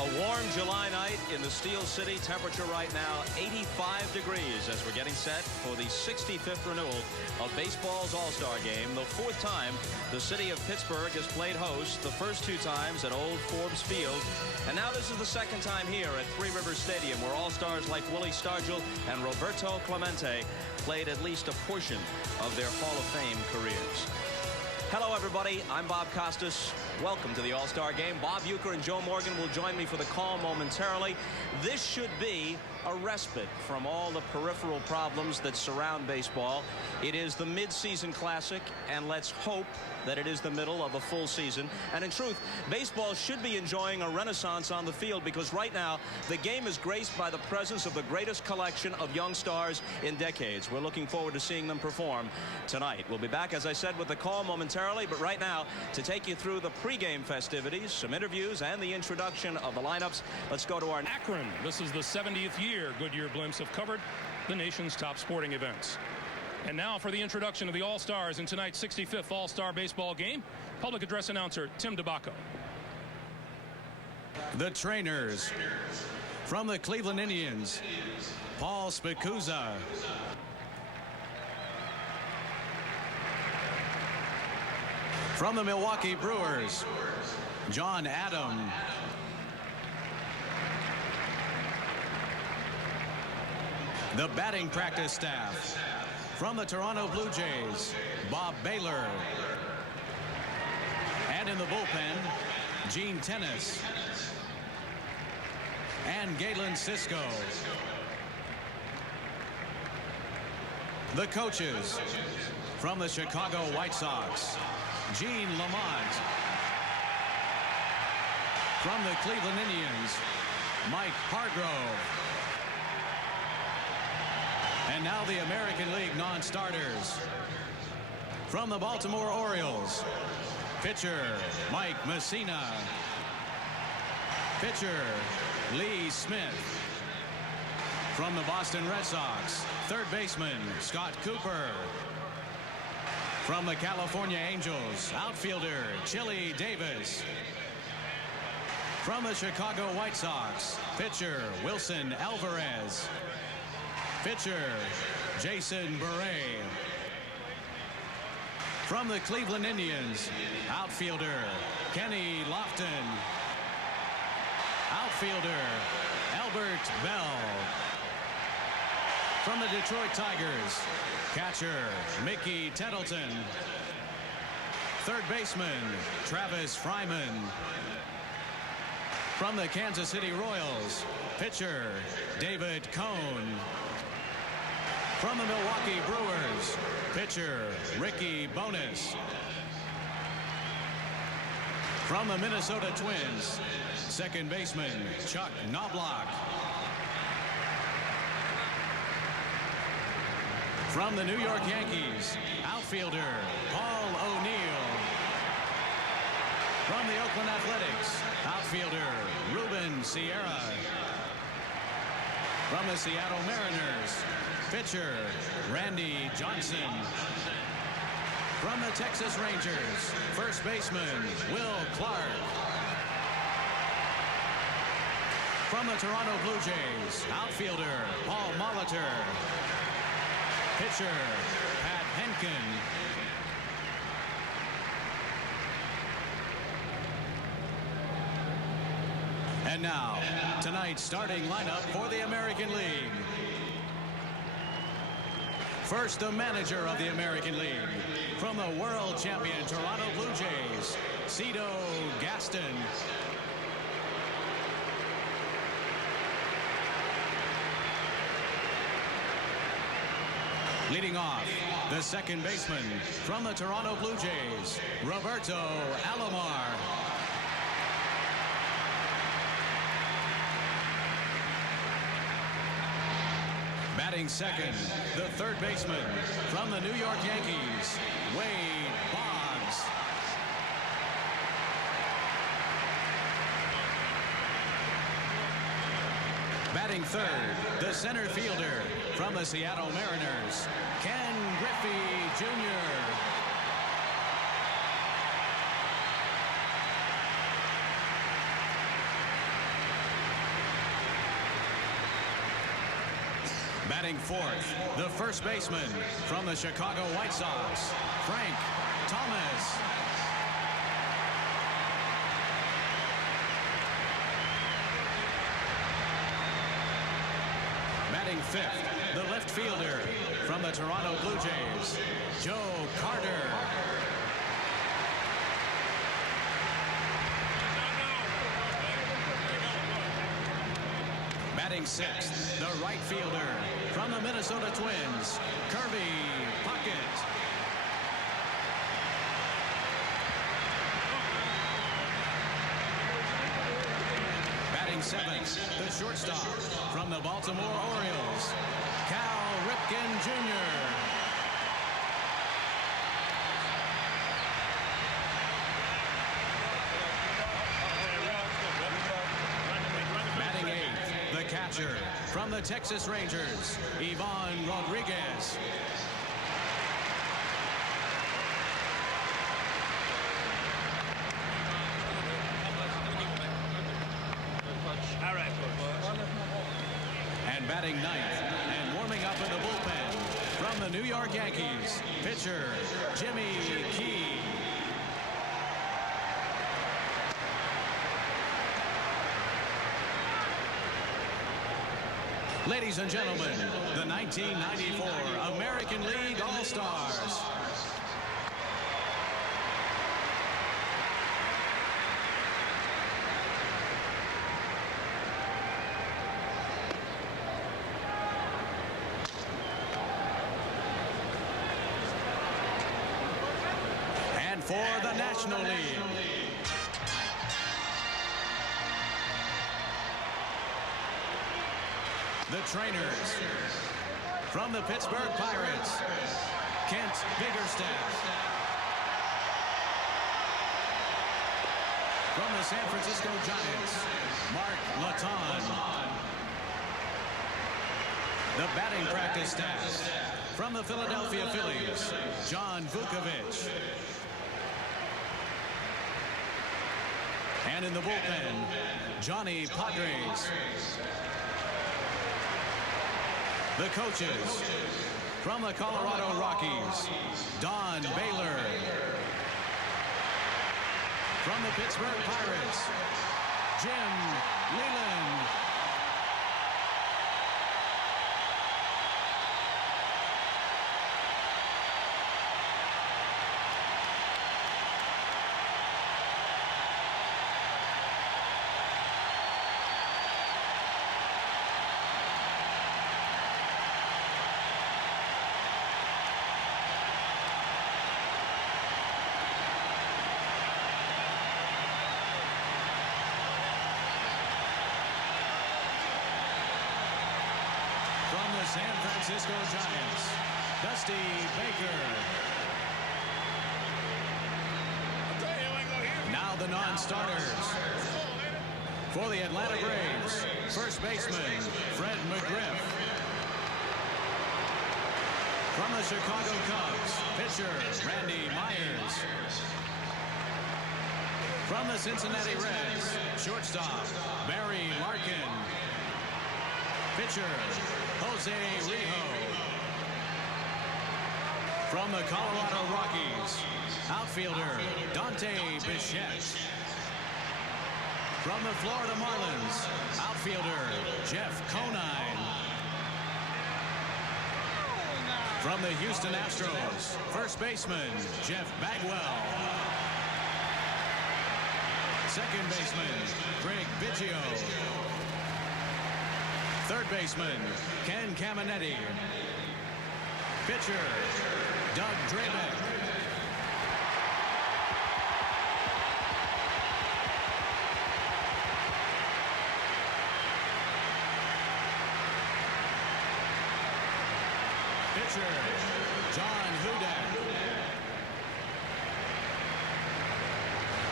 A warm July night in the Steel City. Temperature right now 85 degrees as we're getting set for the 65th renewal of baseball's All-Star Game. The fourth time the city of Pittsburgh has played host, the first two times at Old Forbes Field. And now this is the second time here at Three Rivers Stadium, where All-Stars like Willie Stargell and Roberto Clemente played at least a portion of their Hall of Fame careers. Hello, everybody. I'm Bob Costas. Welcome to the All-Star Game. Bob Uecker and Joe Morgan will join me for the call momentarily. This should be a respite from all the peripheral problems that surround baseball. It is the mid-season classic, and let's hope that it is the middle of a full season. And in truth, baseball should be enjoying a renaissance on the field, because right now the game is graced by the presence of the greatest collection of young stars in decades. We're looking forward to seeing them perform tonight. We'll be back, as I said, with the call momentarily, but right now, to take you through the pregame festivities, some interviews, and the introduction of the lineups, let's go to our Akron. This is the 70th year Goodyear Blimps have covered the nation's top sporting events. And now for the introduction of the All-Stars in tonight's 65th All-Star Baseball Game, public address announcer Tim DeBacco. The trainers from the Cleveland Indians, Paul Spicuzza. From the Milwaukee Brewers, John Adam. The batting practice staff from the Toronto Blue Jays, Bob Baylor. And in the bullpen, Gene Tennis and Galen Cisco. The coaches from the Chicago White Sox, Gene Lamont. From the Cleveland Indians, Mike Hargrove. And now the American League non-starters. From the Baltimore Orioles, pitcher Mike Messina. Pitcher Lee Smith. From the Boston Red Sox, third baseman Scott Cooper. From the California Angels, outfielder Chili Davis. From the Chicago White Sox, pitcher Wilson Alvarez. Pitcher Jason Beret. From the Cleveland Indians, outfielder Kenny Lofton. Outfielder Albert Bell. From the Detroit Tigers, catcher Mickey Tettleton. Third baseman Travis Fryman. From the Kansas City Royals, pitcher David Cone. From the Milwaukee Brewers, pitcher Ricky Bonas. From the Minnesota Twins, second baseman Chuck Knobloch. From the New York Yankees, outfielder Paul O'Neill. From the Oakland Athletics, outfielder Ruben Sierra. From the Seattle Mariners, pitcher Randy Johnson. From the Texas Rangers, first baseman Will Clark. From the Toronto Blue Jays, outfielder Paul Molitor. Pitcher Pat Henkin. And now, tonight's starting lineup for the American League. First, the manager of the American League, from the world champion Toronto Blue Jays, Cito Gaston. Leading off, the second baseman from the Toronto Blue Jays, Roberto Alomar. Batting second, the third baseman from the New York Yankees, Wade Boggs. Batting third, the center fielder from the Seattle Mariners, Ken Griffey Jr. Batting fourth, the first baseman from the Chicago White Sox, Frank Thomas. Batting fifth, the left fielder from the Toronto Blue Jays, Joe Carter. Batting sixth, the right fielder from the Minnesota Twins, Kirby Puckett. Batting seventh, the shortstop from the Baltimore Orioles, Cal Ripken Jr. Batting eighth, the catcher from the Texas Rangers, Ivan Rodriguez. All right, folks. And batting ninth and warming up in the bullpen from the New York Yankees, pitcher Jimmy Key. Ladies and gentlemen, the 1994 American League All-Stars. And for the National League, the trainers from the Pittsburgh Pirates, Kent Biggerstaff. From the San Francisco Giants, Mark Laton. The batting practice staff from the Philadelphia Phillies, John Vukovich. And in the bullpen, Johnny Padres. The coaches from the Colorado Rockies, Don Baylor. From the Pittsburgh Pirates, Jim Leland. San Francisco Giants, Dusty Baker. Now the non-starters. For the Atlanta Braves, first baseman Fred McGriff. From the Chicago Cubs, pitcher Randy Myers. From the Cincinnati Reds, shortstop Barry Larkin. Pitcher Jose Rijo. From the Colorado Rockies, outfielder Dante Bichette. From the Florida Marlins, outfielder Jeff Conine. From the Houston Astros, first baseman Jeff Bagwell. Second baseman Greg Biggio. Third baseman, Ken Caminetti. Pitcher, Doug Drabeck. Pitcher, John Hudak.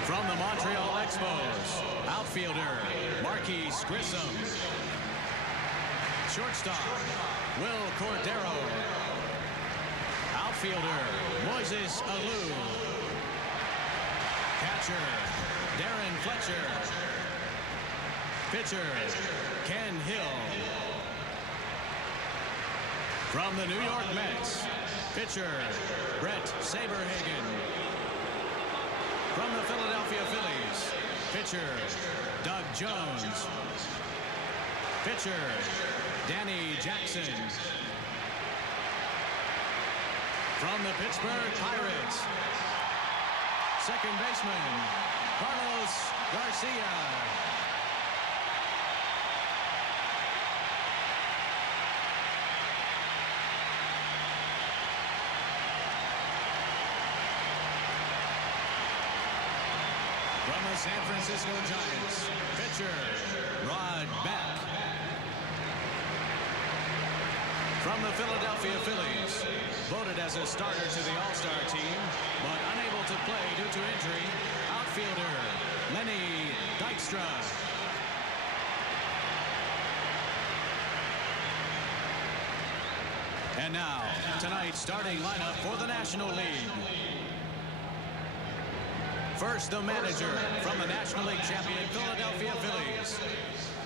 From the Montreal Expos, outfielder, Marquise Grissom. Shortstop, Will Cordero. Outfielder, Moises Alou. Catcher, Darren Fletcher. Pitcher, Ken Hill. From the New York Mets, pitcher Brett Saberhagen. From the Philadelphia Phillies, pitcher Doug Jones. Pitcher Danny Jackson. From the Pittsburgh Pirates, second baseman Carlos Garcia. From the San Francisco Giants, pitcher Rod Beck. From the Philadelphia Phillies, voted as a starter to the All-Star team, but unable to play due to injury, outfielder Lenny Dykstra. And now, tonight's starting lineup for the National League. First, the manager from the National League champion Philadelphia Phillies,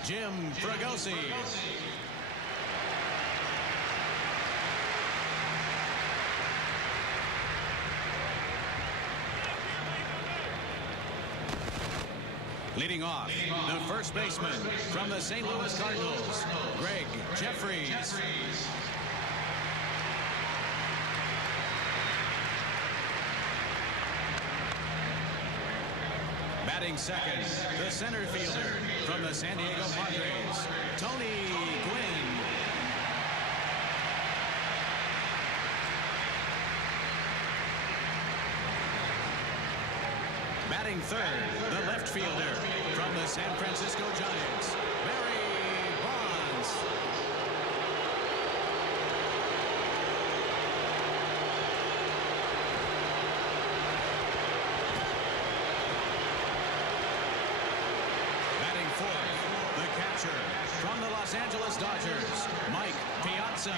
Jim Fregosi. Leading off, the first baseman from the St. Louis Cardinals, Greg Jeffries. Batting second, the center fielder from the San Diego Padres, Tony Gwynn. Batting third, the left fielder from the San Francisco Giants, Barry Bonds. Batting fourth, the catcher from the Los Angeles Dodgers, Mike Piazza.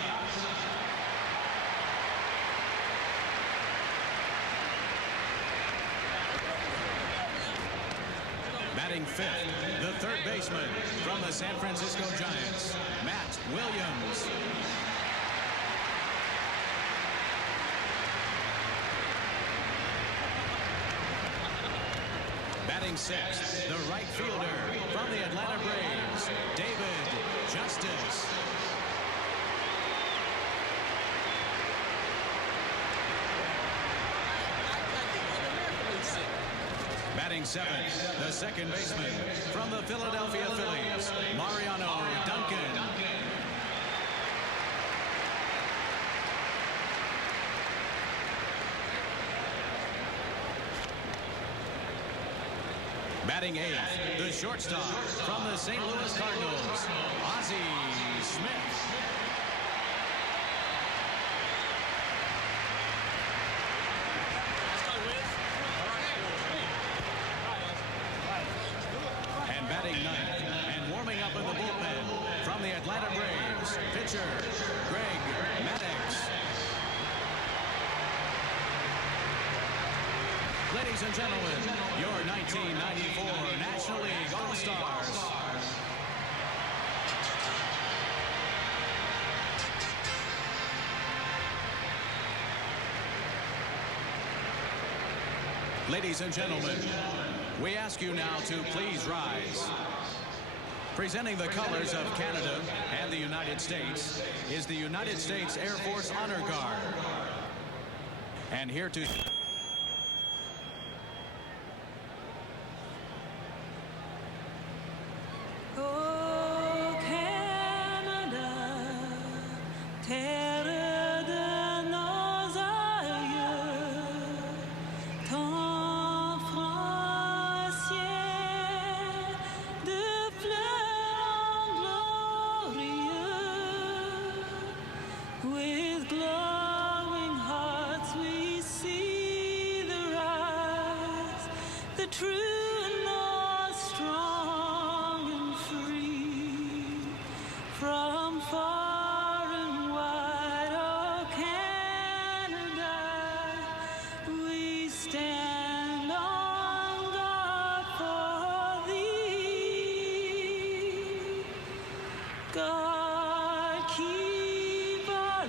Batting fifth, the third baseman from the San Francisco Giants, Matt Williams. Batting sixth, the right fielder from the Atlanta Braves, David Justice. Batting seventh, the second baseman from the Philadelphia Phillies, Mariano Duncan. Batting eighth, the shortstop from the St. Louis Cardinals, Ozzie Smith. Batting ninth and warming up in the bullpen from the Atlanta Braves, pitcher Greg Maddux. Ladies and gentlemen, your 1994 National League All-Stars. Ladies and gentlemen, we ask you now to please rise. Presenting the colors of Canada and the United States is the United States Air Force Honor Guard. And here to... Oh, Canada, terre de nos aïeux, ton front ciel de fleurs glorieux. With glowing hearts we see the rise, the true north strong and free. From far and wide, oh Canada, we stand on guard for thee. God keep our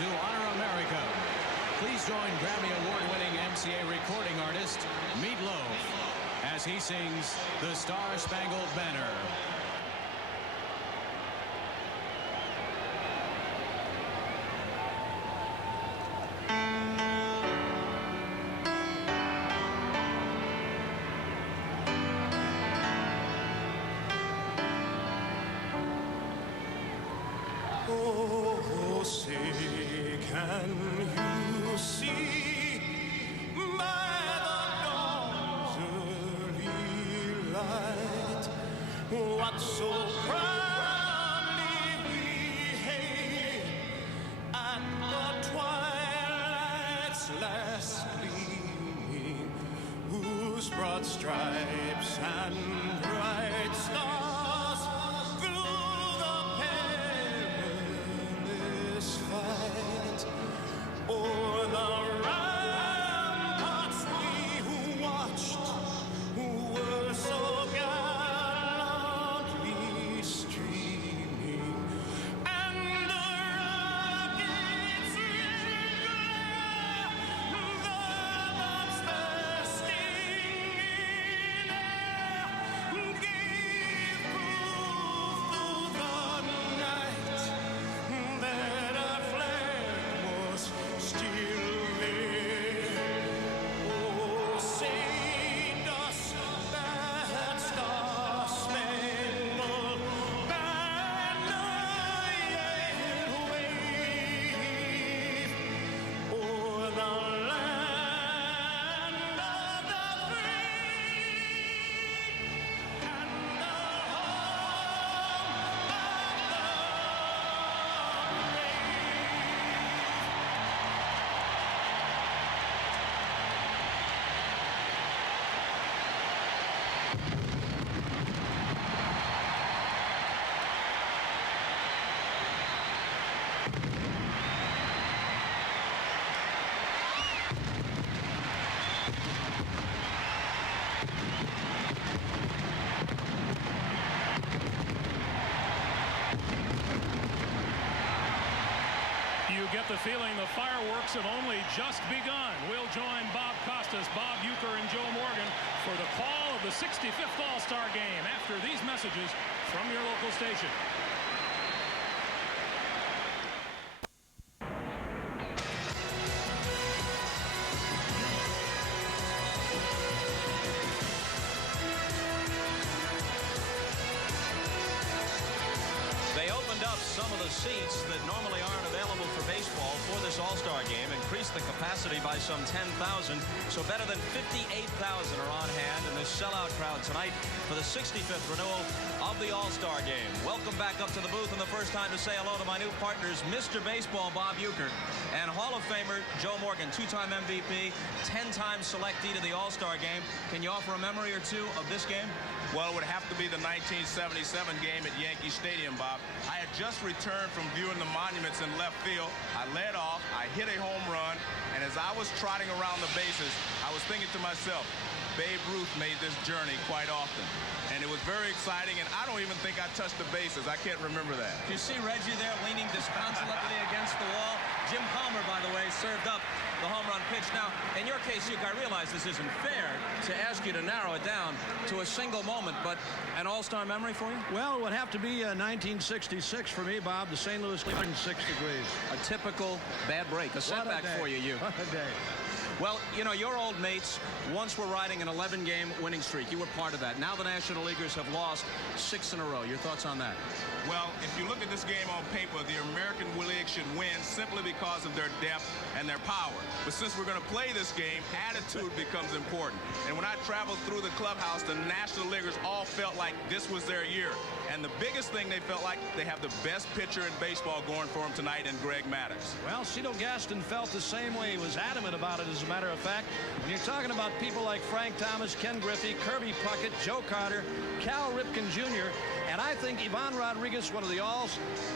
to honor America. Please join Grammy Award-winning MCA recording artist Meatloaf as he sings the Star-Spangled Banner. Oh, say, can you see by the dawn's early light what so proudly we hailed at the twilight's last gleaming, whose broad stripes and bright stars through the perilous fight o'er the ramparts we who watched were so gallantly streaming, and the rockets ring the bombs bursting in air gave proof through the night that a flag was still there. Oh, sing us that star-spangled banner yet wave o'er the land of the free and the home of the brave. You get the feeling the fireworks have only just begun. We'll join Bob Costas, Bob Uecker, and Joe Morgan for the call of the 65th All-Star Game after these messages from your local station. They opened up some of the seats that normally aren't available for baseball for this All-Star Game, increased the capacity by some 10,000, so better than 58,000 are on hand in this sellout crowd tonight for the 65th renewal of the All-Star Game. Welcome back up to the booth, and the first time to say hello to my new partners, Mr. Baseball Bob Uecker and Hall of Famer Joe Morgan, two-time MVP, 10-time selectee to the All-Star Game. Can you offer a memory or two of this game? Well, it would have to be the 1977 game at Yankee Stadium, Bob. I had just returned from viewing the monuments in left field. I led off, I hit a home run, and as I was trotting around the bases, I was thinking to myself, Babe Ruth made this journey quite often. And it was very exciting, and I don't even think I touched the bases. I can't remember that. You see Reggie there leaning disconsolately against the wall. Jim Palmer, by the way, served up the home run pitch. Now, in your case, Uecker, I realize this isn't fair to ask you to narrow it down to a single moment, but an All-Star memory for you? Well, it would have to be 1966 for me, Bob. The St. Louis Cleveland 6 degrees. A typical bad break, a setback for you. What a day. Well, you know, your old mates once were riding an 11-game winning streak. You were part of that. Now the National Leaguers have lost 6 in a row. Your thoughts on that? Well, if you look at this game on paper, the American League should win simply because of their depth and their power. But since we're going to play this game, attitude becomes important. And when I traveled through the clubhouse, the National Leaguers all felt like this was their year. And the biggest thing they felt like, they have the best pitcher in baseball going for them tonight in Greg Maddux. Well, Cito Gaston felt the same way. He was adamant about it, as a matter of fact. When you're talking about people like Frank Thomas, Ken Griffey, Kirby Puckett, Joe Carter, Cal Ripken Jr., and I think Ivan Rodriguez, one of the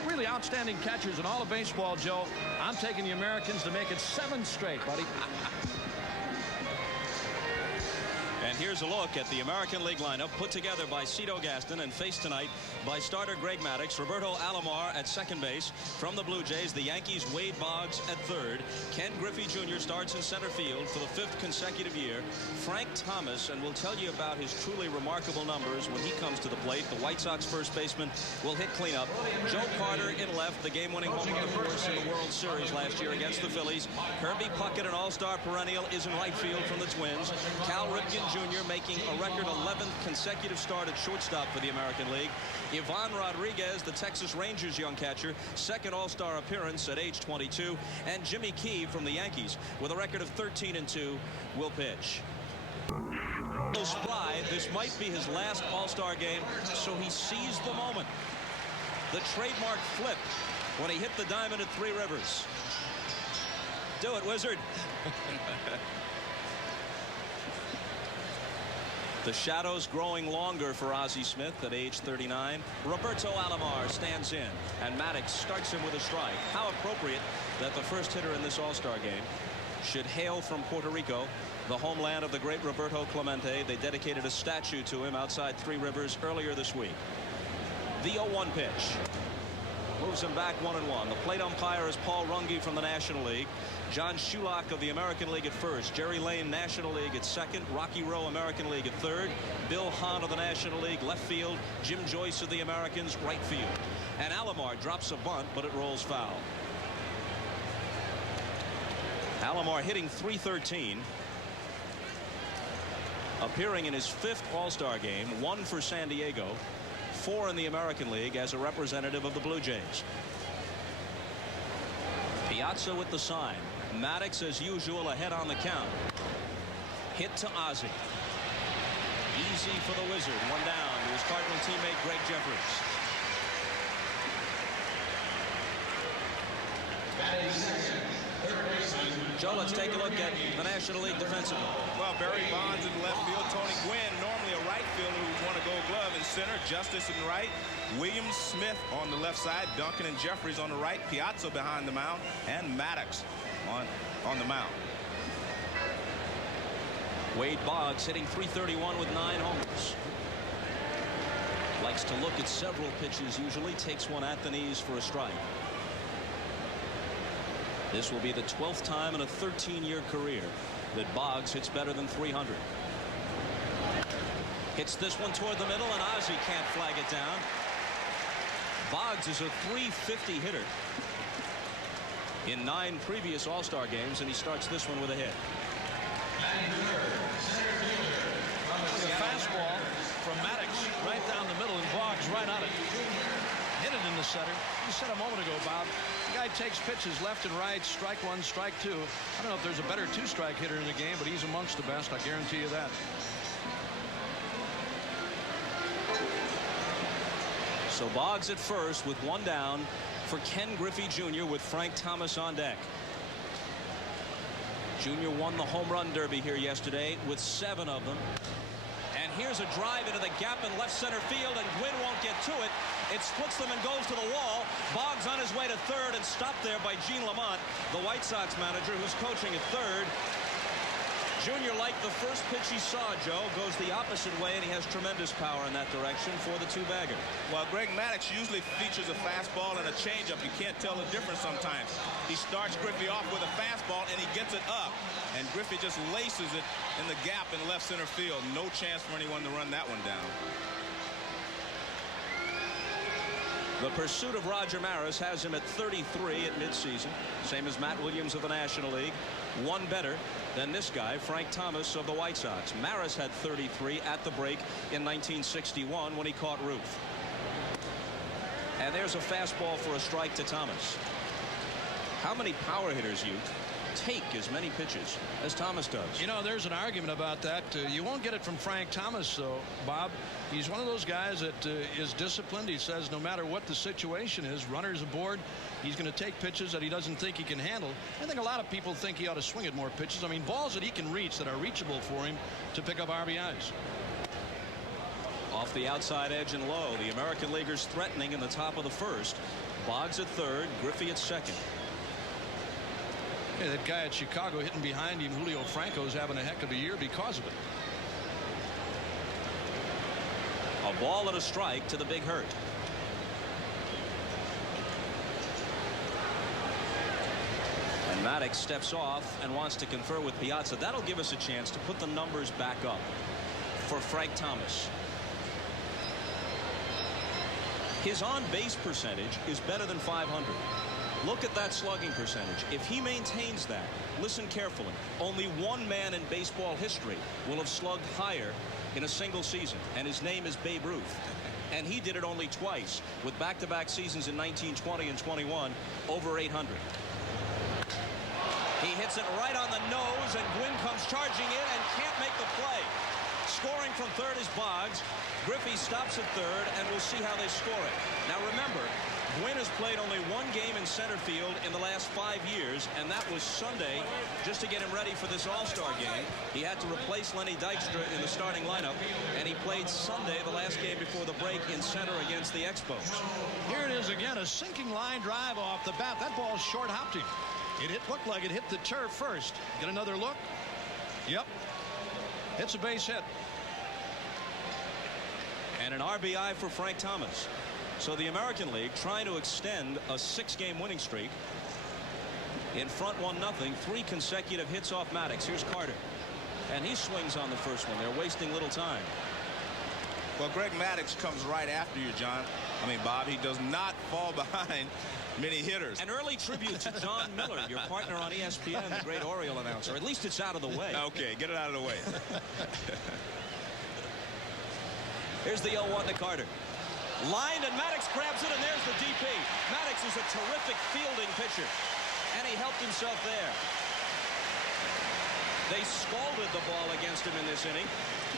really outstanding catchers in all of baseball, Joe. I'm taking the Americans to make it 7 straight, buddy. And here's a look at the American League lineup put together by Cito Gaston and faced tonight by starter Greg Maddux, Roberto Alomar at second base. From the Blue Jays, the Yankees, Wade Boggs at third. Ken Griffey Jr. starts in center field for the 5th consecutive year. Frank Thomas, and we'll tell you about his truly remarkable numbers when he comes to the plate. The White Sox first baseman will hit cleanup. Joe Carter in left, the game-winning home run, of course, in the World Series last year against the Phillies. Kirby Puckett, an all-star perennial, is in right field from the Twins. Cal Ripken Jr. making a record 11th consecutive start at shortstop for the American League. Ivan Rodriguez, the Texas Rangers young catcher, second all-star appearance at age 22. And Jimmy Key from the Yankees, with a record of 13-2, will pitch. Spry, this might be his last all-star game, so he seized the moment. The trademark flip when he hit the diamond at Three Rivers. Do it, Wizard. The shadows growing longer for Ozzie Smith at age 39. Roberto Alomar stands in, and Maddux starts him with a strike. How appropriate that the first hitter in this all-star game should hail from Puerto Rico, the homeland of the great Roberto Clemente. They dedicated a statue to him outside Three Rivers earlier this week. The 0-1 pitch. Moves him back 1-1. The plate umpire is Paul Runge from the National League. John Shulock of the American League at first. Jerry Lane, National League, at second. Rocky Rowe, American League, at third. Bill Hahn of the National League, left field. Jim Joyce of the Americans, right field. And Alomar drops a bunt, but it rolls foul. Alomar hitting .313. Appearing in his 5th All-Star game, 1 for San Diego, 4 in the American League as a representative of the Blue Jays. Piazza with the sign. Maddux, as usual, ahead on the count. Hit to Ozzie. Easy for the Wizard. 1 down to his Cardinal teammate Greg Jeffers. Joe, let's take a look at the National League defensively. Well, Barry Bonds in left field. Tony Gwynn, normally a right fielder who won a Gold Glove, in center. Justice in right. Williams Smith on the left side. Duncan and Jeffries on the right. Piazza behind the mound. And Maddux on the mound. Wade Boggs hitting .331 with 9 homers. Likes to look at several pitches usually. Takes one at the knees for a strike. This will be the 12th time in a 13-year career that Boggs hits better than 300. Hits this one toward the middle, and Ozzie can't flag it down. Boggs is a .350 hitter in 9 previous All-Star games, and he starts this one with a hit. The fastball from Maddux right down the middle, and Boggs right on it. Hit it in the center. You said a moment ago, Bob, the guy takes pitches left and right, strike 1, strike 2. I don't know if there's a better 2-strike hitter in the game, but he's amongst the best. I guarantee you that. So Boggs at first with 1 down for Ken Griffey Jr. with Frank Thomas on deck. Jr. won the home run derby here yesterday with 7 of them. And here's a drive into the gap in left center field, and Gwynn won't get to it. It splits them and goes to the wall. Boggs on his way to third and stopped there by Gene Lamont, the White Sox manager, who's coaching at third. Junior, like the first pitch he saw, Joe, goes the opposite way, and he has tremendous power in that direction for the 2-bagger. Well, Greg Maddux usually features a fastball and a changeup. You can't tell the difference sometimes. He starts Griffey off with a fastball, and he gets it up. And Griffey just laces it in the gap in left center field. No chance for anyone to run that one down. The pursuit of Roger Maris has him at 33 at midseason, same as Matt Williams of the National League. 1 better than this guy, Frank Thomas of the White Sox. Maris had 33 at the break in 1961 when he caught Ruth. And there's a fastball for a strike to Thomas. How many power hitters, you take as many pitches as Thomas does? You know, there's an argument about that. You won't get it from Frank Thomas, though, Bob. He's one of those guys that is disciplined. He says no matter what the situation is, runners aboard, he's going to take pitches that he doesn't think he can handle. I think a lot of people think he ought to swing at more pitches. I mean, balls that he can reach that are reachable for him to pick up RBIs. Off the outside edge and low, the American Leaguers threatening in the top of the first. Boggs at third, Griffey at second. Hey, that guy at Chicago hitting behind him, Julio Franco, is having a heck of a year because of it. A ball and a strike to the big hurt. And Maddox steps off and wants to confer with Piazza. That'll give us a chance to put the numbers back up for Frank Thomas. His on-base percentage is better than .500. Look at that slugging percentage. If he maintains that, listen carefully, only one man in baseball history will have slugged higher in a single season, and his name is Babe Ruth. And he did it only twice, with back-to-back seasons in 1920 and 21, over 800. He hits it right on the nose, and Gwynn comes charging in and can't make the play. Scoring from third is Boggs. Griffey stops at third, and we'll see how they score it. Now remember, Gwynn has played only one game in center field in the last 5 years, and that was Sunday, just to get him ready for this All-Star game. He had to replace Lenny Dykstra in the starting lineup, and he played Sunday, the last game before the break, in center against the Expos. Here it is again, a sinking line drive off the bat. That ball short hopped him. It looked like it hit the turf first. Get another look. Yep. It's a base hit. And an RBI for Frank Thomas. So the American League trying to extend a 6-game winning streak. In front 1-0, 3 consecutive hits off Maddox. Here's Carter. And he swings on the first one. They're wasting little time. Well, Greg Maddox comes right after you, John. I mean, Bob, he does not fall behind many hitters. An early tribute to John Miller, your partner on ESPN, the great Oriole announcer. At least it's out of the way. Okay, get it out of the way. Here's the 0-1 to Carter. Lined, and Maddox grabs it, and there's the DP. Maddox is a terrific fielding pitcher, and he helped himself there. They scalded the ball against him in this inning,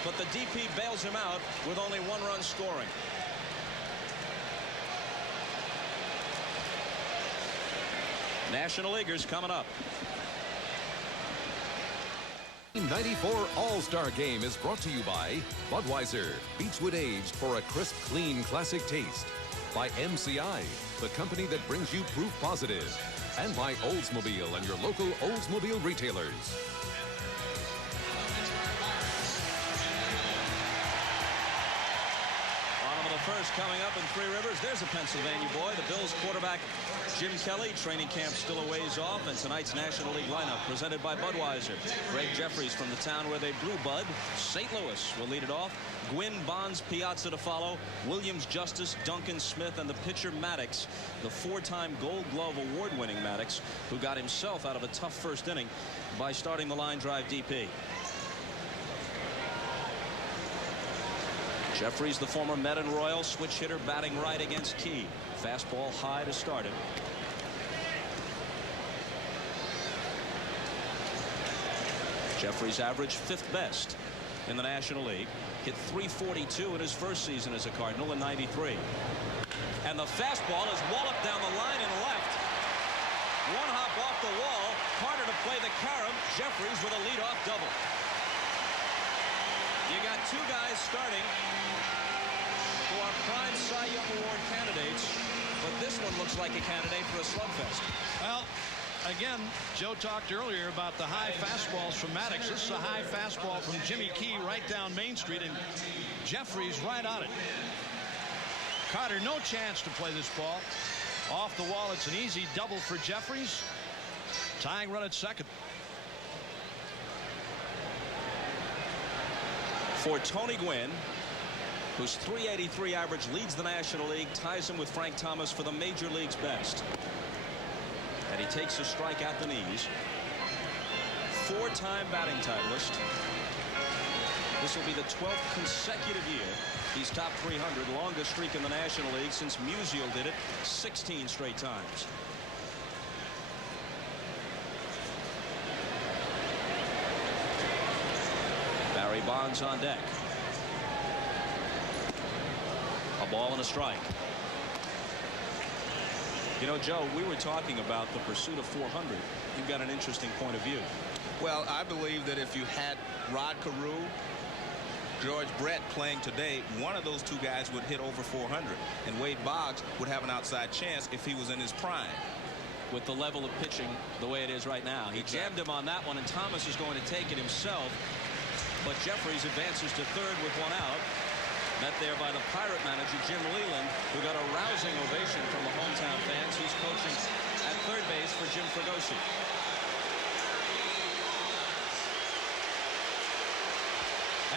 but the DP bails him out with only 1 run scoring. National Leaguers coming up. 94 All-Star Game is brought to you by Budweiser, Beechwood aged for a crisp, clean, classic taste. By MCI, the company that brings you proof positive. And by Oldsmobile and your local Oldsmobile retailers. Bottom of the first coming up in Three Rivers. There's a Pennsylvania boy. The Bills quarterback Jim Kelly. Training camp still a ways off, and tonight's National League lineup presented by Budweiser. Greg Jeffries from the town where they brew Bud. St. Louis will lead it off. Gwynn, Bonds, Piazza to follow. Williams, Justice, Duncan, Smith, and the pitcher Maddox, the 4-time Gold Glove award-winning Maddox, who got himself out of a tough first inning by starting the line drive DP. Jeffries, the former Met and Royal switch hitter, batting right against Key. Fastball high to start it. Jeffries averaged 5th best in the National League. Hit .342 in his first season as a Cardinal in '93. And the fastball is walloped down the line and left. 1 hop off the wall. Carter to play the carom. Jeffries with a leadoff double. You got 2 guys starting who are prime Cy Young Award candidates, but this one looks like a candidate for a slugfest. Well, again, Joe talked earlier about the high fastballs from Maddox. This is a high fastball from Jimmy Key right down Main Street, and Jeffries right on it. Carter, no chance to play this ball. Off the wall, it's an easy double for Jeffries. Tying run at second. For Tony Gwynn, whose .383 average leads the National League, ties him with Frank Thomas for the Major League's best. And he takes a strike at the knees. 4-time batting titleist. This will be the 12th consecutive year he's top 300, longest streak in the National League since Musial did it 16 straight times. Barry Bonds on deck. A ball and a strike. You know, Joe, we were talking about the pursuit of 400. You've got an interesting point of view. Well, I believe that if you had Rod Carew, George Brett playing today, one of those 2 guys would hit over 400, and Wade Boggs would have an outside chance if he was in his prime. With the level of pitching the way it is right now. He jammed him on that one, and Thomas is going to take it himself. But Jeffries advances to third with 1 out. Met there by the Pirate manager, Jim Leland, who got a rousing ovation from the hometown fans. He's coaching at third base for Jim Fregosi.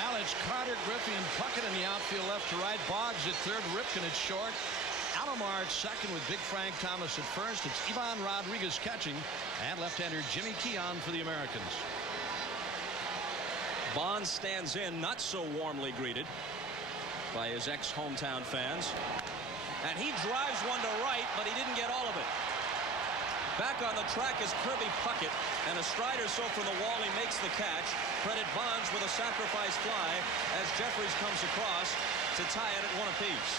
Alex, Carter, Griffey, and Puckett in the outfield left to right. Boggs at third, Ripken at short. Alomar at second with Big Frank Thomas at first. It's Ivan Rodriguez catching, and left-hander Jimmy Keon for the Americans. Bonds stands in, not so warmly greeted by his ex-hometown fans. And he drives one to right, but he didn't get all of it. Back on the track is Kirby Puckett, and a stride or so from the wall, he makes the catch. Credit Bonds with a sacrifice fly as Jeffries comes across to tie it at one apiece.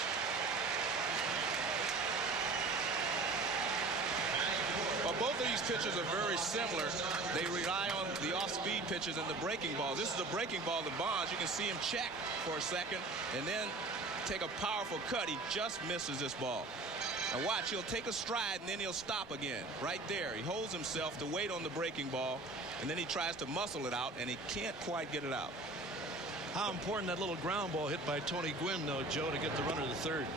Well, both of these pitches are very similar. They rely on the off-speed pitches and the breaking ball. This is a breaking ball to Bonds. You can see him check for a second and then take a powerful cut. He just misses this ball. Now watch, he'll take a stride and then he'll stop again. Right there. He holds himself to wait on the breaking ball, and then he tries to muscle it out, and he can't quite get it out. How important that little ground ball hit by Tony Gwynn, though, Joe, to get the runner to third.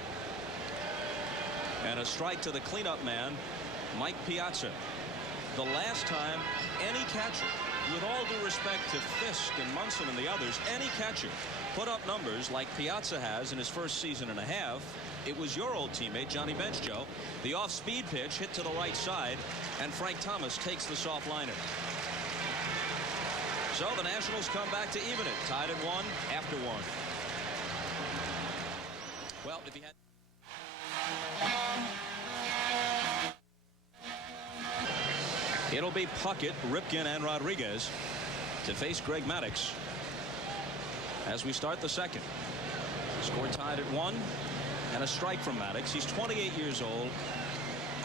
And a strike to the cleanup man, Mike Piazza. The last time any catcher, with all due respect to Fisk and Munson and the others, any catcher put up numbers like Piazza has in his first season and a half, it was your old teammate, Johnny Bench, Joe. The off-speed pitch hit to the right side, and Frank Thomas takes the soft liner. So the Nationals come back to even it, tied at one after one. Well, if you had... It'll be Puckett, Ripken, and Rodriguez to face Greg Maddux as we start the second. Score tied at one, and a strike from Maddux. He's 28 years old.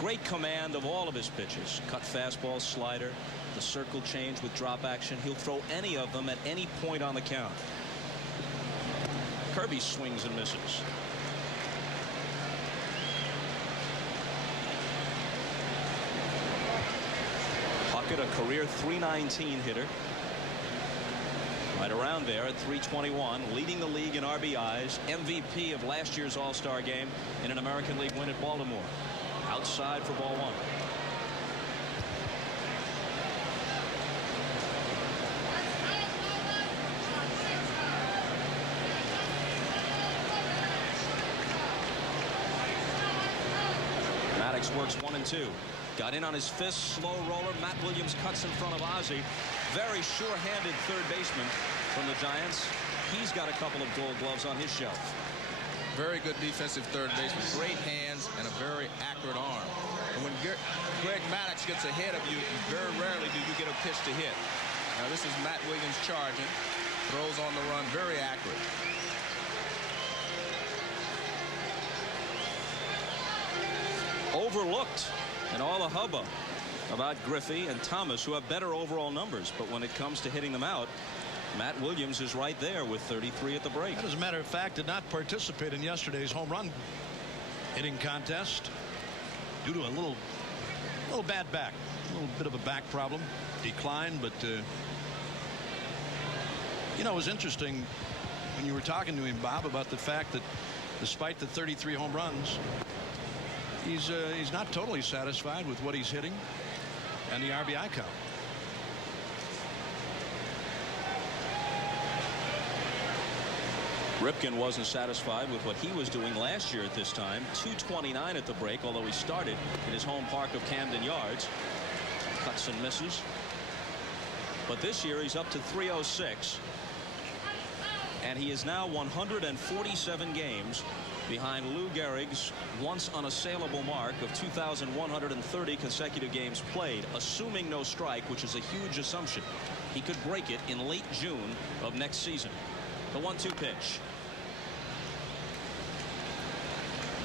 Great command of all of his pitches. Cut fastball, slider, the circle change with drop action. He'll throw any of them at any point on the count. Kirby swings and misses. Puckett, a career .319 hitter. Right around there at .321, leading the league in RBIs, MVP of last year's All-Star game in an American League win at Baltimore. Outside for ball one. Maddux works 1 and 2. Got in on his fist, slow roller. Matt Williams cuts in front of Ozzie. Very sure-handed third baseman from the Giants. He's got a couple of Gold Gloves on his shelf. Very good defensive third baseman. Great hands and a very accurate arm. And when Greg Maddux gets ahead of you, very rarely do you get a pitch to hit. Now this is Matt Williams charging. Throws on the run, very accurate. Overlooked in all the hubbub about Griffey and Thomas, who have better overall numbers, but when it comes to hitting them out, Matt Williams is right there with 33 at the break. As a matter of fact, did not participate in yesterday's home run hitting contest due to a little bad back, a little bit of a back problem. Declined, but you know, it was interesting when you were talking to him, Bob, about the fact that despite the 33 home runs, he's not totally satisfied with what he's hitting and the RBI count. Ripken wasn't satisfied with what he was doing last year at this time. 229 at the break, although he started in his home park of Camden Yards. Cuts and misses. But this year he's up to 306. And he is now 147 games behind Lou Gehrig's once unassailable mark of 2,130 consecutive games played, assuming no strike, which is a huge assumption. He could break it in late June of next season. The 1-2 pitch.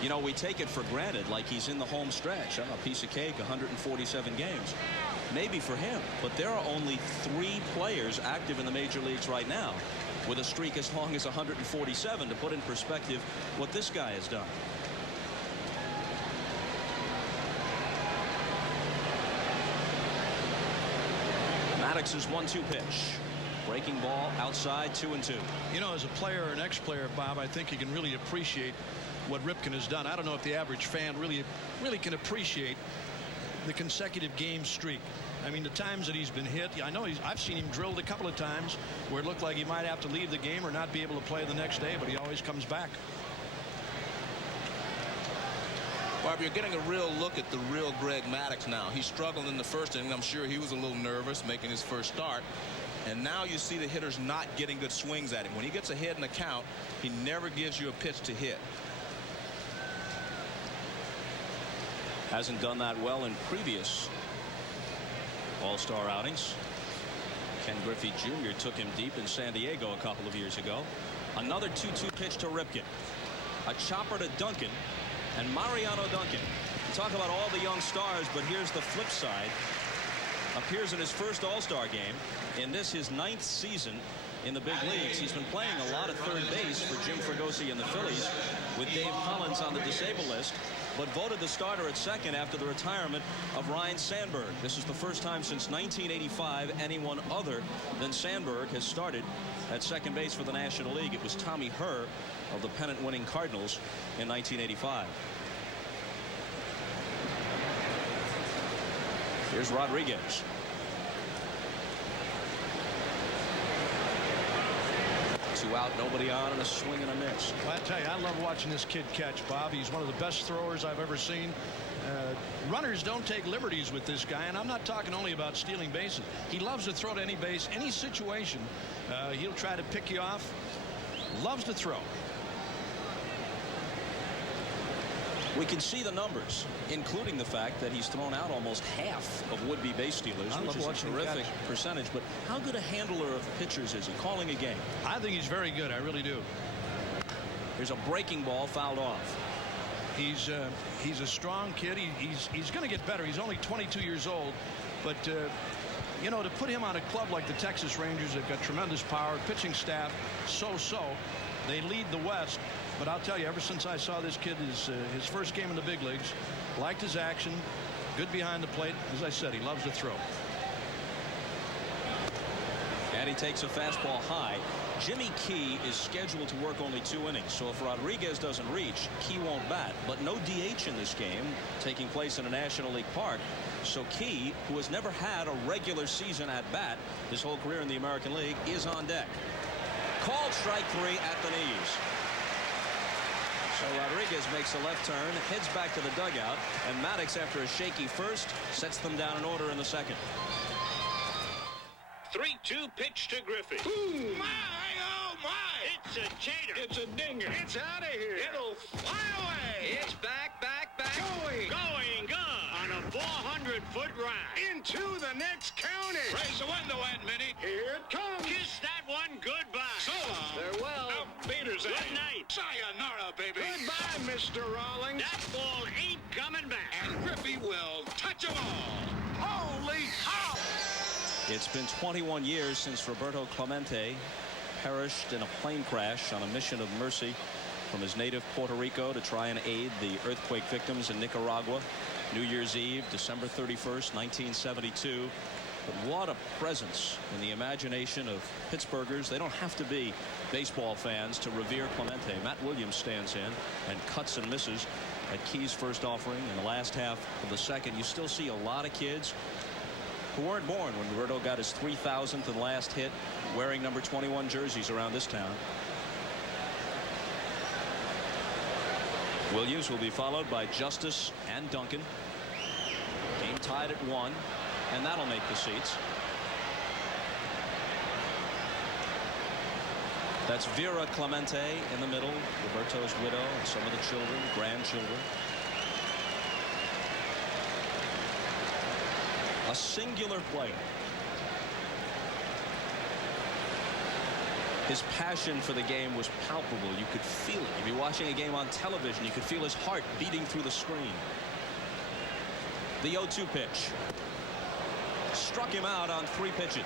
You know, we take it for granted like he's in the home stretch. A piece of cake, 147 games. Maybe for him, but there are only 3 players active in the major leagues right now with a streak as long as 147 to put in perspective what this guy has done. Maddox's 1-2 pitch. Breaking ball outside, 2-2. You know, as a player or an ex-player, Bob, I think you can really appreciate what Ripken has done. I don't know if the average fan really can appreciate the consecutive game streak. I mean, the times that he's been hit, I know I've seen him drilled a couple of times where it looked like he might have to leave the game or not be able to play the next day, but he always comes back. Barb, you're getting a real look at the real Greg Maddux now. He struggled in the first inning. I'm sure he was a little nervous making his first start. And now you see the hitters not getting good swings at him. When he gets ahead in the count, he never gives you a pitch to hit. Hasn't done that well in previous All-Star outings. Ken Griffey Jr. took him deep in San Diego a couple of years ago. Another 2-2 pitch to Ripken. A chopper to Duncan. And Mariano Duncan. We talk about all the young stars, but here's the flip side. Appears in his first All-Star game. In this, his 9th season in the big leagues. He's been playing a lot of third base for Jim Fregosi and the Phillies, with Dave Collins on the disabled list, but voted the starter at second after the retirement of Ryne Sandberg. This is the first time since 1985 anyone other than Sandberg has started at second base for the National League. It was Tommy Herr of the pennant-winning Cardinals in 1985. Here's Rodriguez. Two out, nobody on, and a swing and a miss. Well, I tell you, I love watching this kid catch, Bob. He's one of the best throwers I've ever seen. Runners don't take liberties with this guy, and I'm not talking only about stealing bases. He loves to throw to any base, any situation. He'll try to pick you off. Loves to throw. We can see the numbers, including the fact that he's thrown out almost half of would-be base stealers, which is a terrific percentage. But how good a handler of pitchers is he? Calling a game. I think he's very good. I really do. Here's a breaking ball fouled off. He's a strong kid. He's going to get better. He's only 22 years old, but you know, to put him on a club like the Texas Rangers, they've got tremendous power, pitching staff, so they lead the West. But I'll tell you, ever since I saw this kid his first game in the big leagues, liked his action, good behind the plate. As I said, he loves to throw. And he takes a fastball high. Jimmy Key is scheduled to work only 2 innings, so if Rodriguez doesn't reach, Key won't bat. But no DH in this game, taking place in a National League park. So Key, who has never had a regular season at bat his whole career in the American League, is on deck. Called strike 3 at the knees. So Rodriguez makes a left turn, heads back to the dugout, and Maddux, after a shaky first, sets them down in order in the second. 3-2 pitch to Griffey. Ooh. My, oh my! It's a chater. It's a dinger. It's out of here. It'll fly away. It's back. Going gone on a 400-foot ride. Into the next county. Raise the window, Aunt Minnie. Here it comes. Kiss that one goodbye. So long. Farewell. Auf Wiedersehen. Good night. Sayonara, baby. Goodbye, Mr. Rawlings. That ball ain't coming back. And Griffey will touch them all. Holy cow! It's been 21 years since Roberto Clemente perished in a plane crash on a mission of mercy from his native Puerto Rico to try and aid the earthquake victims in Nicaragua. New Year's Eve, December 31st, 1972. But what a presence in the imagination of Pittsburghers. They don't have to be baseball fans to revere Clemente. Matt Williams stands in and cuts and misses at Key's first offering in the last half of the second. You still see a lot of kids who weren't born when Roberto got his 3,000th and last hit wearing number 21 jerseys around this town. Williams will be followed by Justice and Duncan. Game tied at 1, and that'll make the seats. That's Vera Clemente in the middle, Roberto's widow, and some of the children, grandchildren. A singular player. His passion for the game was palpable. You could feel it. If you're watching a game on television, you could feel his heart beating through the screen. The 0-2 pitch. Struck him out on 3 pitches.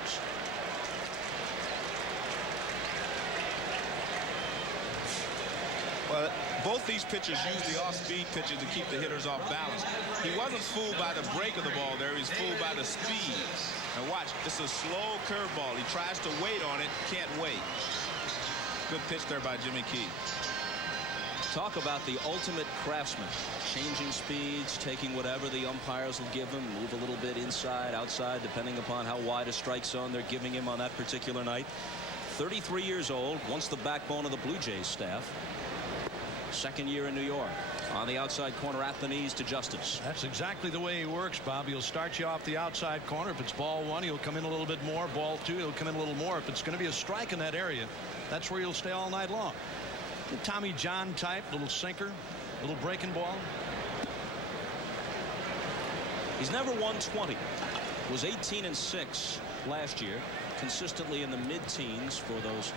Well, both these pitchers use the off-speed pitches to keep the hitters off balance. He wasn't fooled by the break of the ball there. He's fooled by the speed. And watch, it's a slow curveball. He tries to wait on it, can't wait. Good pitch there by Jimmy Key. Talk about the ultimate craftsman. Changing speeds, taking whatever the umpires will give him, move a little bit inside, outside, depending upon how wide a strike zone they're giving him on that particular night. 33 years old, once the backbone of the Blue Jays staff. Second year in New York. On the outside corner at the knees to Justice. That's exactly the way he works, Bob. He'll start you off the outside corner. If it's ball one, he'll come in a little bit more. Ball two, he'll come in a little more. If it's going to be a strike in that area, that's where he'll stay all night long. The Tommy John type, little sinker, little breaking ball. He's never won 20. Was 18-6 last year. Consistently in the mid-teens for those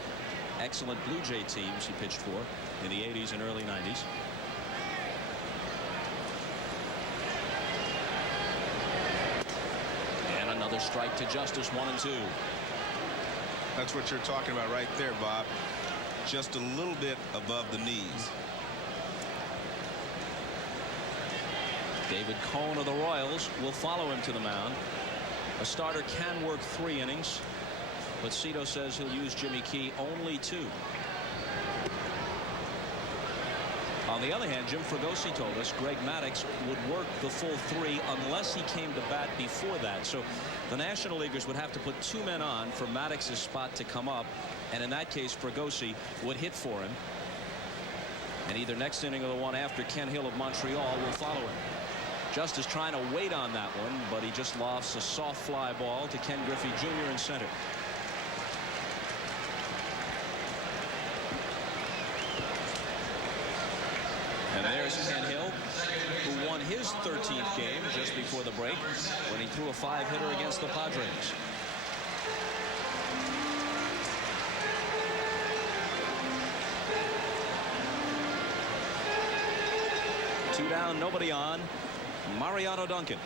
excellent Blue Jay teams he pitched for in the 80s and early 90s. And another strike to Justice, 1-2. That's what you're talking about right there, Bob. Just a little bit above the knees. David Cohn of the Royals will follow him to the mound. A starter can work 3 innings, but Cito says he'll use Jimmy Key only 2. On the other hand, Jim Fregosi told us Greg Maddux would work the full 3 unless he came to bat before that. So the National Leaguers would have to put 2 men on for Maddox's spot to come up, and in that case Fregosi would hit for him. And either next inning or the one after, Ken Hill of Montreal will follow him. Justice trying to wait on that one, but he just lofts a soft fly ball to Ken Griffey Jr. in center. And there's Ken Hill, who won his 13th game just before the break when he threw a 5-hitter against the Padres. Two down, nobody on. Mariano Duncan.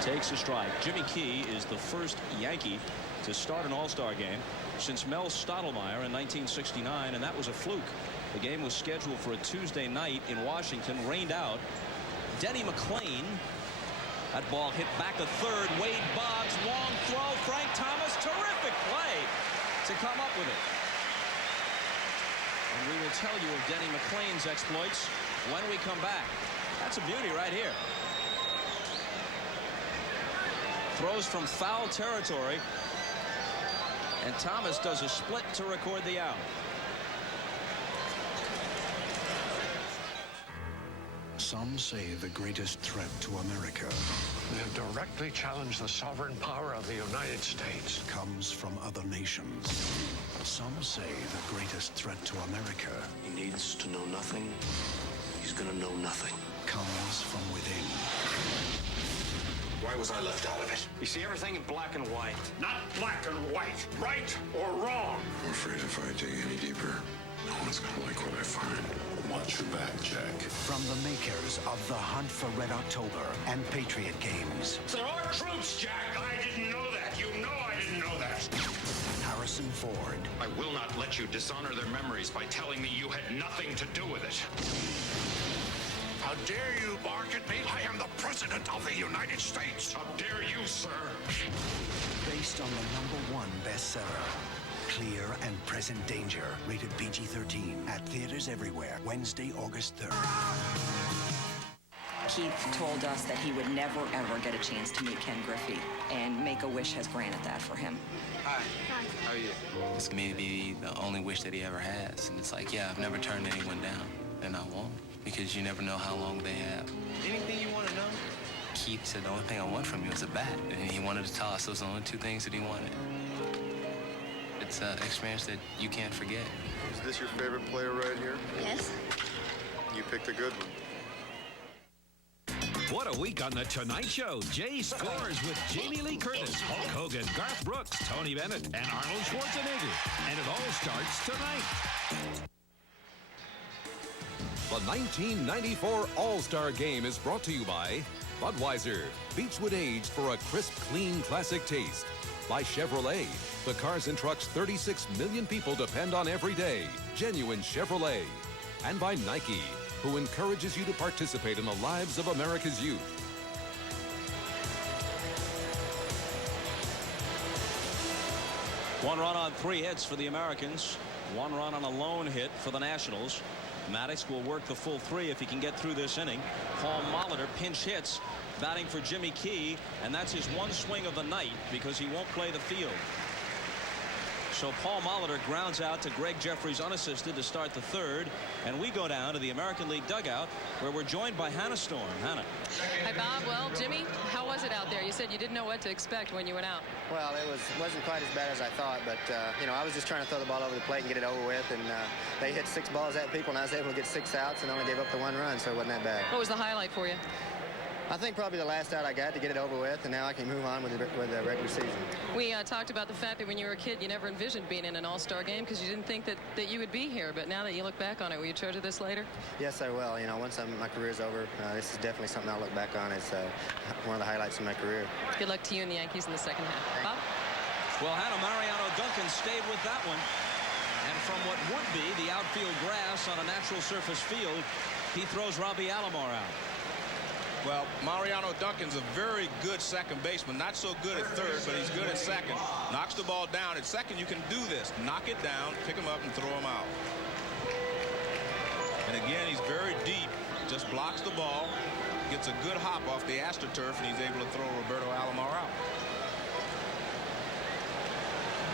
Takes a strike. Jimmy Key is the first Yankee to start an All-Star game since Mel Stottlemyre in 1969, and that was a fluke. The game was scheduled for a Tuesday night in Washington, rained out. Denny McClain. That ball hit back to third. Wade Boggs, long throw. Frank Thomas, terrific play to come up with it. And we will tell you of Denny McClain's exploits when we come back. That's a beauty right here. Throws from foul territory, and Thomas does a split to record the out. Some say the greatest threat to America They have directly challenged the sovereign power of the United States. Comes from other nations. Some say the greatest threat to America. He needs to know nothing. He's gonna know nothing. Comes from within. Why was I left out of it? You see everything in black and white. Not black and white, right or wrong. I'm afraid if I dig any deeper, no one's gonna like what I find. Watch your back, Jack. From the makers of The Hunt for Red October and Patriot Games. There are troops, Jack. I didn't know that. You know I didn't know that. Harrison Ford. I will not let you dishonor their memories by telling me you had nothing to do with it. How dare you bark at me? I am the President of the United States. How dare you, sir? Based on the #1 bestseller, Clear and Present Danger, rated PG-13, at theaters everywhere, Wednesday, August 3rd. Keith told us that he would never, ever get a chance to meet Ken Griffey, and Make-A-Wish has granted that for him. Hi. Hi. How are you? It's maybe the only wish that he ever has, and it's like, yeah, I've never turned anyone down, and I won't, because you never know how long they have. Anything you want to know? Keith said the only thing I want from you is a bat, and he wanted to toss. Those are the only two things that he wanted. It's an experience that you can't forget. Is this your favorite player right here? Yes. You picked a good one. What a week on The Tonight Show. Jay scores with Jamie Lee Curtis, Hulk Hogan, Garth Brooks, Tony Bennett, and Arnold Schwarzenegger. And it all starts tonight. The 1994 All-Star Game is brought to you by Budweiser, Beechwood aged for a crisp, clean, classic taste. By Chevrolet, the cars and trucks 36 million people depend on every day. Genuine Chevrolet. And by Nike, who encourages you to participate in the lives of America's youth. One run on 3 hits for the Americans. 1 run on a lone hit for the Nationals. Maddox will work the full 3 if he can get through this inning. Paul Molitor pinch hits, batting for Jimmy Key, and that's his 1 swing of the night because he won't play the field. So Paul Molitor grounds out to Greg Jeffries unassisted to start the 3rd, and we go down to the American League dugout where we're joined by Hannah Storm. Hannah. Hi, Bob. Well, Jimmy, how was it out there? You said you didn't know what to expect when you went out. Well, it wasn't quite as bad as I thought, but you know, I was just trying to throw the ball over the plate and get it over with, and they hit 6 balls at people, and I was able to get 6 outs and only gave up the 1 run, so it wasn't that bad. What was the highlight for you? I think probably the last out I got to get it over with, and now I can move on with the regular season. We talked about the fact that when you were a kid, you never envisioned being in an all-star game because you didn't think that you would be here. But now that you look back on it, will you treasure this later? Yes, I will. You know, once my career's over, this is definitely something I'll look back on as one of the highlights of my career. Good luck to you and the Yankees in the second half. Bob? Well, Hannah, Mariano Duncan stayed with that one. And from what would be the outfield grass on a natural surface field, he throws Robbie Alomar out. Well, Mariano Duncan's a very good second baseman. Not so good at 3rd, but he's good at 2nd. Knocks the ball down. At 2nd, you can do this. Knock it down, pick him up, and throw him out. And again, he's very deep. Just blocks the ball, gets a good hop off the AstroTurf, and he's able to throw Roberto Alomar out.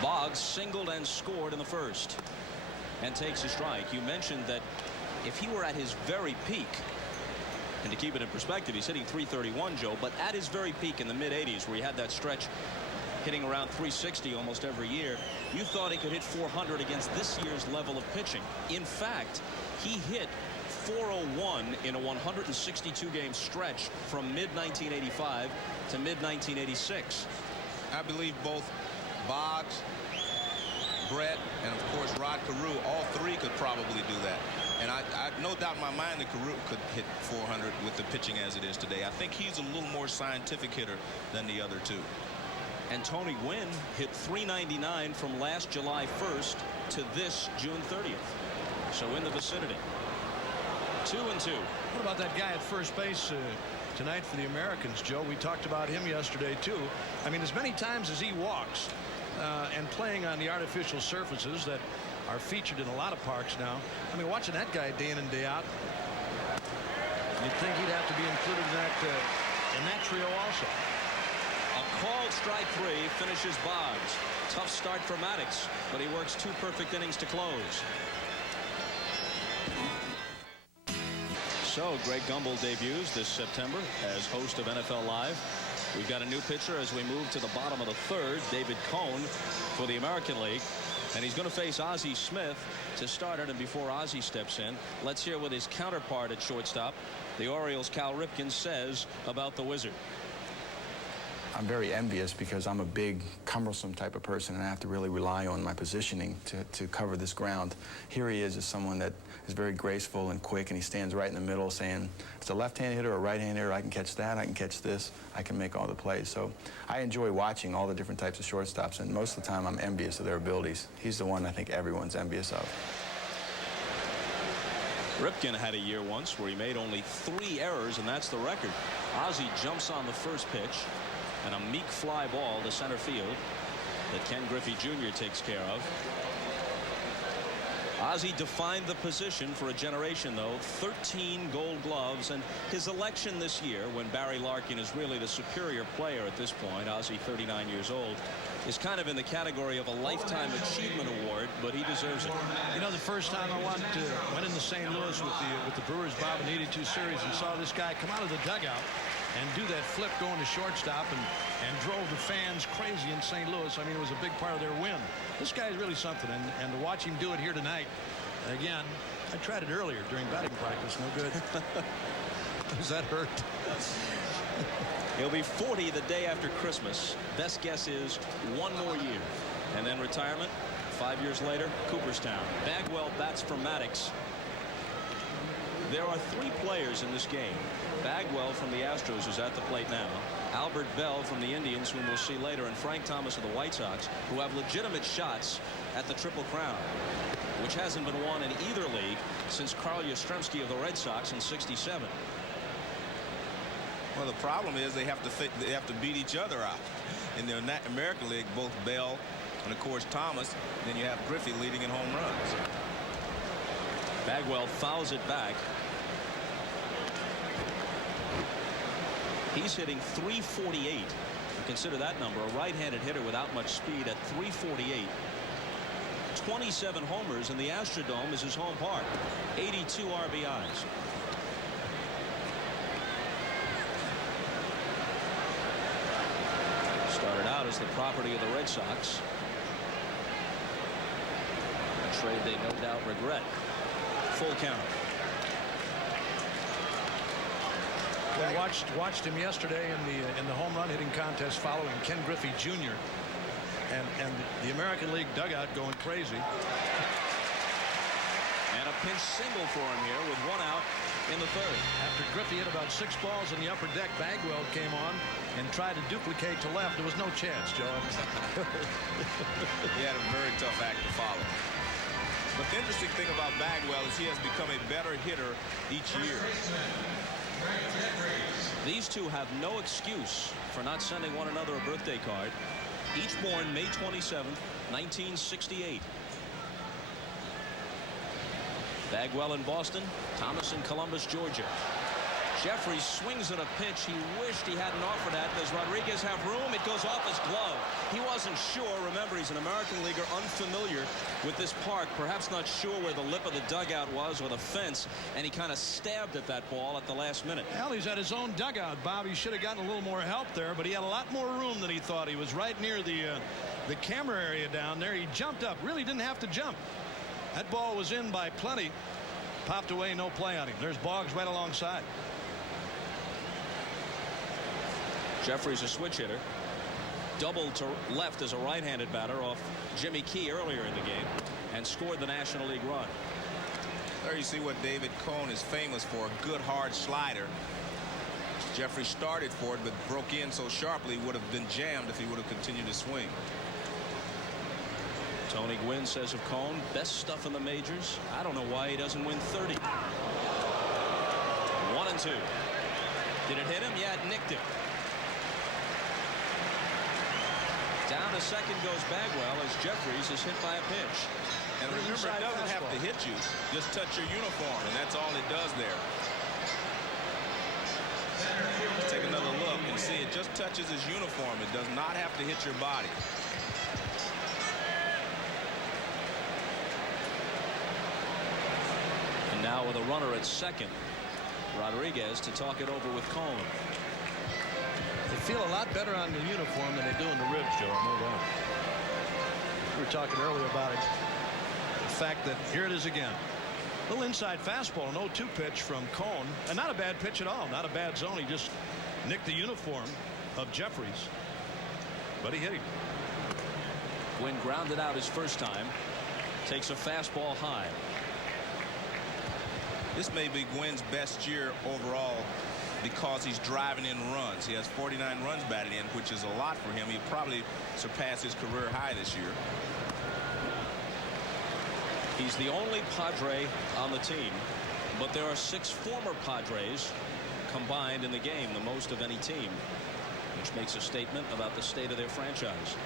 Boggs singled and scored in the 1st and takes a strike. You mentioned that if he were at his very peak, and to keep it in perspective, he's hitting .331, Joe, but at his very peak in the mid-80s where he had that stretch hitting around .360 almost every year, you thought he could hit .400 against this year's level of pitching. In fact, he hit .401 in a 162-game stretch from mid-1985 to mid-1986. I believe both Boggs, Brett, and of course Rod Carew, all 3 could probably do that. And I no doubt in my mind that Carew could hit .400 with the pitching as it is today. I think he's a little more scientific hitter than the other 2. And Tony Gwynn hit .399 from last July 1st to this June 30th. So in the vicinity. 2-2. What about that guy at first base tonight for the Americans, Joe? We talked about him yesterday, too. I mean, as many times as he walks and playing on the artificial surfaces that are featured in a lot of parks now. I mean, watching that guy day in and day out, you'd think he'd have to be included in that trio also. A called strike 3 finishes Boggs. Tough start for Maddox, but he works 2 perfect innings to close. So Greg Gumbel debuts this September as host of NFL Live. We've got a new pitcher as we move to the bottom of the 3rd, David Cohn for the American League. And he's going to face Ozzie Smith to start it. And before Ozzie steps in, let's hear what his counterpart at shortstop, the Orioles' Cal Ripken, says about the Wizard. I'm very envious because I'm a big, cumbersome type of person, and I have to really rely on my positioning to cover this ground. Here he is as someone that is very graceful and quick, and he stands right in the middle saying, if it's a left-hand hitter or a right-hand hitter, I can catch that, I can catch this, I can make all the plays. So I enjoy watching all the different types of shortstops, and most of the time I'm envious of their abilities. He's the one I think everyone's envious of. Ripken had a year once where he made only 3 errors, and that's the record. Ozzie jumps on the first pitch, and a meek fly ball to center field that Ken Griffey Jr. takes care of. Ozzie defined the position for a generation, though. 13 Gold Gloves, and his election this year, when Barry Larkin is really the superior player at this point, Ozzie 39 years old, is kind of in the category of a Lifetime Achievement Award, but he deserves it. You know, the first time I went into St. Louis with the Brewers, Bob, in the '82 series, and saw this guy come out of the dugout and do that flip going to shortstop and drove the fans crazy in St. Louis. I mean, it was a big part of their win. This guy's really something, and to watch him do it here tonight, again, I tried it earlier during batting practice. No good. Does that hurt? He'll be 40 the day after Christmas. Best guess is 1 more year. And then retirement, 5 years later, Cooperstown. Bagwell bats for Maddox. There are 3 players in this game. Bagwell from the Astros is at the plate now. Albert Bell from the Indians, whom we'll see later, and Frank Thomas of the White Sox, who have legitimate shots at the Triple Crown, which hasn't been won in either league since Carl Yastrzemski of the Red Sox in '67. Well, the problem is they have to beat each other out. In the American League, both Bell and, of course, Thomas. Then you have Griffey leading in home runs. Bagwell fouls it back. He's hitting .348. Consider that number, a right-handed hitter without much speed at .348. 27 homers, and the Astrodome is his home park. 82 RBIs. Started out as the property of the Red Sox. A trade they no doubt regret. Full count. We watched him yesterday in the home run hitting contest following Ken Griffey Jr. and the American League dugout going crazy. And a pinch single for him here with 1 out in the 3rd. After Griffey hit about 6 balls in the upper deck, Bagwell came on and tried to duplicate to left. There was no chance, Joe. He had a very tough act to follow. But the interesting thing about Bagwell is he has become a better hitter each year. These two have no excuse for not sending one another a birthday card. Each born May 27th, 1968. Bagwell in Boston, Thomas in Columbus, Georgia. Jeffries swings at a pitch he wished he hadn't offered at. Does Rodriguez have room? It goes off his glove. He wasn't sure. Remember, he's an American leaguer, unfamiliar with this park, perhaps not sure where the lip of the dugout was or the fence, and he kind of stabbed at that ball at the last minute. Well, he's at his own dugout, Bob. He should have gotten a little more help there, but he had a lot more room than he thought. He was right near the camera area down there. He jumped up. Really didn't have to jump. That ball was in by plenty. Popped away, no play on him. There's Boggs right alongside. Jeffries a switch hitter. Doubled to left as a right-handed batter off Jimmy Key earlier in the game and scored the National League run. There you see what David Cone is famous for, a good hard slider. Jeffries started for it but broke in so sharply would have been jammed if he would have continued to swing. Tony Gwynn says of Cone, best stuff in the majors. I don't know why he doesn't win 30. 1-2. Did it hit him? Yeah, it nicked him. Down to second goes Bagwell as Jeffries is hit by a pitch. And remember, it doesn't have to hit you. Just touch your uniform, and that's all it does there. Let's take another look and see it just touches his uniform. It does not have to hit your body. And now with a runner at second, Rodriguez to talk it over with Cone. They feel a lot better on the uniform than they do in the ribs, Joe. No doubt. We were talking earlier about it. The fact that here it is again. Little inside fastball, an 0-2 pitch from Cone. And not a bad pitch at all. Not a bad zone. He just nicked the uniform of Jeffries. But he hit him. Gwynn grounded out his first time. Takes a fastball high. This may be Gwynn's best year overall because he's driving in runs. He has 49 runs batted in, which is a lot for him. He probably surpassed his career high this year. He's the only Padre on the team, but there are 6 former Padres combined in the game, the most of any team, which makes a statement about the state of their franchise.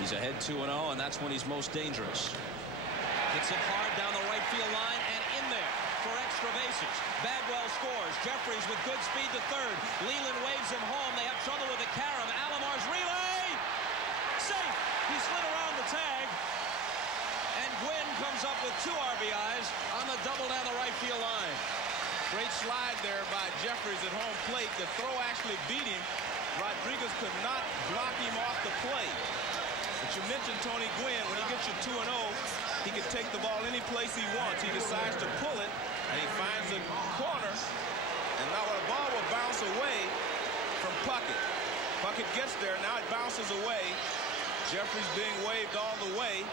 He's ahead 2-0, and that's when he's most dangerous. Hits it hard down the right field line and in there for extra bases. Bagwell scores. Jeffries with good speed to third. Leland waves him home. They have trouble with the carom. Alomar's relay. Safe. He slid around the tag. And Gwynn comes up with 2 RBIs on the double down the right field line. Great slide there by Jeffries at home plate. The throw actually beat him. Rodriguez could not block him off the plate. But you mentioned Tony Gwynn. When he gets you 2-0, he can take the ball any place he wants. He decides to pull it, and he finds the corner. And now the ball will bounce away from Puckett. Puckett gets there. Now it bounces away. Jeffries being waved all the way.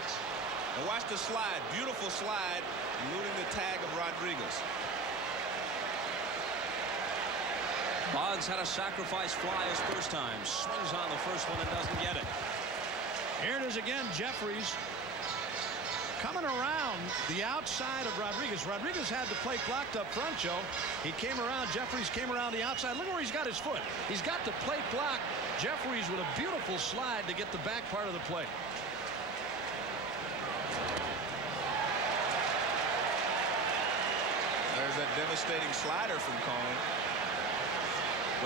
And watch the slide. Beautiful slide, eluding the tag of Rodriguez. Bonds had a sacrifice fly his first time. Swings on the first one and doesn't get it. Here it is again, Jeffries coming around the outside of Rodriguez. Rodriguez had the plate blocked up front, Joe. He came around. Jeffries came around the outside. Look where he's got his foot. He's got the plate blocked. Jeffries with a beautiful slide to get the back part of the plate. There's that devastating slider from Cone.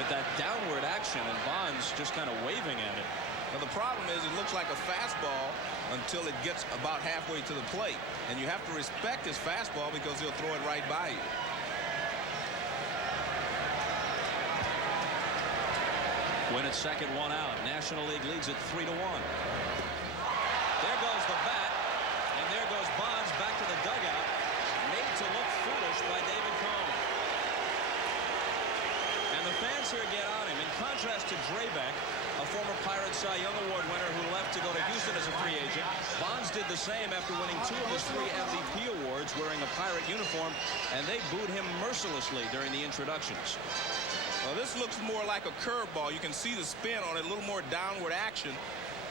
With that downward action, and Bonds just kind of waving at it. Now the problem is it looks like a fastball until it gets about halfway to the plate. And you have to respect his fastball because he'll throw it right by you. Win at second, one out. National League leads it 3-1. There goes the bat, and there goes Bonds back to the dugout, made to look foolish by David Cone. And the fans here get on him. In contrast to Drabek, a former Pirates Cy Young Award winner who left to go to Houston as a free agent, Bonds did the same after winning 2 of his 3 MVP awards wearing a Pirate uniform, and they booed him mercilessly during the introductions. Well, this looks more like a curveball. You can see the spin on it, a little more downward action,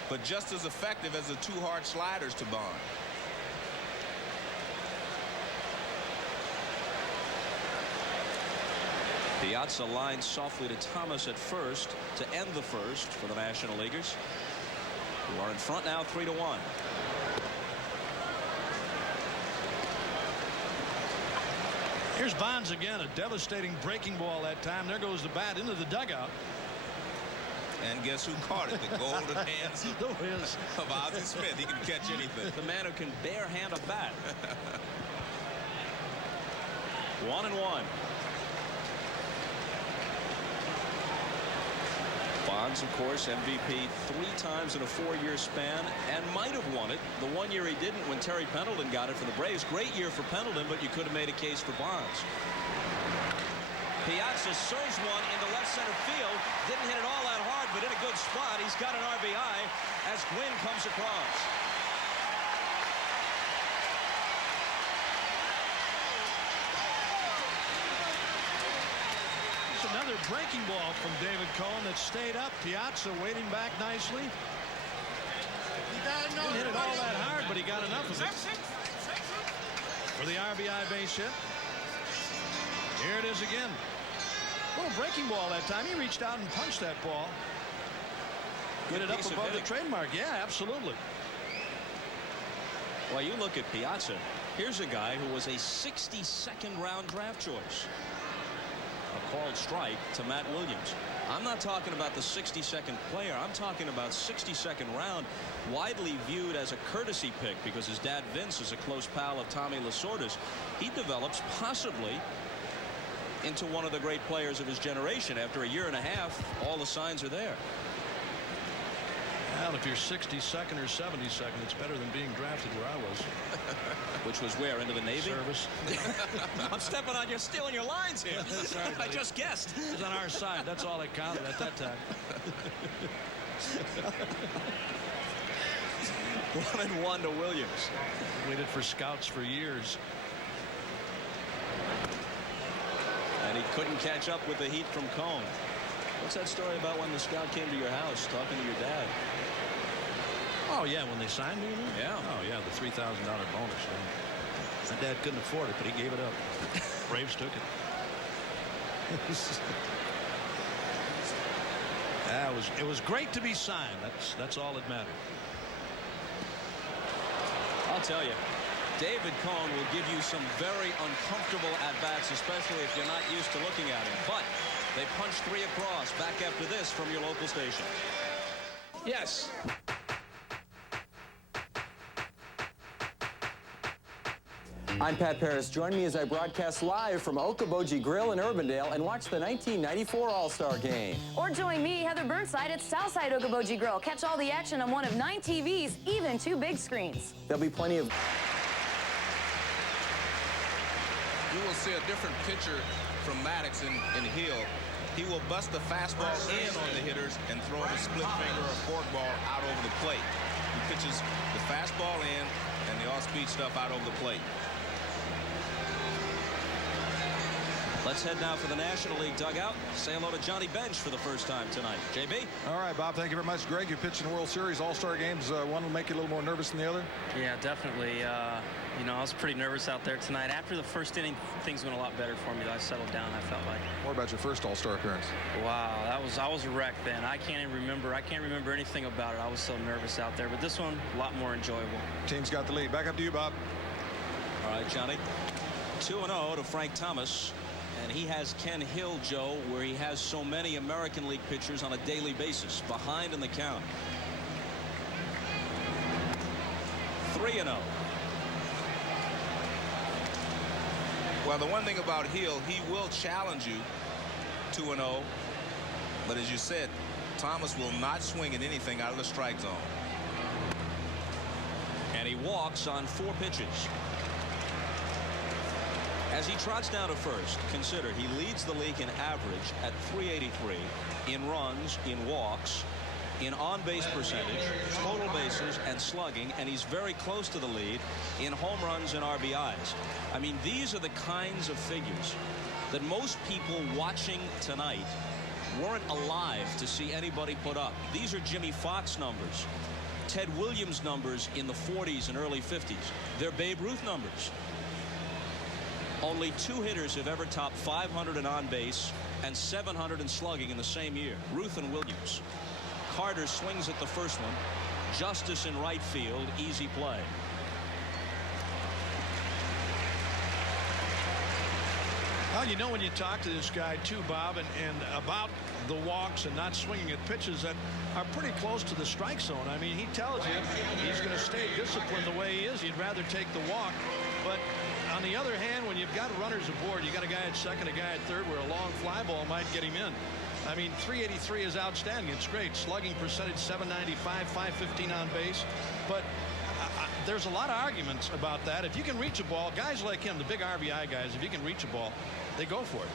but just as effective as the 2 hard sliders to Bond. Piazza lines softly to Thomas at first to end the first for the National Leaguers, who are in front now 3-1. Here's Bonds again, a devastating breaking ball that time. There goes the bat into the dugout. And guess who caught it? The golden hands of Ozzie Smith. He can catch anything. The man who can bare hand a bat. 1-1. Bonds, of course, MVP 3 times in a 4-year span and might have won it. The 1 year he didn't when Terry Pendleton got it for the Braves. Great year for Pendleton, but you could have made a case for Bonds. Piazza serves one into left center field. Didn't hit it all that hard, but in a good spot. He's got an RBI as Gwynn comes across. Another breaking ball from David Cone that stayed up. Piazza waiting back nicely. Didn't hit it all that hard, but he got enough of it for the RBI base hit. Here it is again. Little breaking ball that time. He reached out and punched that ball. Get it up above the trademark. Yeah, absolutely. Well, you look at Piazza. Here's a guy who was a 62nd round draft choice. A called strike to Matt Williams. I'm not talking about the 62nd player. I'm talking about 62nd round, widely viewed as a courtesy pick because his dad Vince is a close pal of Tommy Lasorda's. He develops possibly into one of the great players of his generation. After a year and a half, all the signs are there. Well, if you're 62nd or 72nd, it's better than being drafted where I was. Which was where? Into the Navy? Service. I'm stepping on you, stealing your lines here. Sorry, I just guessed. It was on our side. That's all that counted at that time. 1-1 to Williams. Waited for scouts for years. And he couldn't catch up with the heat from Cone. What's that story about when the scout came to your house talking to your dad? Oh, yeah, when they signed me? Yeah. Oh, yeah, the $3,000 bonus. Yeah. My dad couldn't afford it, but he gave it up. Braves took it. It was great to be signed. That's all that mattered. I'll tell you, David Cone will give you some very uncomfortable at-bats, especially if you're not used to looking at him. But they punch 3 across. Back after this from your local station. Yes. I'm Pat Paris. Join me as I broadcast live from Okoboji Grill in Urbandale and watch the 1994 All-Star Game. Or join me, Heather Burnside, at Southside Okoboji Grill. Catch all the action on one of 9 TVs, even 2 big screens. There'll be plenty of... You will see a different pitcher from Maddox in Hill. He will bust the fastball in on the hitters and throw the split finger or fork ball out over the plate. He pitches the fastball in and the off-speed stuff out over the plate. Let's head now for the National League dugout. Say hello to Johnny Bench for the first time tonight. JB? All right, Bob, thank you very much. Greg, you pitched in the World Series All-Star games. One will make you a little more nervous than the other? Yeah, definitely. You know, I was pretty nervous out there tonight. After the first inning, things went a lot better for me. I settled down, I felt like. What about your first All-Star appearance? Wow, I was a wreck then. I can't even remember. I can't remember anything about it. I was so nervous out there. But this one, a lot more enjoyable. Team's got the lead. Back up to you, Bob. All right, Johnny. 2-0 to Frank Thomas. And he has Ken Hill, Joe, where he has so many American League pitchers on a daily basis, behind in the count. 3-0. Well, the one thing about Hill, he will challenge you 2-0. But as you said, Thomas will not swing at anything out of the strike zone. And he walks on 4 pitches. As he trots down to first, consider he leads the league in average at .383 in runs, in walks, in on-base percentage, total bases, and slugging, and he's very close to the lead in home runs and RBIs. I mean, these are the kinds of figures that most people watching tonight weren't alive to see anybody put up. These are Jimmy Fox numbers, Ted Williams numbers in the 40s and early 50s. They're Babe Ruth numbers. Only 2 hitters have ever topped 500 in on base and 700 in slugging in the same year. Ruth and Williams. Carter swings at the first one. Justice in right field. Easy play. Well, you know, when you talk to this guy too, Bob, and about the walks and not swinging at pitches that are pretty close to the strike zone. I mean, he tells you he's going to stay disciplined the way he is. He'd rather take the walk. But on the other hand, when you've got runners aboard, you got a guy at second, a guy at third, where a long fly ball might get him in. I mean, .383 is outstanding. It's great. Slugging percentage .795, .515 on base. But there's a lot of arguments about that. If you can reach a ball, guys like him, the big RBI guys, if you can reach a ball, they go for it.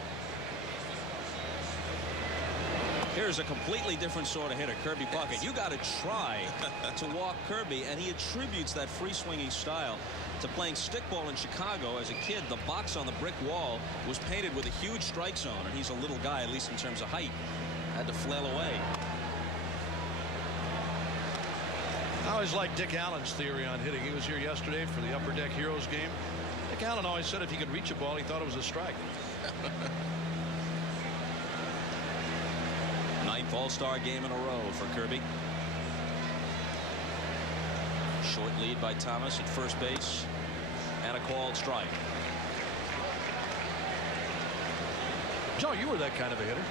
Here's a completely different sort of hitter, Kirby Puckett. You got to try to walk Kirby, and he attributes that free swinging style to playing stickball in Chicago as a kid. The box on the brick wall was painted with a huge strike zone, and he's a little guy, at least in terms of height. Had to flail away. I always liked Dick Allen's theory on hitting. He was here yesterday for the Upper Deck Heroes game. Dick Allen always said if he could reach a ball, he thought it was a strike. 9th All-Star game in a row for Kirby. Short lead by Thomas at first base, and a called strike. Joe, you were that kind of a hitter.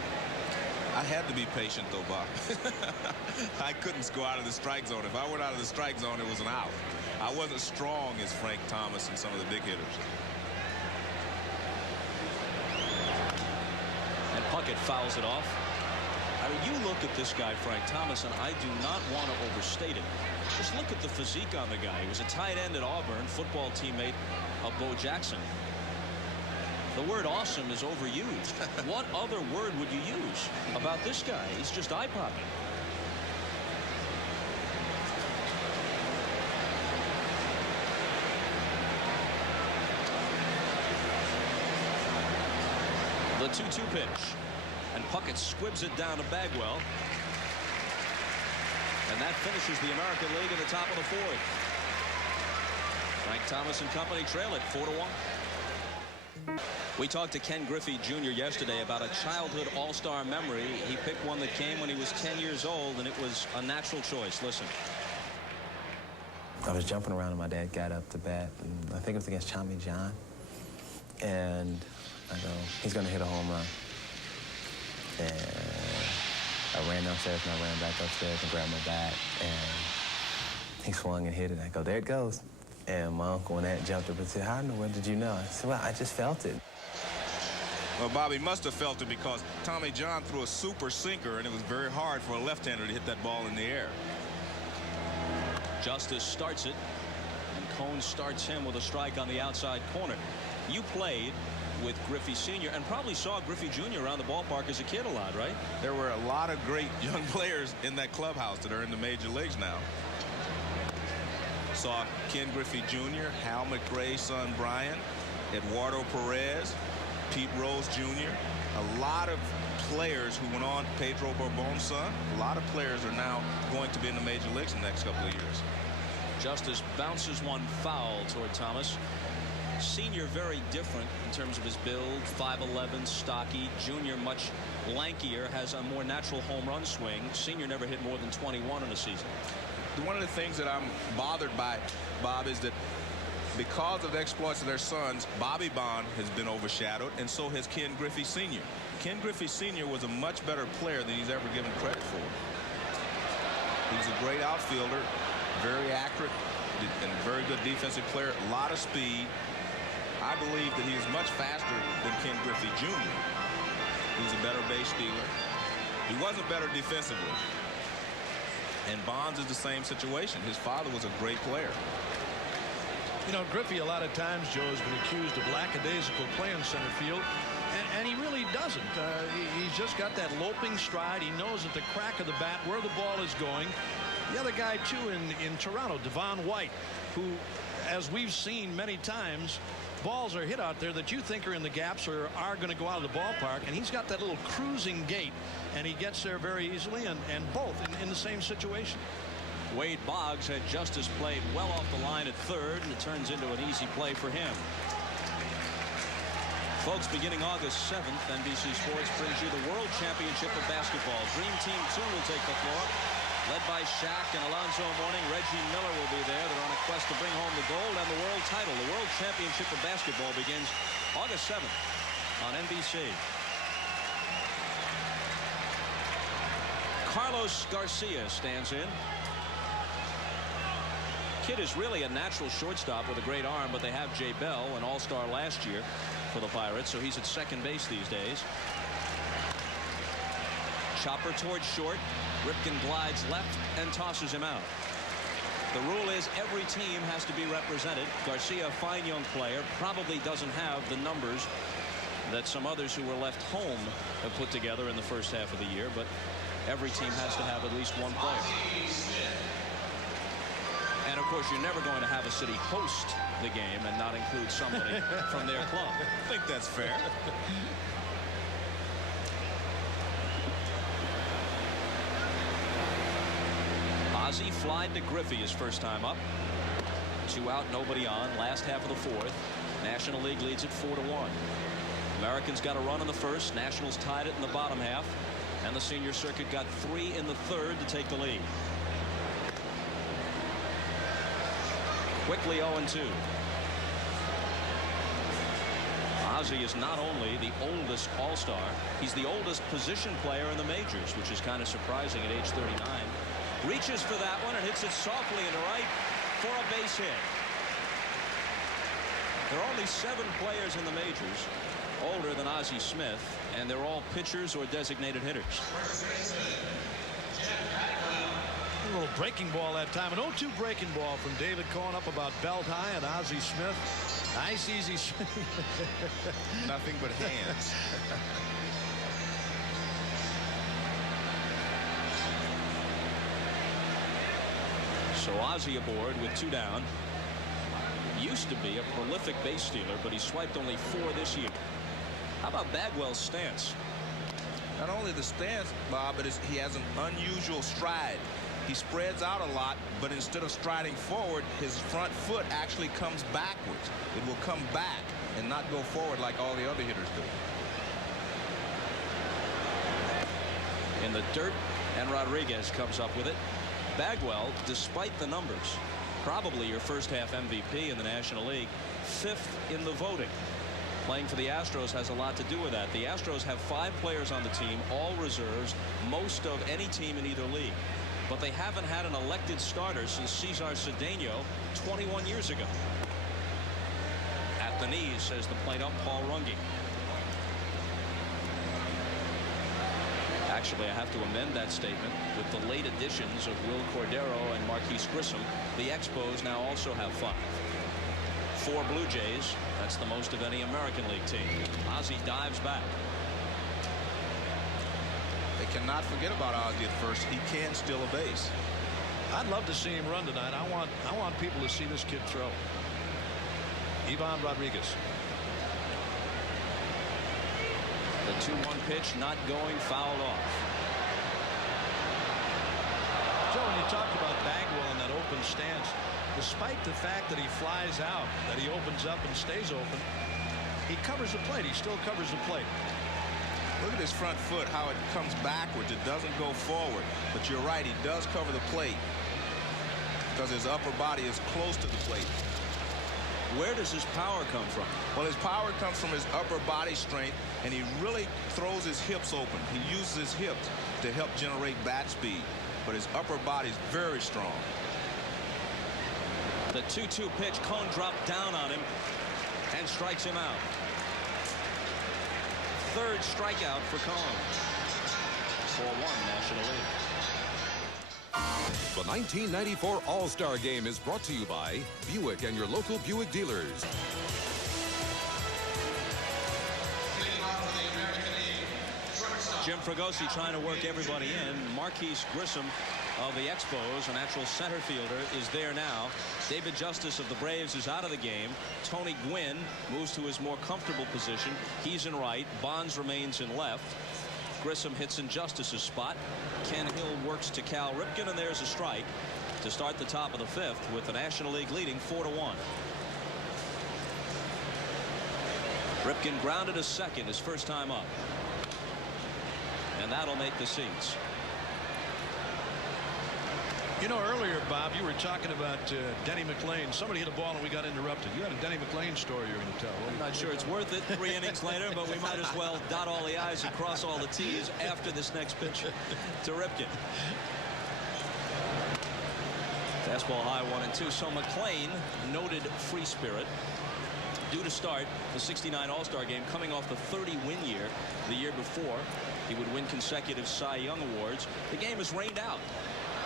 I had to be patient, though, Bob. I couldn't go out of the strike zone. If I went out of the strike zone, it was an out. I wasn't strong as Frank Thomas and some of the big hitters. And Puckett fouls it off. I mean, you look at this guy, Frank Thomas, and I do not want to overstate it. Just look at the physique on the guy. He was a tight end at Auburn, football teammate of Bo Jackson. The word awesome is overused. What other word would you use about this guy? He's just eye-popping. The 2-2 pitch. And Puckett squibs it down to Bagwell. And that finishes the American League in the top of the 4th. Frank Thomas and company trail it 4-1. We talked to Ken Griffey Jr. yesterday about a childhood all-star memory. He picked one that came when he was 10 years old, and it was a natural choice. Listen. I was jumping around, and my dad got up to bat, and I think it was against Tommy John. And I go, he's going to hit a home run. And I ran downstairs, and I ran back upstairs and grabbed my bat, and he swung and hit it. I go, there it goes. And my uncle and aunt jumped up and said, how in the world did you know? I said, well, I just felt it. Well, Bobby must have felt it because Tommy John threw a super sinker, and it was very hard for a left-hander to hit that ball in the air. Justice starts it, and Cone starts him with a strike on the outside corner. You played with Griffey Sr. and probably saw Griffey Jr. around the ballpark as a kid a lot, right? There were a lot of great young players in that clubhouse that are in the major leagues now. saw Ken Griffey Jr., Hal McRae's son Brian, Eduardo Perez, Pete Rose Jr., a lot of players who went on, Pedro Borbon's son, a lot of players are now going to be in the major leagues in the next couple of years. Justice bounces one foul toward Thomas. Senior very different in terms of his build, 5'11", stocky. Junior much lankier, has a more natural home run swing. Senior never hit more than 21 in a season. One of the things that I'm bothered by, Bob, is that because of the exploits of their sons, Bobby Bond has been overshadowed, and so has Ken Griffey Sr. Ken Griffey Sr. was a much better player than he's ever given credit for. He's a great outfielder, very accurate, and a very good defensive player, a lot of speed. I believe that he is much faster than Ken Griffey Jr. He's a better base stealer. He wasn't better defensively. And Bonds is the same situation. His father was a great player. You know, Griffey a lot of times, Joe, has been accused of lackadaisical play in center field. And he really doesn't. He's just got that loping stride. He knows at the crack of the bat where the ball is going. The other guy, too, in Toronto, Devon White, who, as we've seen many times, balls are hit out there that you think are in the gaps or are going to go out of the ballpark, and he's got that little cruising gait, and he gets there very easily, and both in the same situation. Wade Boggs had Justice played well off the line at third, and it turns into an easy play for him. Folks, beginning August 7th, NBC Sports brings you the World Championship of Basketball. Dream Team 2 will take the floor. Led by Shaq and Alonzo Mourning, Reggie Miller will be there. They're on a quest to bring home the gold and the world title. The World Championship of Basketball begins August 7th on NBC. Carlos Garcia stands in. Kid is really a natural shortstop with a great arm, but they have Jay Bell, an all-star last year for the Pirates, so he's at second base these days. Chopper towards short. Ripken glides left and tosses him out. The rule is every team has to be represented. Garcia, a fine young player, probably doesn't have the numbers that some others who were left home have put together in the first half of the year, but every team has to have at least one player. And of course, you're never going to have a city host the game and not include somebody from their club. I think that's fair. Ozzie flied to Griffey his first time up. 2 out, nobody on. Last half of the fourth. National League leads it 4-1. Americans got a run in the first. Nationals tied it in the bottom half. And the senior circuit got 3 in the third to take the lead. Quickly 0-2. Ozzie is not only the oldest All-Star, he's the oldest position player in the majors, which is kind of surprising at age 39. Reaches for that one and hits it softly into right for a base hit. There are only 7 players in the majors older than Ozzie Smith, and they're all pitchers or designated hitters. A little breaking ball that time. An 0-2 breaking ball from David Cohen up about belt high and Ozzie Smith. Nice, easy swing. Nothing but hands. So Ozzie aboard with 2 down. Used to be a prolific base stealer, but he swiped only 4 this year. How about Bagwell's stance? Not only the stance, Bob, but he has an unusual stride. He spreads out a lot, but instead of striding forward, his front foot actually comes backwards. It will come back and not go forward like all the other hitters do. In the dirt, and Rodriguez comes up with it. Bagwell, despite the numbers, probably your first half MVP in the National League, 5th in the voting. Playing for the Astros has a lot to do with that. The Astros have 5 players on the team, all reserves, most of any team in either league. But they haven't had an elected starter since Cesar Cedeno 21 years ago. At the knees, says the plate ump, Paul Runge. Actually, I have to amend that statement. With the late additions of Will Cordero and Marquise Grissom, the Expos now also have 5. 4 Blue Jays. That's the most of any American League team. Ozzie dives back. They cannot forget about Ozzie at first. He can steal a base. I'd love to see him run tonight. I want people to see this kid throw. Ivan Rodriguez. The 2-1 pitch not going, fouled off. Joe, when you talked about Bagwell in that open stance, despite the fact that he flies out, that he opens up and stays open, he covers the plate. He still covers the plate. Look at his front foot, how it comes backwards. It doesn't go forward. But you're right, he does cover the plate because his upper body is close to the plate. Where does his power come from? Well, his power comes from his upper body strength, and he really throws his hips open. He uses his hips to help generate bat speed, but his upper body is very strong. The 2-2 pitch, Cone dropped down on him and strikes him out. Third strikeout for Cone. 4-1 National League. The 1994 All-Star Game is brought to you by Buick and your local Buick dealers. Jim Fregosi trying to work everybody in. Marquise Grissom of the Expos, a natural center fielder, is there now. David Justice of the Braves is out of the game. Tony Gwynn moves to his more comfortable position. He's in right. Bonds remains in left. Grissom hits in Justice's spot. Ken Hill works to Cal Ripken, and there's a strike to start the top of the fifth with the National League leading 4-1. Ripken grounded a second his first time up. And that'll make the seats. You know, earlier, Bob, you were talking about Denny McLain. Somebody hit a ball and we got interrupted. You had a Denny McLain story you were going to tell. I'm not sure it's worth it 3 innings later, but we might as well dot all the I's and cross all the T's after this next pitch to Ripken. Fastball high, 1-2. So McLain, noted free spirit, due to start the '69 All-Star Game, coming off the 30-win year the year before. He would win consecutive Cy Young awards. The game is rained out.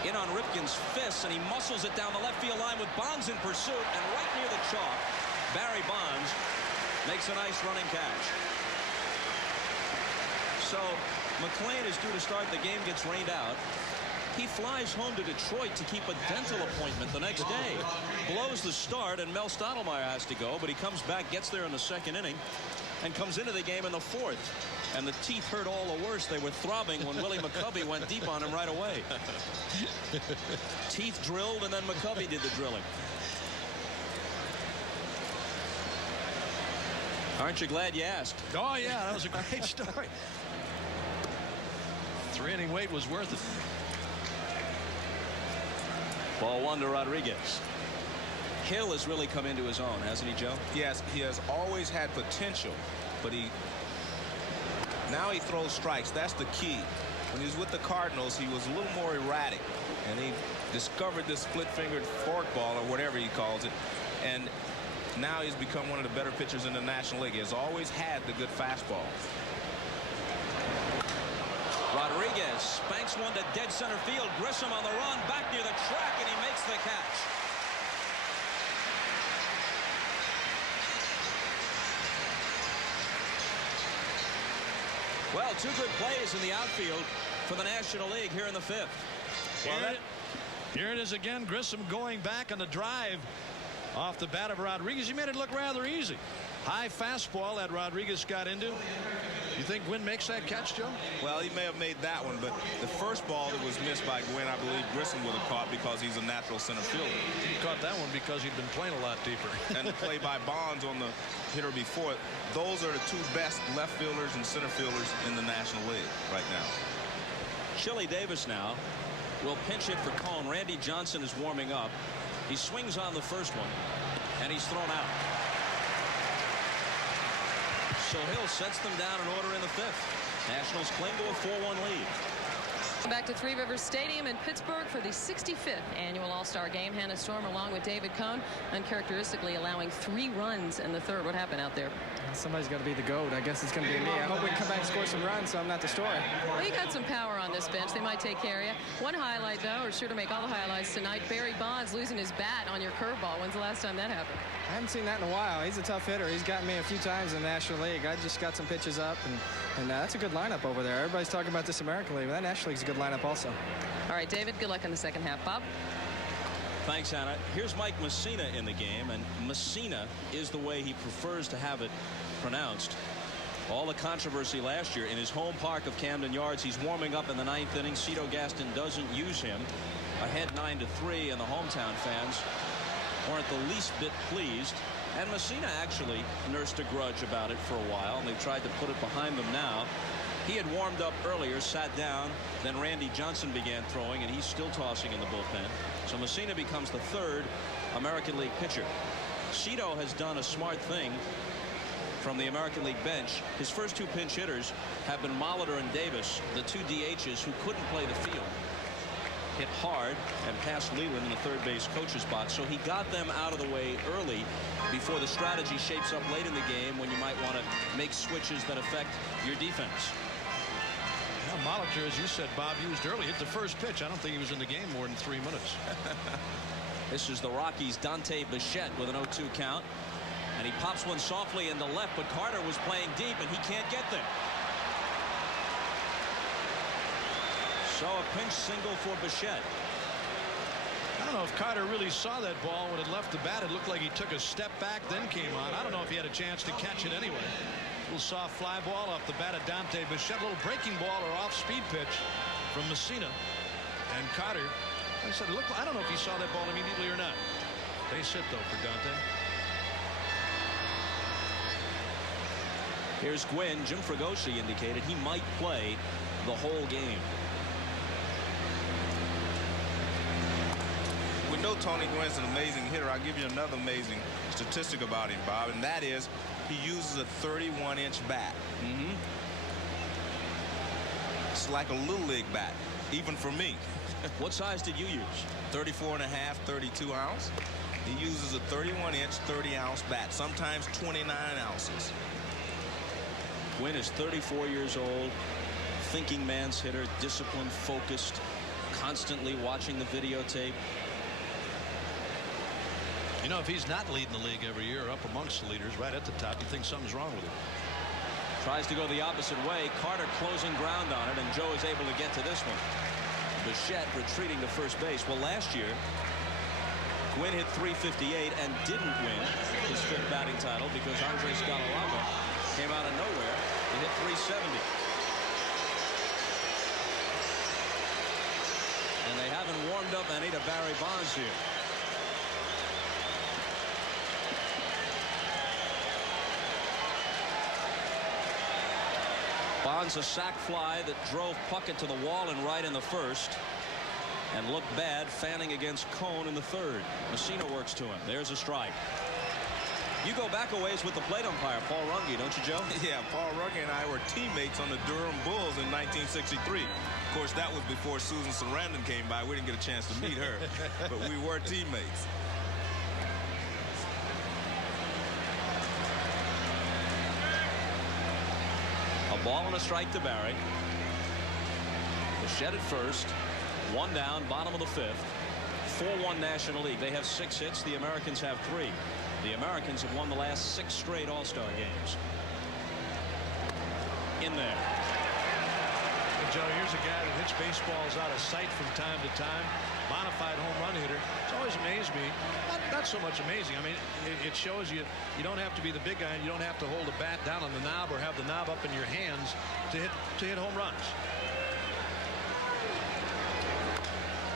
In on Ripken's fists, and he muscles it down the left field line with Bonds in pursuit, and right near the chalk, Barry Bonds makes a nice running catch. So McLain is due to start. The game gets rained out. He flies home to Detroit to keep a dental appointment the next day. Blows the start, and Mel Stottlemyre has to go, but he comes back, gets there in the second inning, and comes into the game in the fourth. And the teeth hurt all the worse. They were throbbing when Willie McCovey went deep on him right away. Teeth drilled, and then McCovey did the drilling. Aren't you glad you asked? Oh, yeah, that was a great story. 3-inning wait was worth it. Ball 1 to Rodriguez. Hill has really come into his own, hasn't he, Joe? Yes, he has always had potential, but now he throws strikes. That's the key. When he was with the Cardinals, he was a little more erratic, and he discovered this split-fingered forkball, or whatever he calls it, and now he's become one of the better pitchers in the National League. He has always had the good fastball. Rodriguez spanks one to dead center field. Grissom on the run, back near the track, and he makes the catch. Well, 2 good plays in the outfield for the National League here in the fifth. Here it is again. Grissom going back on the drive off the bat of Rodriguez. He made it look rather easy. High fastball that Rodriguez got into. You think Gwynn makes that catch, Joe? Well, he may have made that one, but the first ball that was missed by Gwynn, I believe Grissom would have caught because he's a natural center fielder. He caught that one because he'd been playing a lot deeper. And the play by Bonds on the hitter before it. Those are the 2 best left fielders and center fielders in the National League right now. Chili Davis now will pinch hit for Cone. Randy Johnson is warming up. He swings on the first one, and he's thrown out. So Hill sets them down in order in the fifth. Nationals cling to a 4-1 lead. Back to Three Rivers Stadium in Pittsburgh for the 65th annual All-Star Game. Hannah Storm along with David Cone, uncharacteristically allowing 3 runs in the third. What happened out there? Somebody's got to be the GOAT. I guess it's going to be me. I hope we can come back and score some runs so I'm not the story. Well, you got some power on this bench. They might take care of you. One highlight, though, or sure to make all the highlights tonight, Barry Bonds losing his bat on your curveball. When's the last time that happened? I haven't seen that in a while. He's a tough hitter. He's gotten me a few times in the National League. I just got some pitches up, and that's a good lineup over there. Everybody's talking about this American League, but that National League's a good lineup also. All right, David, good luck in the second half. Bob? Thanks, Anna. Here's Mike Messina in the game, and Messina is the way he prefers to have it pronounced. All the controversy last year in his home park of Camden Yards. He's warming up in the 9th inning. Cito Gaston doesn't use him. Ahead 9-3, and the hometown fans weren't the least bit pleased. And Messina actually nursed a grudge about it for a while, and they tried to put it behind them now. He had warmed up earlier, sat down, then Randy Johnson began throwing, and he's still tossing in the bullpen. So Messina becomes the 3rd American League pitcher. Cito has done a smart thing from the American League bench. His first 2 pinch hitters have been Molitor and Davis, the 2 DHs who couldn't play the field. Hit hard and passed Leland in the third base coach's box, so he got them out of the way early before the strategy shapes up late in the game when you might want to make switches that affect your defense. Now, Molitor, as you said, Bob, used early, hit the first pitch. I don't think he was in the game more than 3 minutes. This is the Rockies' Dante Bichette with an 0-2 count. And he pops one softly into left, but Carter was playing deep, and he can't get there. So a pinch single for Bichette. I don't know if Carter really saw that ball when it left the bat. It looked like he took a step back, then came on. I don't know if he had a chance to catch it anyway. A little soft fly ball off the bat of Dante Bichette. A little breaking ball or off-speed pitch from Messina. And Carter, like I said, I don't know if he saw that ball immediately or not. Base hit, though, for Dante. Here's Gwynn. Jim Fregosi indicated he might play the whole game. We know Tony Gwynn's an amazing hitter. I'll give you another amazing statistic about him, Bob, and that is he uses a 31-inch bat. It's like a little league bat, even for me. What size did you use? 34 and a half, 32 ounce. He uses a 31-inch, 30-ounce bat, sometimes 29 ounces. Gwynn is 34 years old, thinking man's hitter, disciplined, focused, constantly watching the videotape. You know, if he's not leading the league every year, up amongst the leaders, right at the top, you think something's wrong with him. Tries to go the opposite way. Carter closing ground on it, and Joe is able to get to this one. Bichette retreating to first base. Well, last year, Gwynn hit .358 and didn't win his 5th batting title because Andres Galarraga came out of nowhere to hit .370. And they haven't warmed up any to Barry Bonds here. Bonds a sac fly that drove Puckett to the wall and right in the 1st. And looked bad fanning against Cone in the 3rd. Messina works to him. There's a strike. You go back a ways with the plate umpire, Paul Runge, don't you, Joe? Yeah, Paul Runge and I were teammates on the Durham Bulls in 1963. Of course, that was before Susan Sarandon came by. We didn't get a chance to meet her, but we were teammates. A ball and a strike to Barry. Bichette at first. 1 down, bottom of the 5th. 4-1 National League. They have 6 hits. The Americans have 3. The Americans have won the last 6 straight All-Star games. In there. Hey, Joe, here's a guy that hits baseballs out of sight from time to time. Bonafide home run hitter. It's always amazed me. Not so much amazing. I mean, it shows you don't have to be the big guy, and you don't have to hold a bat down on the knob or have the knob up in your hands to hit home runs.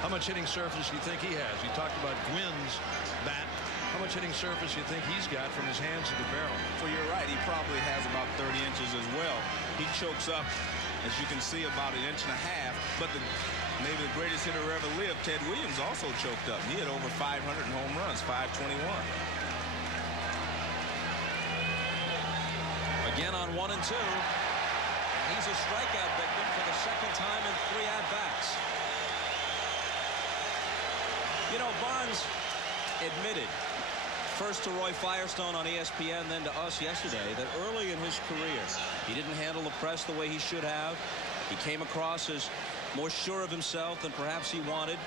How much hitting surface do you think he has? You talked about Gwynn's bat. How much hitting surface do you think he's got from his hands to the barrel? Well, you're right. He probably has about 30 inches as well. He chokes up, as you can see, about 1.5 inches. But maybe the greatest hitter who ever lived, Ted Williams, also choked up. He had over 500 home runs, 521. Again on 1 and 2. He's a strikeout victim for the 2nd time in 3 at-bats. You know, Bonds admitted, first to Roy Firestone on ESPN, then to us yesterday, that early in his career, he didn't handle the press the way he should have. He came across as more sure of himself than perhaps he wanted.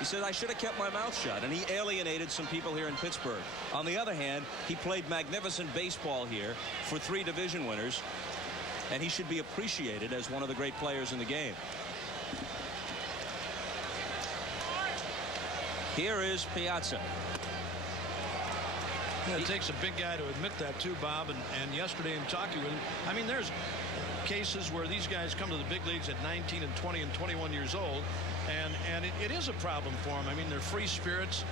He said, I should have kept my mouth shut, and he alienated some people here in Pittsburgh. On the other hand, he played magnificent baseball here for 3 division winners, and he should be appreciated as one of the great players in the game. Here is Piazza. Yeah, it takes a big guy to admit that too, Bob. And yesterday in talking with him, I mean, there's cases where these guys come to the big leagues at 19 and 20 and 21 years old, and it is a problem for them. I mean, they're free spirits,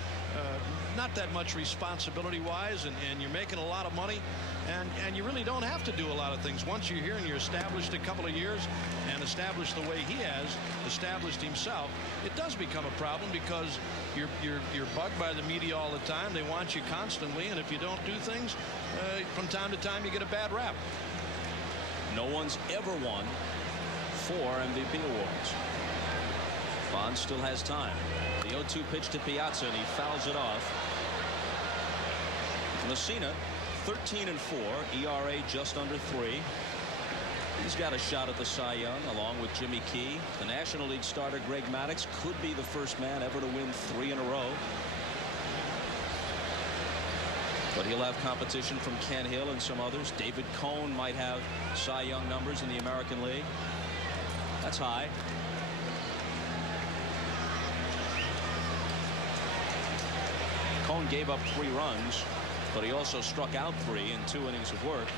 not that much responsibility wise, and you're making a lot of money, and you really don't have to do a lot of things. Once you're here and you're established a couple of years and established the way he has established himself, it does become a problem because you're bugged by the media all the time. They want you constantly, and if you don't do things from time to time, you get a bad rap. No one's ever won 4 MVP awards. Bonds still has time. The 0-2 pitch to Piazza, and he fouls it off. Messina, 13 and 4, ERA just under 3. He's got a shot at the Cy Young along with Jimmy Key. The National League starter Greg Maddux could be the first man ever to win 3 in a row. But he'll have competition from Ken Hill and some others. David Cone might have Cy Young numbers in the American League. That's high. Cone gave up 3 runs, but he also struck out 3 in 2 innings of work.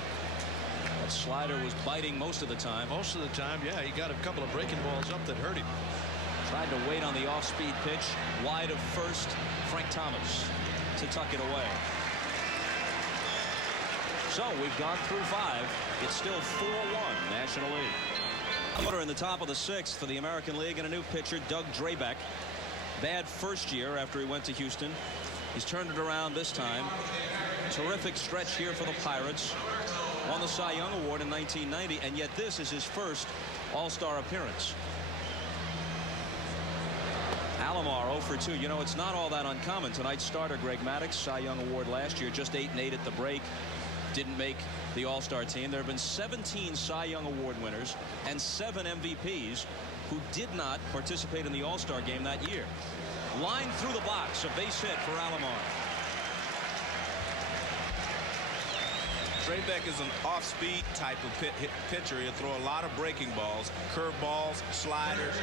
That slider was biting most of the time. Most of the time, yeah. He got a couple of breaking balls up that hurt him. Tried to wait on the off-speed pitch. Wide of first. Frank Thomas to tuck it away. So we've gone through 5. It's still 4-1 National League. Order in the top of the 6th for the American League, and a new pitcher, Doug Drabek. Bad first year after he went to Houston. He's turned it around this time. Terrific stretch here for the Pirates. Won the Cy Young Award in 1990, and yet this is his first All-Star appearance. Alomar 0 for 2. You know, it's not all that uncommon. Tonight's starter, Greg Maddux, Cy Young Award last year, just 8 and 8 at the break. Didn't make the All-Star team. There have been 17 Cy Young Award winners and 7 MVPs who did not participate in the All-Star game that year. Line through the box, a base hit for Alomar. Drabek is an off-speed type of pitcher. He'll throw a lot of breaking balls, curve balls, sliders,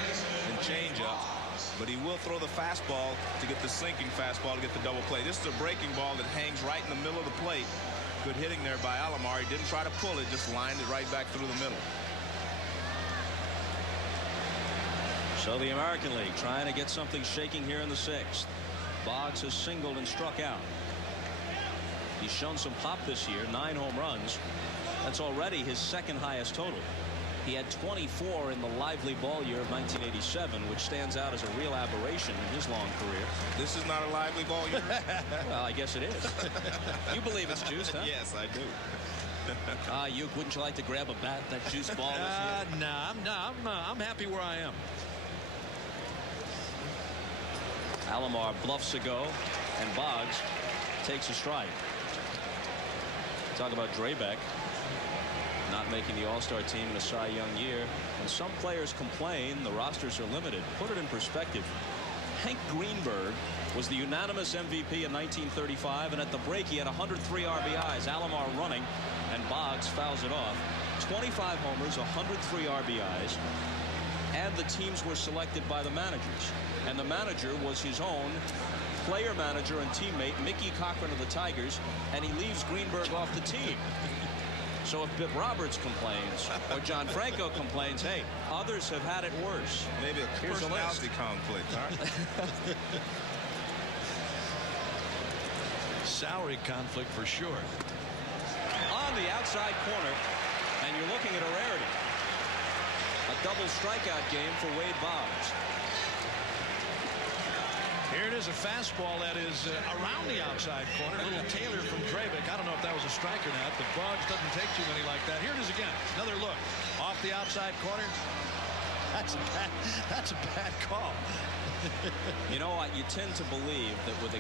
and changeups. But he will throw the fastball to get the sinking fastball to get the double play. This is a breaking ball that hangs right in the middle of the plate. Good hitting there by Alomar. He didn't try to pull it, just lined it right back through the middle. So the American League trying to get something shaking here in the 6th. Boggs has singled and struck out. He's shown some pop this year, 9 home runs. That's already his 2nd highest total. He had 24 in the lively ball year of 1987, which stands out as a real aberration in his long career. This is not a lively ball year? Well, I guess it is. You believe it's juiced, huh? Yes, I do. Wouldn't you like to grab a bat, that juice ball this year? I'm happy where I am. Alomar bluffs a go, and Boggs takes a strike. Talk about Drabek not making the All-Star team in a Cy Young year. When some players complain the rosters are limited, put it in perspective. Hank Greenberg was the unanimous MVP in 1935, and at the break he had 103 RBIs. Alomar running, and Boggs fouls it off. 25 homers, 103 RBIs, and the teams were selected by the managers. And the manager was his own player manager and teammate, Mickey Cochran of the Tigers, and he leaves Greenberg off the team. So if Bip Roberts complains or John Franco complains, hey, others have had it worse. Maybe a personality conflict, huh? Salary conflict for sure. On the outside corner, and you're looking at a rarity. A double strikeout game for Wade Boggs. Here it is, a fastball that is around the outside corner. A little Taylor from Drabek. I don't know if that was a strike or not, but Boggs doesn't take too many like that. Here it is again. Another look off the outside corner. That's a bad call. You know what? You tend to believe that with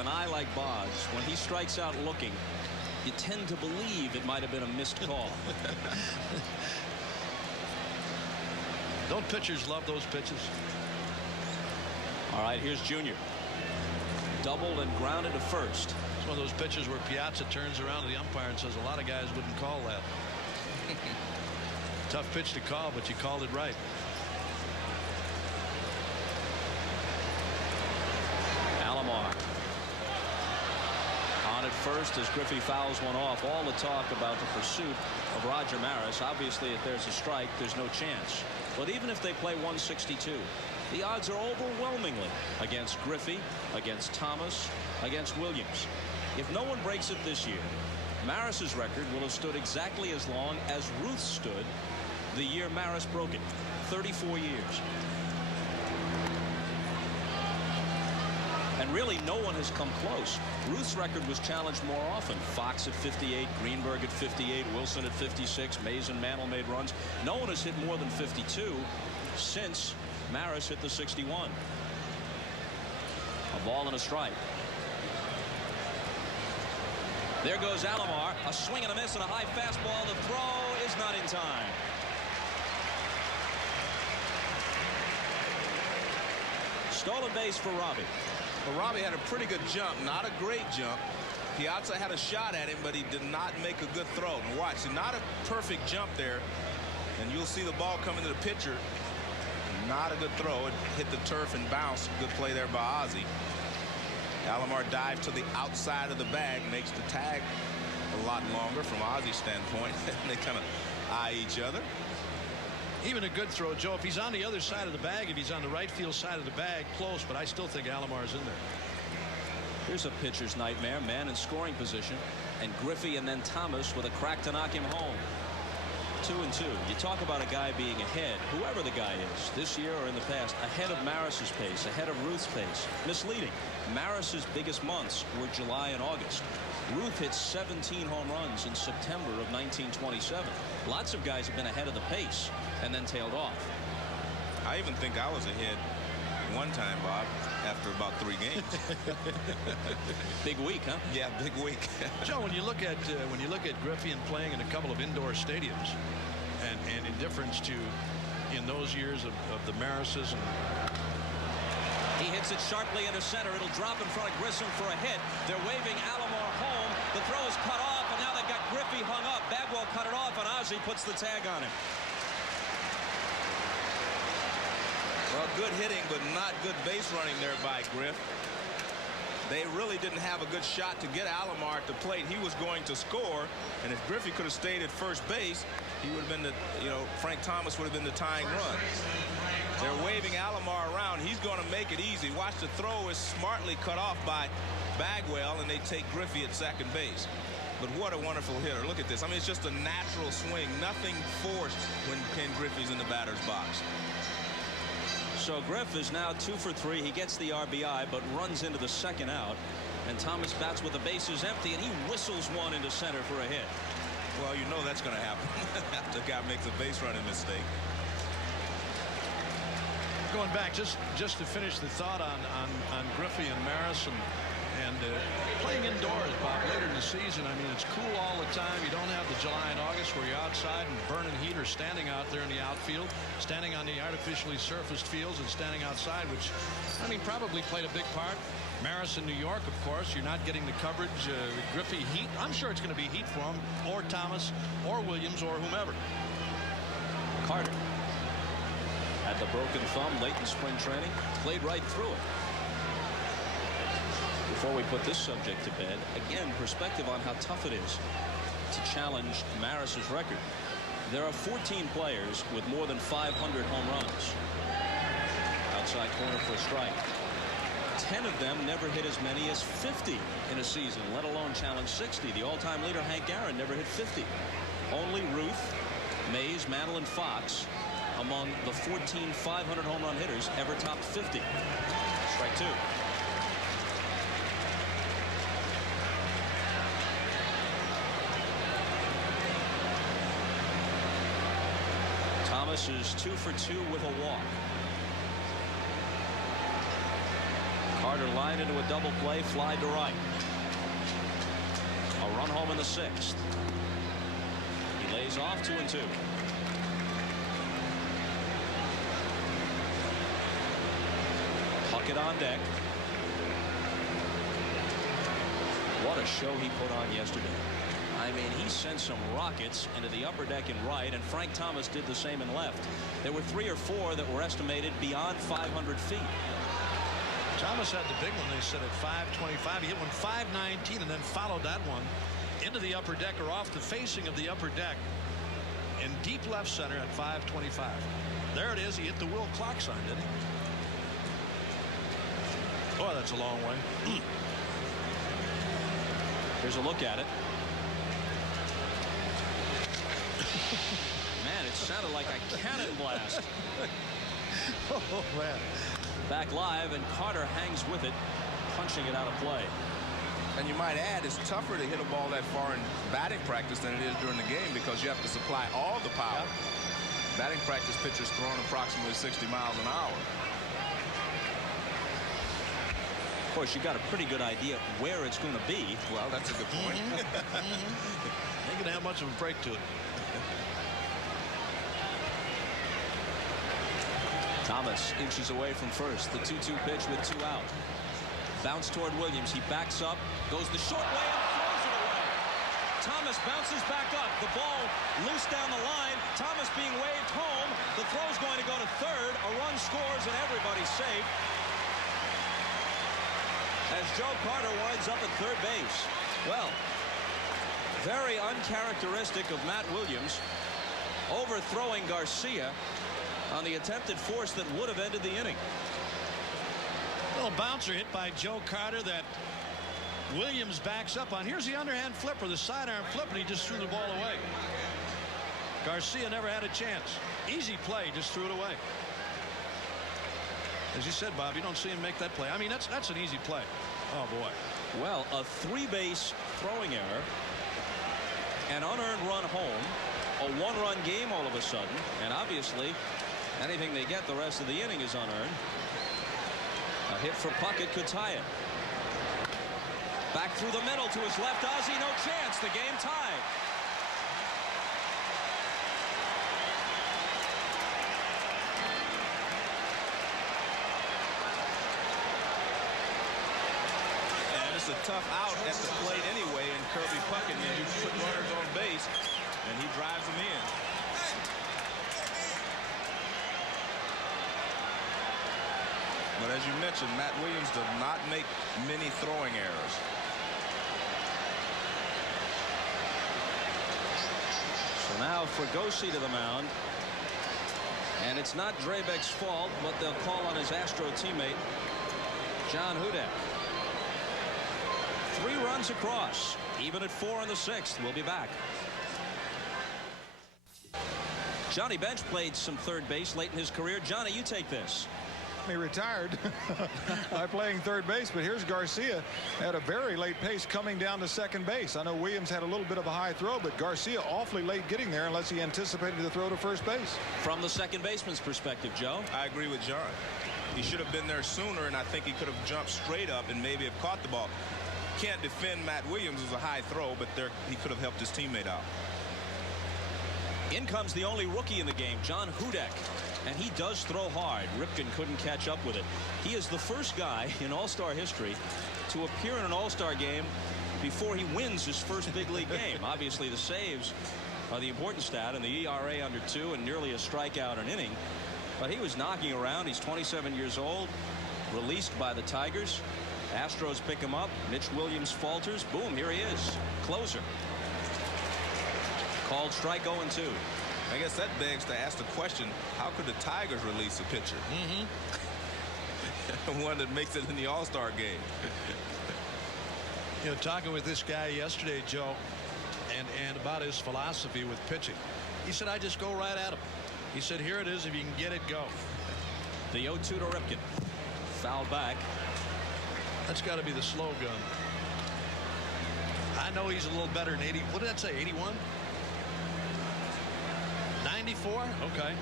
an eye like Boggs, when he strikes out looking, you tend to believe it might have been a missed call. Don't pitchers love those pitches? All right, here's Junior. Doubled and grounded to first. It's one of those pitches where Piazza turns around to the umpire and says a lot of guys wouldn't call that. Tough pitch to call, but you called it right. first as Griffey fouls one off. All the talk about the pursuit of Roger Maris. Obviously, if there's a strike, there's no chance. But even if they play 162, the odds are overwhelmingly against Griffey, against Thomas, against Williams. If no one breaks it this year, Maris's record will have stood exactly as long as Ruth stood the year Maris broke it. 34 years. And really, no one has come close. Ruth's record was challenged more often. Fox at 58, Greenberg at 58, Wilson at 56, Mays and Mantle made runs. No one has hit more than 52 since Maris hit the 61. A ball and a strike. There goes Alomar. A swing and a miss and a high fastball. The throw is not in time. Stolen base for Robbie. Well, Robbie had a pretty good jump, not a great jump. Piazza had a shot at him, but he did not make a good throw. And watch, not a perfect jump there. And you'll see the ball coming to the pitcher. Not a good throw. It hit the turf and bounced. Good play there by Ozzie. Alomar dived to the outside of the bag, makes the tag a lot longer from Ozzie's standpoint. They kind of eye each other. Even a good throw, Joe, if he's on the other side of the bag, if he's on the right field side of the bag, close, but I still think Alomar's in there. Here's a pitcher's nightmare. Man in scoring position, and Griffey and then Thomas with a crack to knock him home. 2-2. You talk about a guy being ahead, whoever the guy is, this year or in the past, ahead of Maris's pace, ahead of Ruth's pace. Misleading. Maris's biggest months were July and August. Ruth hit 17 home runs in September of 1927. Lots of guys have been ahead of the pace and then tailed off. I even think I was ahead one time, Bob, after about 3 games. Big week, huh? Yeah, big week. Joe, when you look at Griffey and playing in a couple of indoor stadiums, and in difference to in those years of the Marises and. He hits it sharply into center. It'll drop in front of Grissom for a hit. They're waving Alomar home. The throw is cut off, and now they've got Griffey hung up. Bagwell cut it off, and Ozzie puts the tag on him. Well, good hitting, but not good base running there by Griff. They really didn't have a good shot to get Alomar at the plate. He was going to score, and if Griffey could have stayed at first base, he would have been Frank Thomas would have been the tying run. They're waving Alomar around. He's going to make it easy. Watch, the throw is smartly cut off by Bagwell, and they take Griffey at second base. But what a wonderful hitter. Look at this. I mean, it's just a natural swing. Nothing forced when Ken Griffey's in the batter's box. So Griff is now 2 for 3. He gets the RBI, but runs into the second out. And Thomas bats with the bases empty, and he whistles one into center for a hit. Well, you know that's going to happen after the guy makes a base running mistake. Going back, just to finish the thought on Griffey and Maris and playing indoors, Bob, later in the season. I mean, it's cool all the time. You don't have the July and August where you're outside and burning heat or standing out there in the outfield, standing on the artificially surfaced fields and standing outside, which, I mean, probably played a big part. Maris in New York, of course, you're not getting the coverage. Griffey, heat. I'm sure it's going to be heat for him, or Thomas, or Williams, or whomever. Carter had the broken thumb late in spring training, played right through it. Before we put this subject to bed, again, perspective on how tough it is to challenge Maris's record. There are 14 players with more than 500 home runs. Outside corner for a strike. 10 of them never hit as many as 50 in a season, let alone challenge 60. The all-time leader, Hank Aaron, never hit 50. Only Ruth, Mays, Mantle, and Fox among the 14 500 home run hitters ever topped 50. Strike 2. Thomas is 2 for 2 with a walk. Carter lined into a double play, fly to right. A run home in the 6th. He lays off 2-2. Puckett on deck. What a show he put on yesterday. I mean, he sent some rockets into the upper deck in right, and Frank Thomas did the same in left. There were 3 or 4 that were estimated beyond 500 feet. Thomas had the big one, they said, at 525. He hit one 519 and then followed that one into the upper deck or off the facing of the upper deck in deep left center at 525. There it is. He hit the Will Clark sign, didn't he? Oh, that's a long way. Here's a look at it. Man, it sounded like a cannon blast. Oh, man. Back live, and Carter hangs with it, punching it out of play. And you might add, it's tougher to hit a ball that far in batting practice than it is during the game because you have to supply all the power. Yep. Batting practice pitchers throwing approximately 60 miles an hour. Of course, you got a pretty good idea where it's going to be. Well, that's a good point. Ain't going to have much of a break to it. Thomas inches away from first. The 2-2 pitch with 2 out. Bounce toward Williams. He backs up, goes the short way, and throws it away. Thomas bounces back up. The ball loose down the line. Thomas being waved home. The throw's going to go to third. A run scores, and everybody's safe. As Joe Carter winds up at third base. Well, very uncharacteristic of Matt Williams overthrowing Garcia on the attempted force that would have ended the inning. Little bouncer hit by Joe Carter that Williams backs up on. Here's the underhand flipper, the sidearm flip, and he just threw the ball away. Garcia never had a chance. Easy play, just threw it away. As you said, Bob, you don't see him make that play. I mean, that's an easy play. Oh, boy. Well, a 3-base throwing error, an unearned run home, a 1-run game all of a sudden, and obviously anything they get the rest of the inning is unearned. A hit for Puckett could tie it. Back through the middle to his left, Ozzie, no chance. The game tied. And it's a tough out at the plate anyway, and Kirby Puckett, you put runners on base, and he drives them in. But as you mentioned, Matt Williams does not make many throwing errors. So now Fregosi to the mound. And it's not Drabek's fault, but they'll call on his Astro teammate, John Hudak. 3 runs across, even at 4 in the 6th. We'll be back. Johnny Bench played some third base late in his career. Johnny, you take this. He retired by playing third base, but here's Garcia at a very late pace coming down to second base. I know Williams had a little bit of a high throw, but Garcia awfully late getting there unless he anticipated the throw to first base. From the second baseman's perspective, Joe. I agree with John. He should have been there sooner, and I think he could have jumped straight up and maybe have caught the ball. Can't defend Matt Williams as a high throw, but he could have helped his teammate out. In comes the only rookie in the game, John Hudak. And he does throw hard. Ripken couldn't catch up with it. He is the first guy in All-Star history to appear in an All-Star game before he wins his first big league game. Obviously, the saves are the important stat, and the ERA under 2 and nearly a strikeout an inning. But he was knocking around. He's 27 years old, released by the Tigers. Astros pick him up. Mitch Williams falters. Boom, here he is. Closer. Called strike 0-2. I guess that begs to ask the question, how could the Tigers release a pitcher? One that makes it in the All-Star game. You know, talking with this guy yesterday, Joe, and about his philosophy with pitching. He said, I just go right at him. He said, here it is. If you can get it, go. The 0-2 to Ripken. Foul back. That's got to be the slow gun. I know he's a little better than 80. What did that say, 81? 94? Okay.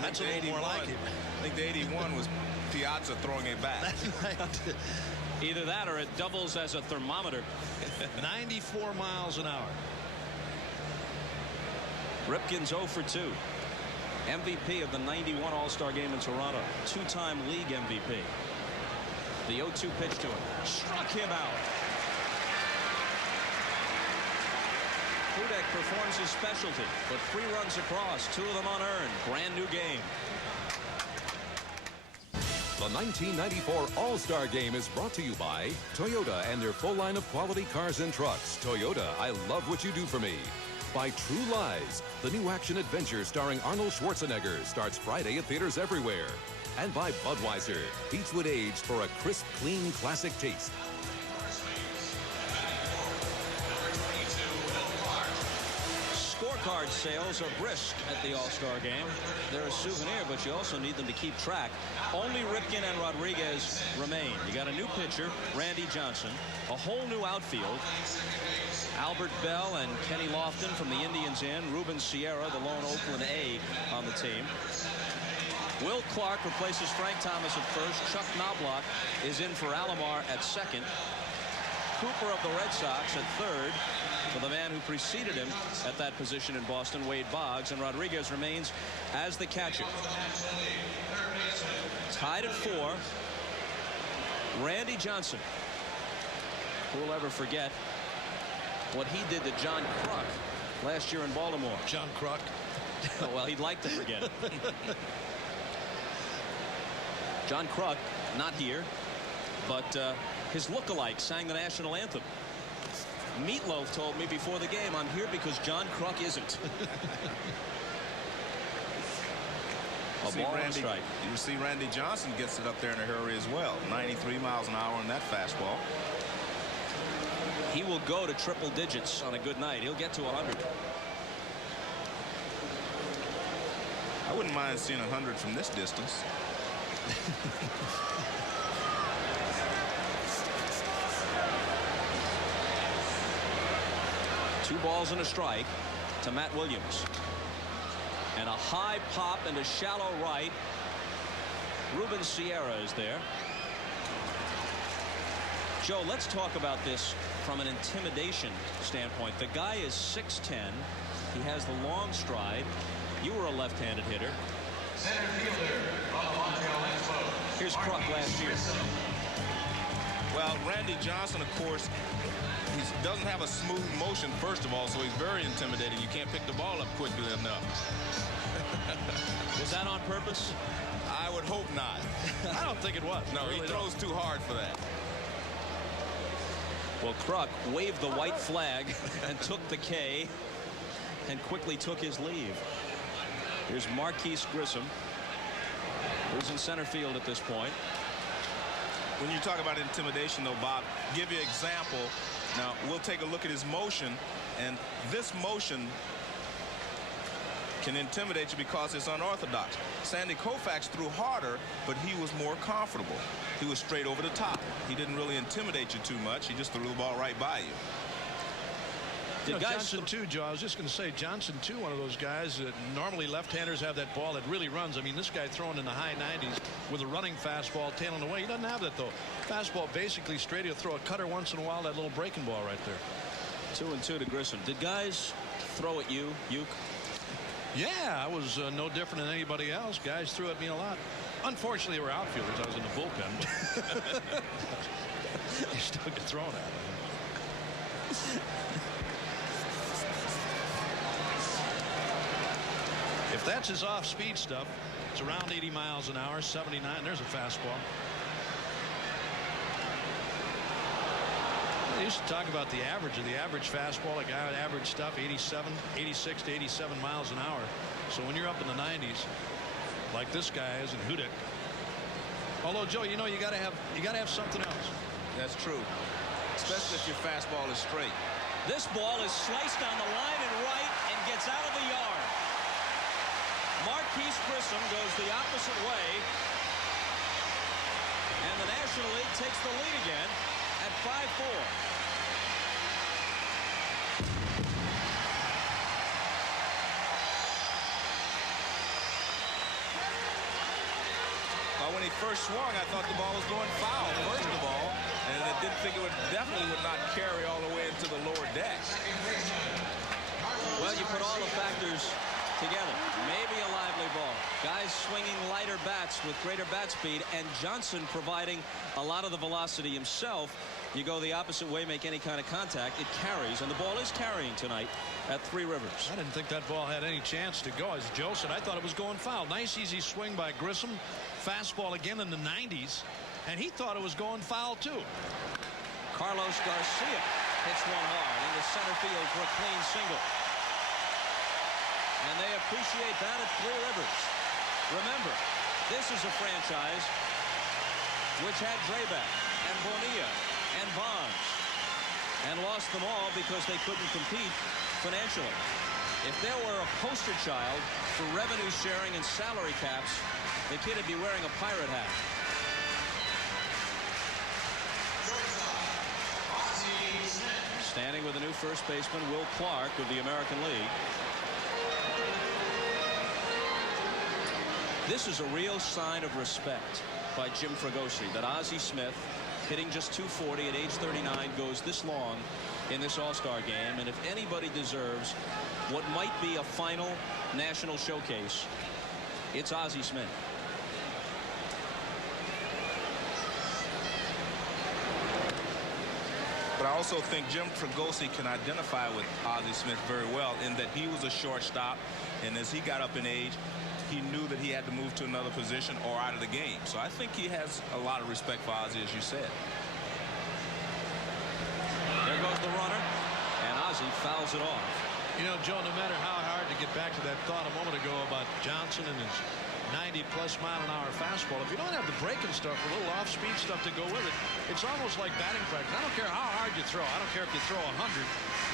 That's a little more like it. I think the 81 was Piazza throwing it back. Either that or it doubles as a thermometer. 94 miles an hour. Ripken's 0 for 2. MVP of the 91 All-Star game in Toronto. 2-time league MVP. The 0-2 pitch to him. Struck him out. Hudak performs his specialty, but 3 runs across, 2 of them unearned. Brand new game. The 1994 All-Star Game is brought to you by Toyota and their full line of quality cars and trucks. Toyota, I love what you do for me. By True Lies, the new action-adventure starring Arnold Schwarzenegger starts Friday at theaters everywhere. And by Budweiser, Beechwood aged for a crisp, clean, classic taste. Scorecard sales are brisk at the All-Star Game. They're a souvenir, but you also need them to keep track. Only Ripken and Rodriguez remain. You got a new pitcher, Randy Johnson, a whole new outfield. Albert Bell and Kenny Lofton from the Indians in. Ruben Sierra, the lone Oakland A on the team. Will Clark replaces Frank Thomas at first. Chuck Knobloch is in for Alomar at second. Cooper of the Red Sox at third for the man who preceded him at that position in Boston, Wade Boggs, and Rodriguez remains as the catcher. Tied at 4, Randy Johnson. Who will ever forget what he did to John Kruk last year in Baltimore? John Kruk? Well, he'd like to forget it. John Kruk, not here, but his lookalike sang the national anthem. Meatloaf told me before the game, I'm here because John Kruk isn't. A ball and strike. You see Randy Johnson gets it up there in a hurry as well. 93 miles an hour on that fastball. He will go to triple digits on a good night. He'll get to 100. I wouldn't mind seeing 100 from this distance. 2 balls and a strike to Matt Williams. And a high pop and a shallow right. Ruben Sierra is there. Joe, let's talk about this from an intimidation standpoint. The guy is 6'10". He has the long stride. You were a left-handed hitter. Here's Kruk last year. Well, Randy Johnson, of course, he doesn't have a smooth motion, first of all, so he's very intimidating. You can't pick the ball up quickly enough. Was that on purpose? I would hope not. I don't think it was. No, he throws too hard for that. Well, Kruk waved the white flag and took the K and quickly took his leave. Here's Marquise Grissom, who's in center field at this point. When you talk about intimidation, though, Bob, give you an example. Now, we'll take a look at his motion, and this motion can intimidate you because it's unorthodox. Sandy Koufax threw harder, but he was more comfortable. He was straight over the top. He didn't really intimidate you too much. He just threw the ball right by you. Johnson, too, Joe. I was just going to say, Johnson, too, one of those guys that normally left-handers have that ball that really runs. I mean, this guy throwing in the high 90s with a running fastball tailing away. He doesn't have that, though. Fastball basically straight. He'll throw a cutter once in a while, that little breaking ball right there. 2-2 to Grissom. Did guys throw at you, Uecker? Yeah, I was no different than anybody else. Guys threw at me a lot. Unfortunately, they were outfielders. I was in the bullpen. You still get thrown at them. If that's his off-speed stuff, it's around 80 miles an hour, 79. There's a fastball. They used to talk about the average of the average fastball. A guy with average stuff, 86 to 87 miles an hour. So when you're up in the 90s, like this guy is in Uecker. Although, Joe, you know, you got to have something else. That's true, especially if your fastball is straight. This ball is sliced down the line and right and gets out of the yard. Marquise Grissom goes the opposite way, and the National League takes the lead again at 5-4. Well, when he first swung, I thought the ball was going foul, first of all, and I didn't think it definitely would not carry all the way into the lower deck. Well, you put all the factors together. Maybe a lively ball. Guys swinging lighter bats with greater bat speed, and Johnson providing a lot of the velocity himself. You go the opposite way, make any kind of contact, it carries, and the ball is carrying tonight at Three Rivers. I didn't think that ball had any chance to go. As Joe said, I thought it was going foul. Nice easy swing by Grissom. Fastball again in the 90s, and he thought it was going foul too. Carlos Garcia hits one hard into center field for a clean single. And they appreciate that at Three Rivers. Remember, this is a franchise which had Drabek and Bonilla and Bonds and lost them all because they couldn't compete financially. If there were a poster child for revenue sharing and salary caps, the kid would be wearing a pirate hat. Standing with the new first baseman, Will Clark of the American League. This is a real sign of respect by Jim Fregosi that Ozzie Smith, hitting just .240 at age 39, goes this long in this All-Star game. And if anybody deserves what might be a final national showcase, it's Ozzie Smith. But I also think Jim Fregosi can identify with Ozzie Smith very well in that he was a shortstop, and as he got up in age, he knew that he had to move to another position or out of the game. So I think he has a lot of respect for Ozzie, as you said. There goes the runner, and Ozzie fouls it off. You know, Joe, no matter how hard to get back to that thought a moment ago about Johnson and his 90-plus mile-an-hour fastball, if you don't have the breaking stuff, a little off-speed stuff to go with it, it's almost like batting practice. I don't care how hard you throw. I don't care if you throw 100.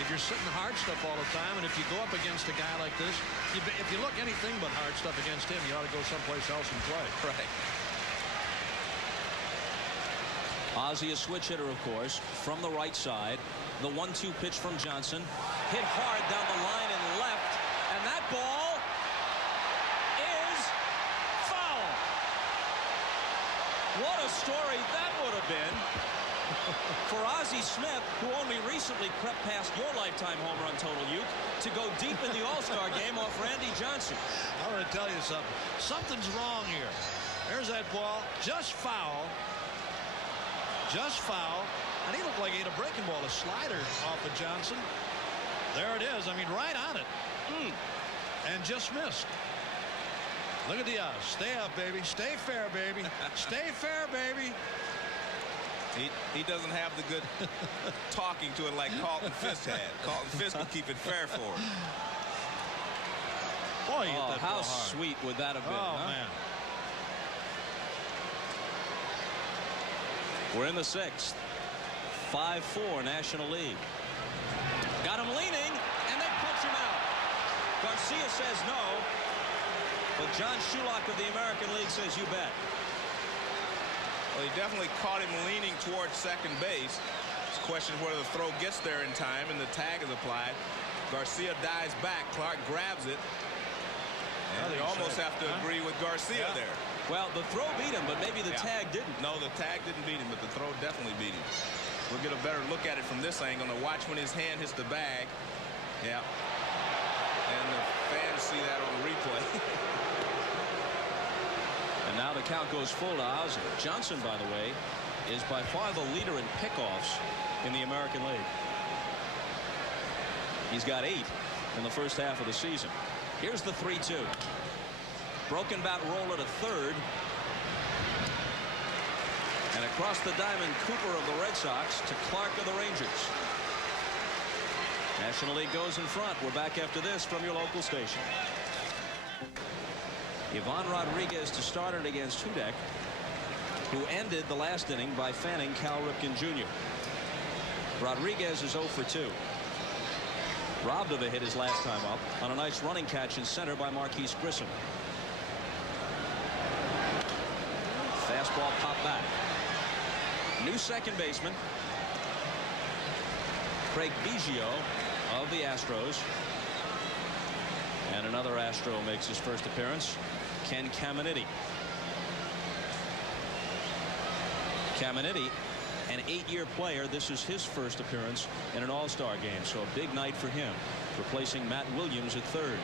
If you're sitting hard stuff all the time, and if you go up against a guy like this, if you look anything but hard stuff against him, you ought to go someplace else and play. Right. Ozzie, a switch hitter, of course, from the right side. The 1-2 pitch from Johnson. Hit hard down the line and left, and that ball is foul. What a story that would have been for Ozzie Smith, who only recently crept past your lifetime home run total, Uecker, to go deep in the All-Star game off Randy Johnson. I'm going to tell you something. Something's wrong here. There's that ball, just foul. Just foul. And he looked like he had a breaking ball, a slider off of Johnson. There it is. I mean, right on it. And just missed. Look at the odds. Stay up, baby. Stay fair, baby. Stay fair, baby. He doesn't have the good talking to it like Carlton Fisk had. Carlton Fisk would keep it fair for him. Boy, that how ball hard. Sweet would that have been? Oh, huh? man. We're in the 6th. 5-4 National League. Got him leaning, and they punch him out. Garcia says no, but John Shulock of the American League says you bet. Well, he definitely caught him leaning towards second base. It's a question of whether the throw gets there in time, and the tag is applied. Garcia dives back. Clark grabs it. And they almost have to agree with Garcia there. Well, the throw beat him, but maybe the tag didn't. No, the tag didn't beat him, but the throw definitely beat him. We'll get a better look at it from this angle. Now watch when his hand hits the bag. Yeah. And the fans see that on the replay. And now the count goes full to Ozzie. Johnson, by the way, is by far the leader in pickoffs in the American League. He's got 8 in the first half of the season. Here's the 3-2. Broken bat roller to third. And across the diamond, Cooper of the Red Sox to Clark of the Rangers. National League goes in front. We're back after this from your local station. Ivan Rodriguez to start it against Uecker, who ended the last inning by fanning Cal Ripken Jr. Rodriguez is 0 for 2. Robbed of a hit his last time up on a nice running catch in center by Marquise Grissom. Fastball popped back. New second baseman, Craig Biggio of the Astros. And another Astro makes his first appearance, Ken Caminiti. Caminiti, an 8-year player. This is his first appearance in an All-Star game, so a big night for him, replacing Matt Williams at third.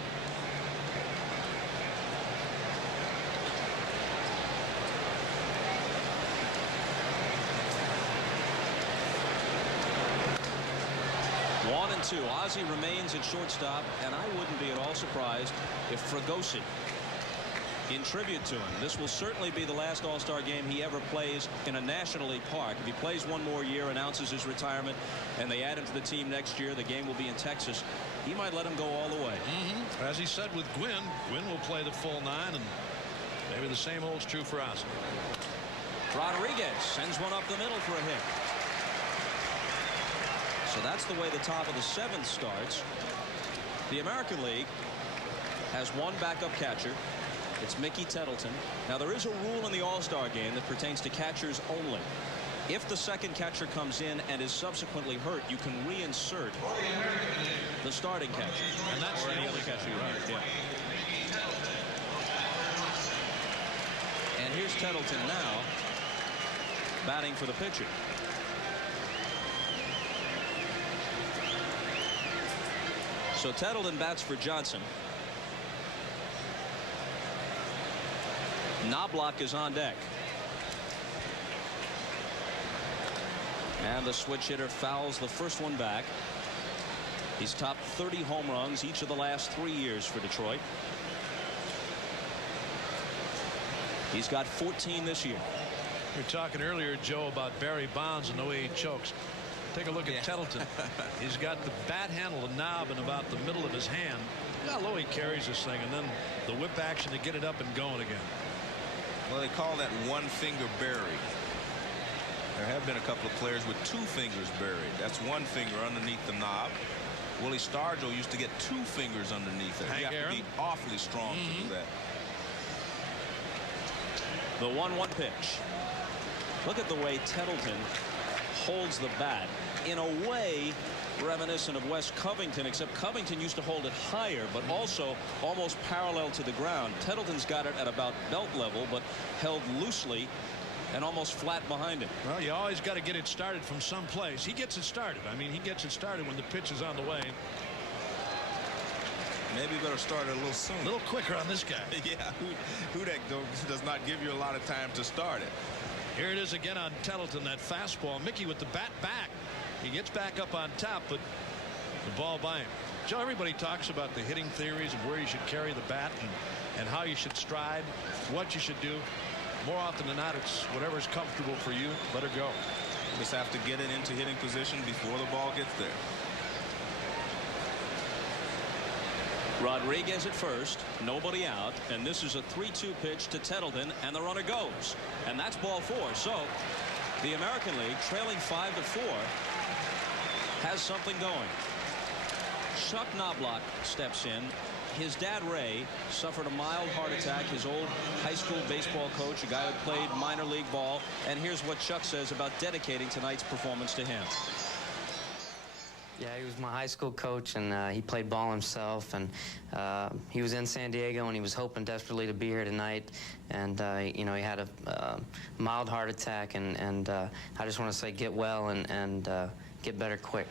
1-2. Ozzie remains at shortstop, and I wouldn't be at all surprised if Fregosi, in tribute to him, this will certainly be the last All-Star game he ever plays in a National League park. If he plays one more year, announces his retirement, and they add him to the team next year, the game will be in Texas, he might let him go all the way. As he said with Gwynn will play the full 9, and maybe the same holds true for us. Rodriguez sends one up the middle for a hit. So that's the way the top of the 7th starts. The American League has one backup catcher. It's Mickey Tettleton. Now, there is a rule in the All-Star game that pertains to catchers only. If the second catcher comes in and is subsequently hurt, you can reinsert the starting catcher. And that's or any other catcher you have. Yeah. And here's Tettleton now batting for the pitcher. So Tettleton bats for Johnson. Knobloch is on deck. And the switch hitter fouls the first one back. He's topped 30 home runs each of the last 3 years for Detroit. He's got 14 this year. We were talking earlier, Joe, about Barry Bonds and the way he chokes. Take a look at Tettleton. He's got the bat handle, the knob, in about the middle of his hand. Look how low he carries this thing, and then the whip action to get it up and going again. Well, they call that one finger buried. There have been a couple of players with 2 fingers buried. That's one finger underneath the knob. Willie Stargell used to get 2 fingers underneath it. You have to be awfully strong to do that. The 1-1 pitch. Look at the way Tettleton holds the bat, in a way reminiscent of Wes Covington, except Covington used to hold it higher, but also almost parallel to the ground. Tettleton's got it at about belt level, but held loosely and almost flat behind him. Well, you always got to get it started from someplace. He gets it started. I mean, he gets it started when the pitch is on the way. Maybe better start it a little sooner. A little quicker on this guy. Yeah, Uecker does not give you a lot of time to start it. Here it is again on Tettleton, that fastball. Mickey with the bat back. He gets back up on top, but the ball by him. Joe, everybody talks about the hitting theories of where you should carry the bat and how you should stride, what you should do. More often than not, it's whatever's comfortable for you. Let her go. Just have to get it into hitting position before the ball gets there. Rodriguez at first, nobody out, and this is a 3-2 pitch to Tettleton, and the runner goes, and that's ball 4. So the American League, trailing 5-4, has something going. Chuck Knobloch steps in. His dad, Ray, suffered a mild heart attack. His old high school baseball coach, a guy who played minor league ball, and here's what Chuck says about dedicating tonight's performance to him. Yeah, he was my high school coach, and he played ball himself, and he was in San Diego, and he was hoping desperately to be here tonight, and you know, he had a mild heart attack, and I just want to say get well and get better quick.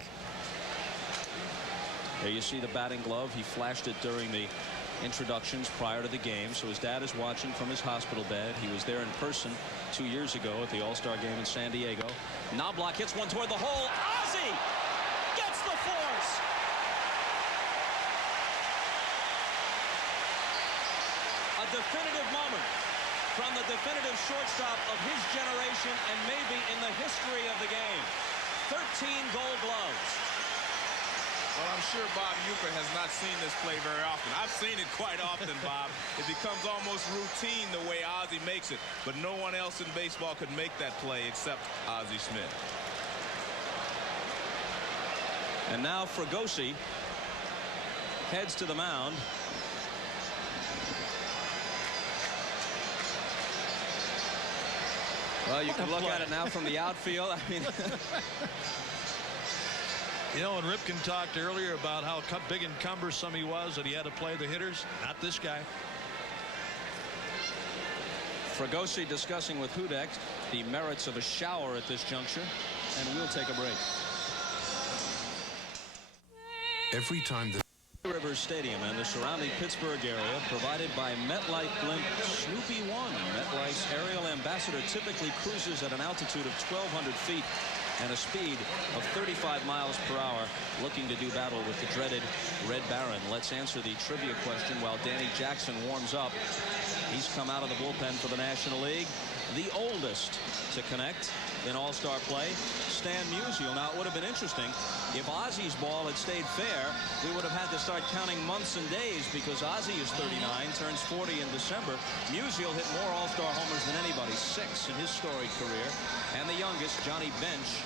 There you see the batting glove. He flashed it during the introductions prior to the game, so his dad is watching from his hospital bed. He was there in person 2 years ago at the All-Star game in San Diego. Knobloch hits one toward the hole. Ozzie gets the force. A definitive moment from the definitive shortstop of his generation and maybe in the history of the game. 13 Gold Gloves. Well, I'm sure Bob Uecker has not seen this play very often. I've seen it quite often, Bob. It becomes almost routine the way Ozzie makes it. But no one else in baseball could make that play except Ozzie Smith. And now Fregosi heads to the mound. Well, you can look at it now from the outfield. I mean, you know, when Ripken talked earlier about how big and cumbersome he was, that he had to play the hitters, not this guy. Fregosi discussing with Hudek the merits of a shower at this juncture, and we'll take a break. Every time the Rivers Stadium and the surrounding Pittsburgh area provided by MetLife Blimp Snoopy 1. MetLife's aerial ambassador typically cruises at an altitude of 1,200 feet. and a speed of 35 miles per hour, looking to do battle with the dreaded Red Baron. Let's answer the trivia question while Danny Jackson warms up. He's come out of the bullpen for the National League. The oldest to connect in All-Star play, Stan Musial. Now, it would have been interesting if Ozzy's ball had stayed fair. We would have had to start counting months and days because Ozzy is 39, turns 40 in December. Musial hit more All-Star homers than anybody, 6 in his storied career. And the youngest, Johnny Bench,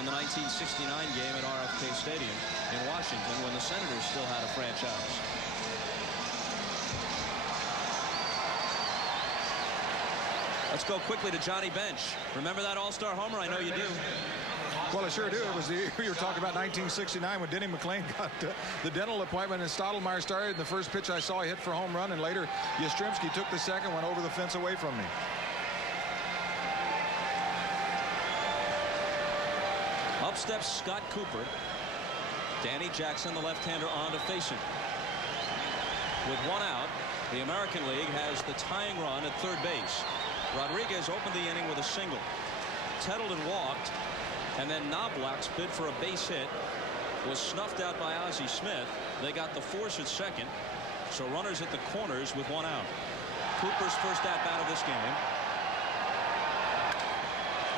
in the 1969 game at RFK Stadium in Washington when the Senators still had a franchise. Let's go quickly to Johnny Bench. Remember that All-Star homer? I know you do. Well, I sure do. It was the year you were talking about, 1969, when Denny McClain got the dental appointment and Stottlemyre started. And the first pitch I saw, he hit for home run, and later Yastrzemski took the second, went over the fence away from me. Up steps Scott Cooper. Danny Jackson, the left-hander, on to face him. With one out, the American League has the tying run at third base. Rodriguez opened the inning with a single. Tettled and walked, and then Knobloch's bid for a base hit was snuffed out by Ozzie Smith. They got the force at second, so runners at the corners with one out. Cooper's first at-bat of this game.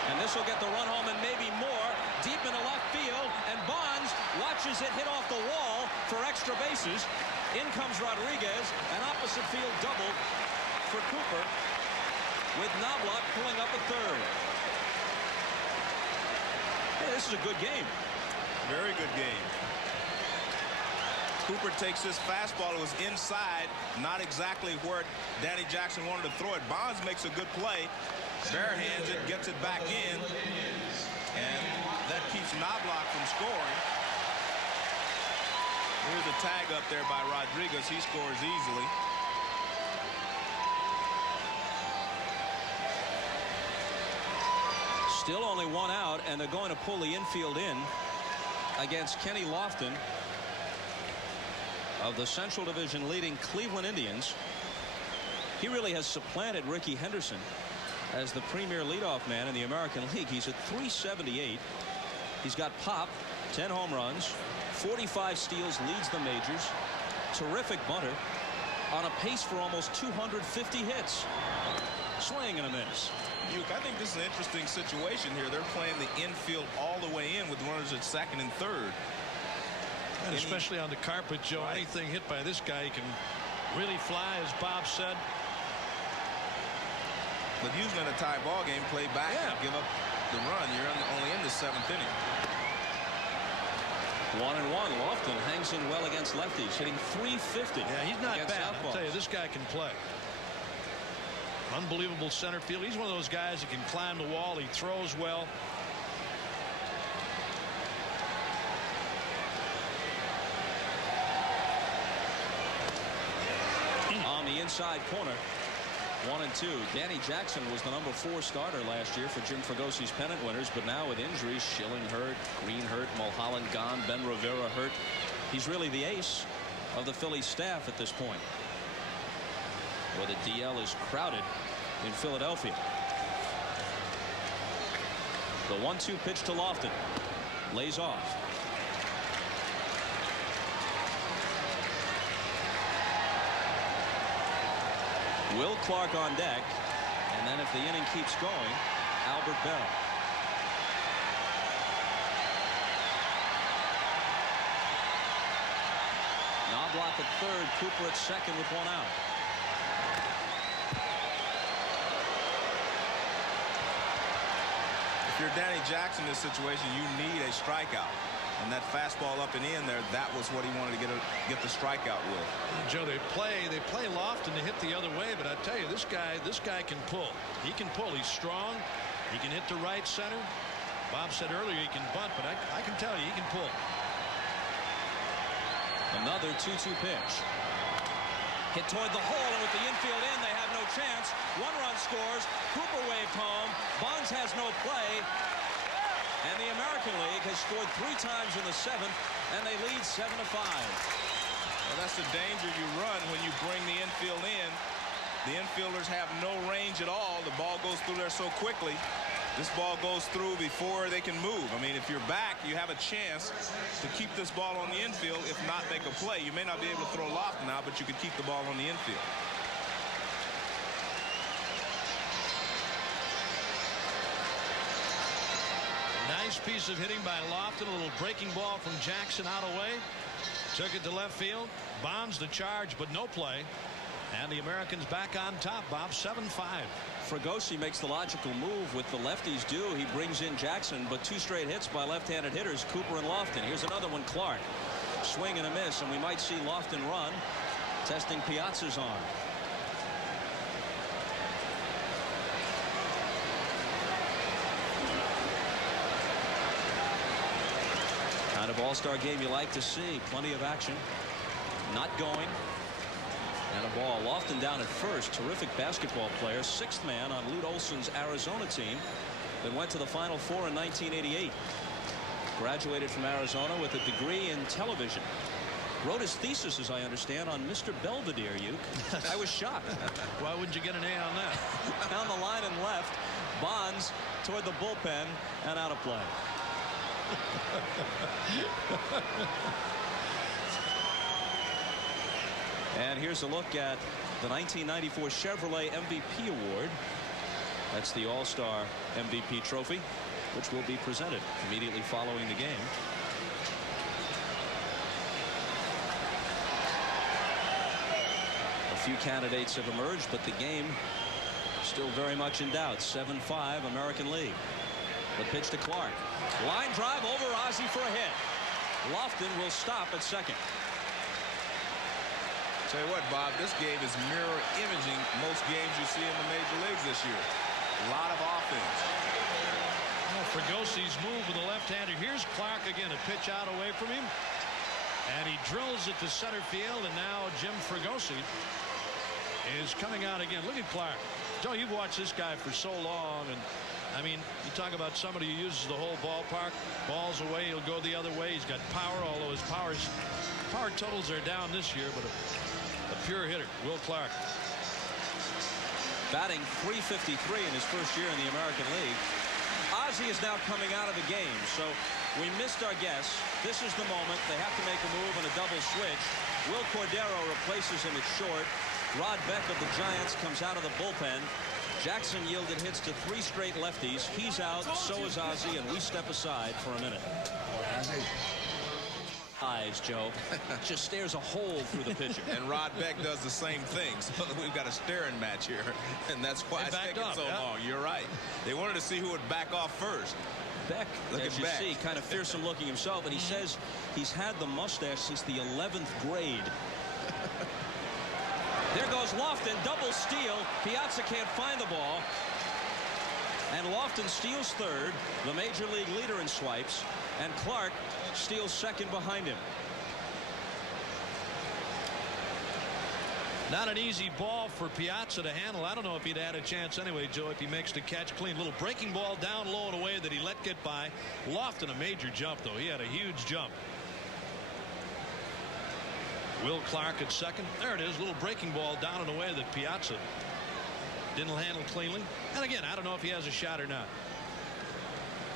And this will get the run home and maybe more, deep into left field, and Bonds watches it hit off the wall for extra bases. In comes Rodriguez, an opposite field double for Cooper, with Knobloch pulling up at third. Hey, this is a good game. Very good game. Cooper takes this fastball. It was inside, not exactly where Danny Jackson wanted to throw it. Bonds makes a good play, barehands it, gets it back in, and that keeps Knobloch from scoring. Here's a tag up there by Rodriguez. He scores easily. Still only one out, and they're going to pull the infield in against Kenny Lofton of the Central Division leading Cleveland Indians. He really has supplanted Rickey Henderson as the premier leadoff man in the American League. He's at .378. He's got pop, 10 home runs, 45 steals, leads the majors. Terrific bunter on a pace for almost 250 hits. Swing and a miss. I think this is an interesting situation here. They're playing the infield all the way in with runners at second and third. And especially on the carpet, Joe, right. Anything hit by this guy can really fly, as Bob said. But usually in a tie ball game, play back and give up the run. You're only in the 7th inning. 1-1. Lofton hangs in well against lefties, hitting .350. Yeah, he's not bad. Southpaws. I'll tell you, this guy can play. Unbelievable center field. He's one of those guys that can climb the wall. He throws well. On the inside corner, 1-2. Danny Jackson was the #4 starter last year for Jim Fragosi's pennant winners, but now with injuries, Schilling hurt, Green hurt, Mulholland gone, Ben Rivera hurt. He's really the ace of the Phillies staff at this point, where the DL is crowded in Philadelphia. The 1-2 pitch to Lofton. Lays off. Will Clark on deck, and then if the inning keeps going, Albert Bell. Knobloch at third, Cooper at second with one out. If you're Danny Jackson in this situation, you need a strikeout. And that fastball up and in there, that was what he wanted to get the strikeout with. Joe, they play Lofton to hit the other way, but I tell you, this guy can pull. He can pull. He's strong. He can hit to right center. Bob said earlier he can bunt, but I can tell you he can pull. Another 2-2 pitch. Hit toward the hole, and with the infield in, they have no chance. One run scores. Cooper waved home. Bonds has no play. And the American League has scored 3 times in the 7th, and they lead 7-5. Well, that's the danger you run when you bring the infield in. The infielders have no range at all. The ball goes through there so quickly. This ball goes through before they can move. I mean, if you're back, you have a chance to keep this ball on the infield. If not, they can play. You may not be able to throw Lofton out, but you can keep the ball on the infield. Nice piece of hitting by Lofton. A little breaking ball from Jackson out away. Took it to left field. Bonds the charge, but no play. And the Americans back on top, Bob, 7-5. Fregosi makes the logical move with the lefties do. He brings in Jackson, but 2 straight hits by left-handed hitters, Cooper and Lofton. Here's another one, Clark. Swing and a miss, and we might see Lofton run, testing Piazza's arm. Kind of all-star game you like to see. Plenty of action. Not going. And a ball. Lofton down at first. Terrific basketball player. 6th man on Lute Olson's Arizona team that went to the Final Four in 1988. Graduated from Arizona with a degree in television. Wrote his thesis, as I understand, on Mr. Belvedere, Uecker. I was shocked. Why wouldn't you get an A on that? Down the line and left. Bonds toward the bullpen and out of play. And here's a look at the 1994 Chevrolet MVP Award. That's the All-Star MVP trophy, which will be presented immediately following the game. A few candidates have emerged, but the game still very much in doubt. 7-5 American League. The pitch to Clark. Line drive over Ozzie for a hit. Lofton will stop at second. Tell you what, Bob, this game is mirror imaging most games you see in the major leagues this year. A lot of offense. Fregosi's move with the left-hander. Here's Clark again, a pitch out away from him. And he drills it to center field, and now Jim Fregosi is coming out again. Look at Clark. Joe, you've watched this guy for so long, and I mean, you talk about somebody who uses the whole ballpark. Balls away, he'll go the other way. He's got power, although his power totals are down this year, but a pure hitter, Will Clark. Batting .353 in his first year in the American League. Ozzie is now coming out of the game, so we missed our guess. This is the moment. They have to make a move and a double switch. Will Cordero replaces him at short. Rod Beck of the Giants comes out of the bullpen. Jackson yielded hits to 3 straight lefties. He's out, so is Ozzie, and we step aside for a minute. Eyes, Joe. Just stares a hole through the pitcher. And Rod Beck does the same thing. So we've got a staring match here, and that's why it's taking so long. You're right. They wanted to see who would back off first. Beck, as you see, kind of fearsome looking himself, and he says he's had the mustache since the 11th grade. There goes Lofton, double steal. Piazza can't find the ball. And Lofton steals third, the major league leader in swipes, and Clark steals second behind him. Not an easy ball for Piazza to handle. I don't know if he'd had a chance anyway, Joe, if he makes the catch clean. Little breaking ball down low and away that he let get by. Lofton, a major jump, though. He had a huge jump. Will Clark at second. There it is. Little breaking ball down and away that Piazza didn't handle cleanly. And again, I don't know if he has a shot or not.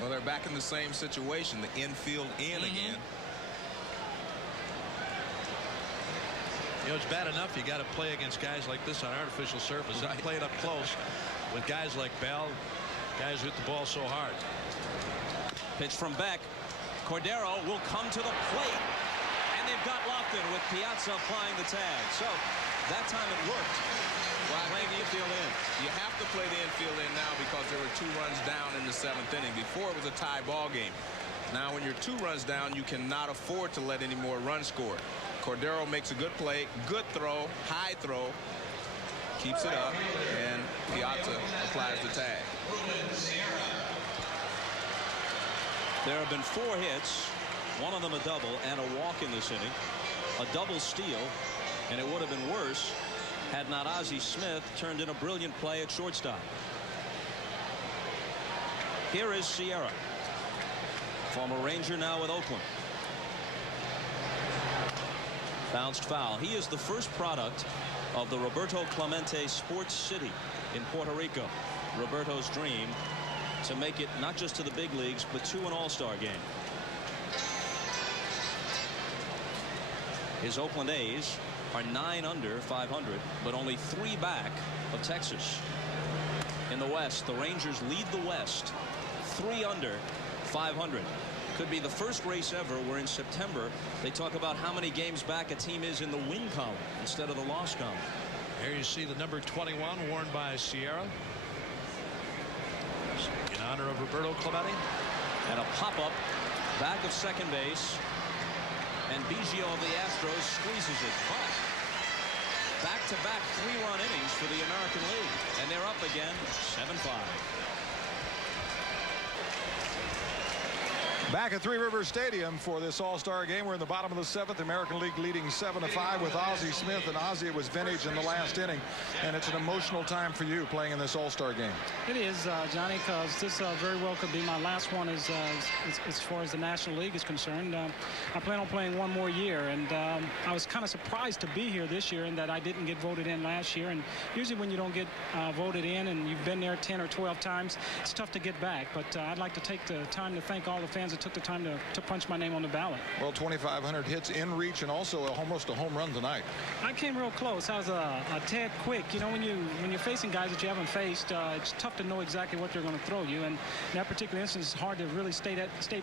Well, they're back in the same situation. The infield in again. You know, it's bad enough you got to play against guys like this on artificial surface. Right. Play it up close with guys like Bell, guys who hit the ball so hard. Pitch from Beck. Cordero will come to the plate. They've got Lofton with Piazza applying the tag. So that time it worked. Well, playing the infield in. You have to play the infield in now because there were 2 runs down in the 7th inning. Before it was a tie ball game. Now when you're 2 runs down, you cannot afford to let any more runs score. Cordero makes a good play, good throw, high throw, keeps it up, and Piazza applies the tag. There have been 4 hits. One of them a double and a walk in this inning. A double steal, and it would have been worse had not Ozzie Smith turned in a brilliant play at shortstop. Here is Sierra, former Ranger, now with Oakland. Bounced foul. He is the first product of the Roberto Clemente Sports City in Puerto Rico. Roberto's dream to make it not just to the big leagues, but to an All-Star game. His Oakland A's are 9 under 500, but only 3 back of Texas. In the West, the Rangers lead the West 3 under 500. Could be the first race ever where in September they talk about how many games back a team is in the win column instead of the loss column. There you see the number 21 worn by Sierra in honor of Roberto Clemente. And a pop-up back of second base, and Biggio of the Astros squeezes it. But back-to-back 3-run innings for the American League, and they're up again 7-5. Back at Three Rivers Stadium for this All-Star game. We're in the bottom of the 7th. American League leading 7-5 with Ozzie Smith. And Ozzie, it was vintage in the last inning. And it's an emotional time for you playing in this All-Star game. It is, Johnny, because this very well could be my last one as far as the National League is concerned. I plan on playing one more year. And I was kind of surprised to be here this year in that I didn't get voted in last year. And usually when you don't get voted in and you've been there 10 or 12 times, it's tough to get back. But I'd like to take the time to thank all the fans that took the time to punch my name on the ballot. Well, 2,500 hits in reach and also almost a home run tonight. I came real close. I was a tad quick. You know, when you're facing guys that you haven't faced, it's tough to know exactly what they're going to throw you. And in that particular instance, it's hard to really stay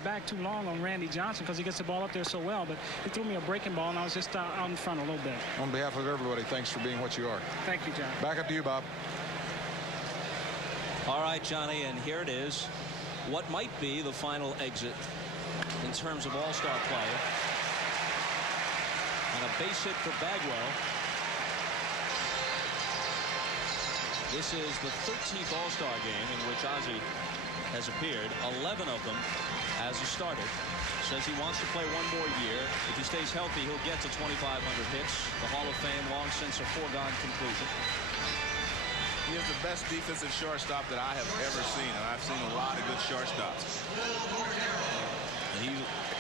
back too long on Randy Johnson because he gets the ball up there so well. But he threw me a breaking ball, and I was just out in front a little bit. On behalf of everybody, thanks for being what you are. Thank you, John. Back up to you, Bob. All right, Johnny, and here it is. What might be the final exit in terms of All-Star play. And a base hit for Bagwell. This is the 13th All-Star game in which Ozzie has appeared. 11 of them as a starter. Says he wants to play one more year. If he stays healthy, he'll get to 2,500 hits. The Hall of Fame long since a foregone conclusion. He is the best defensive shortstop that I have ever seen, and I've seen a lot of good shortstops.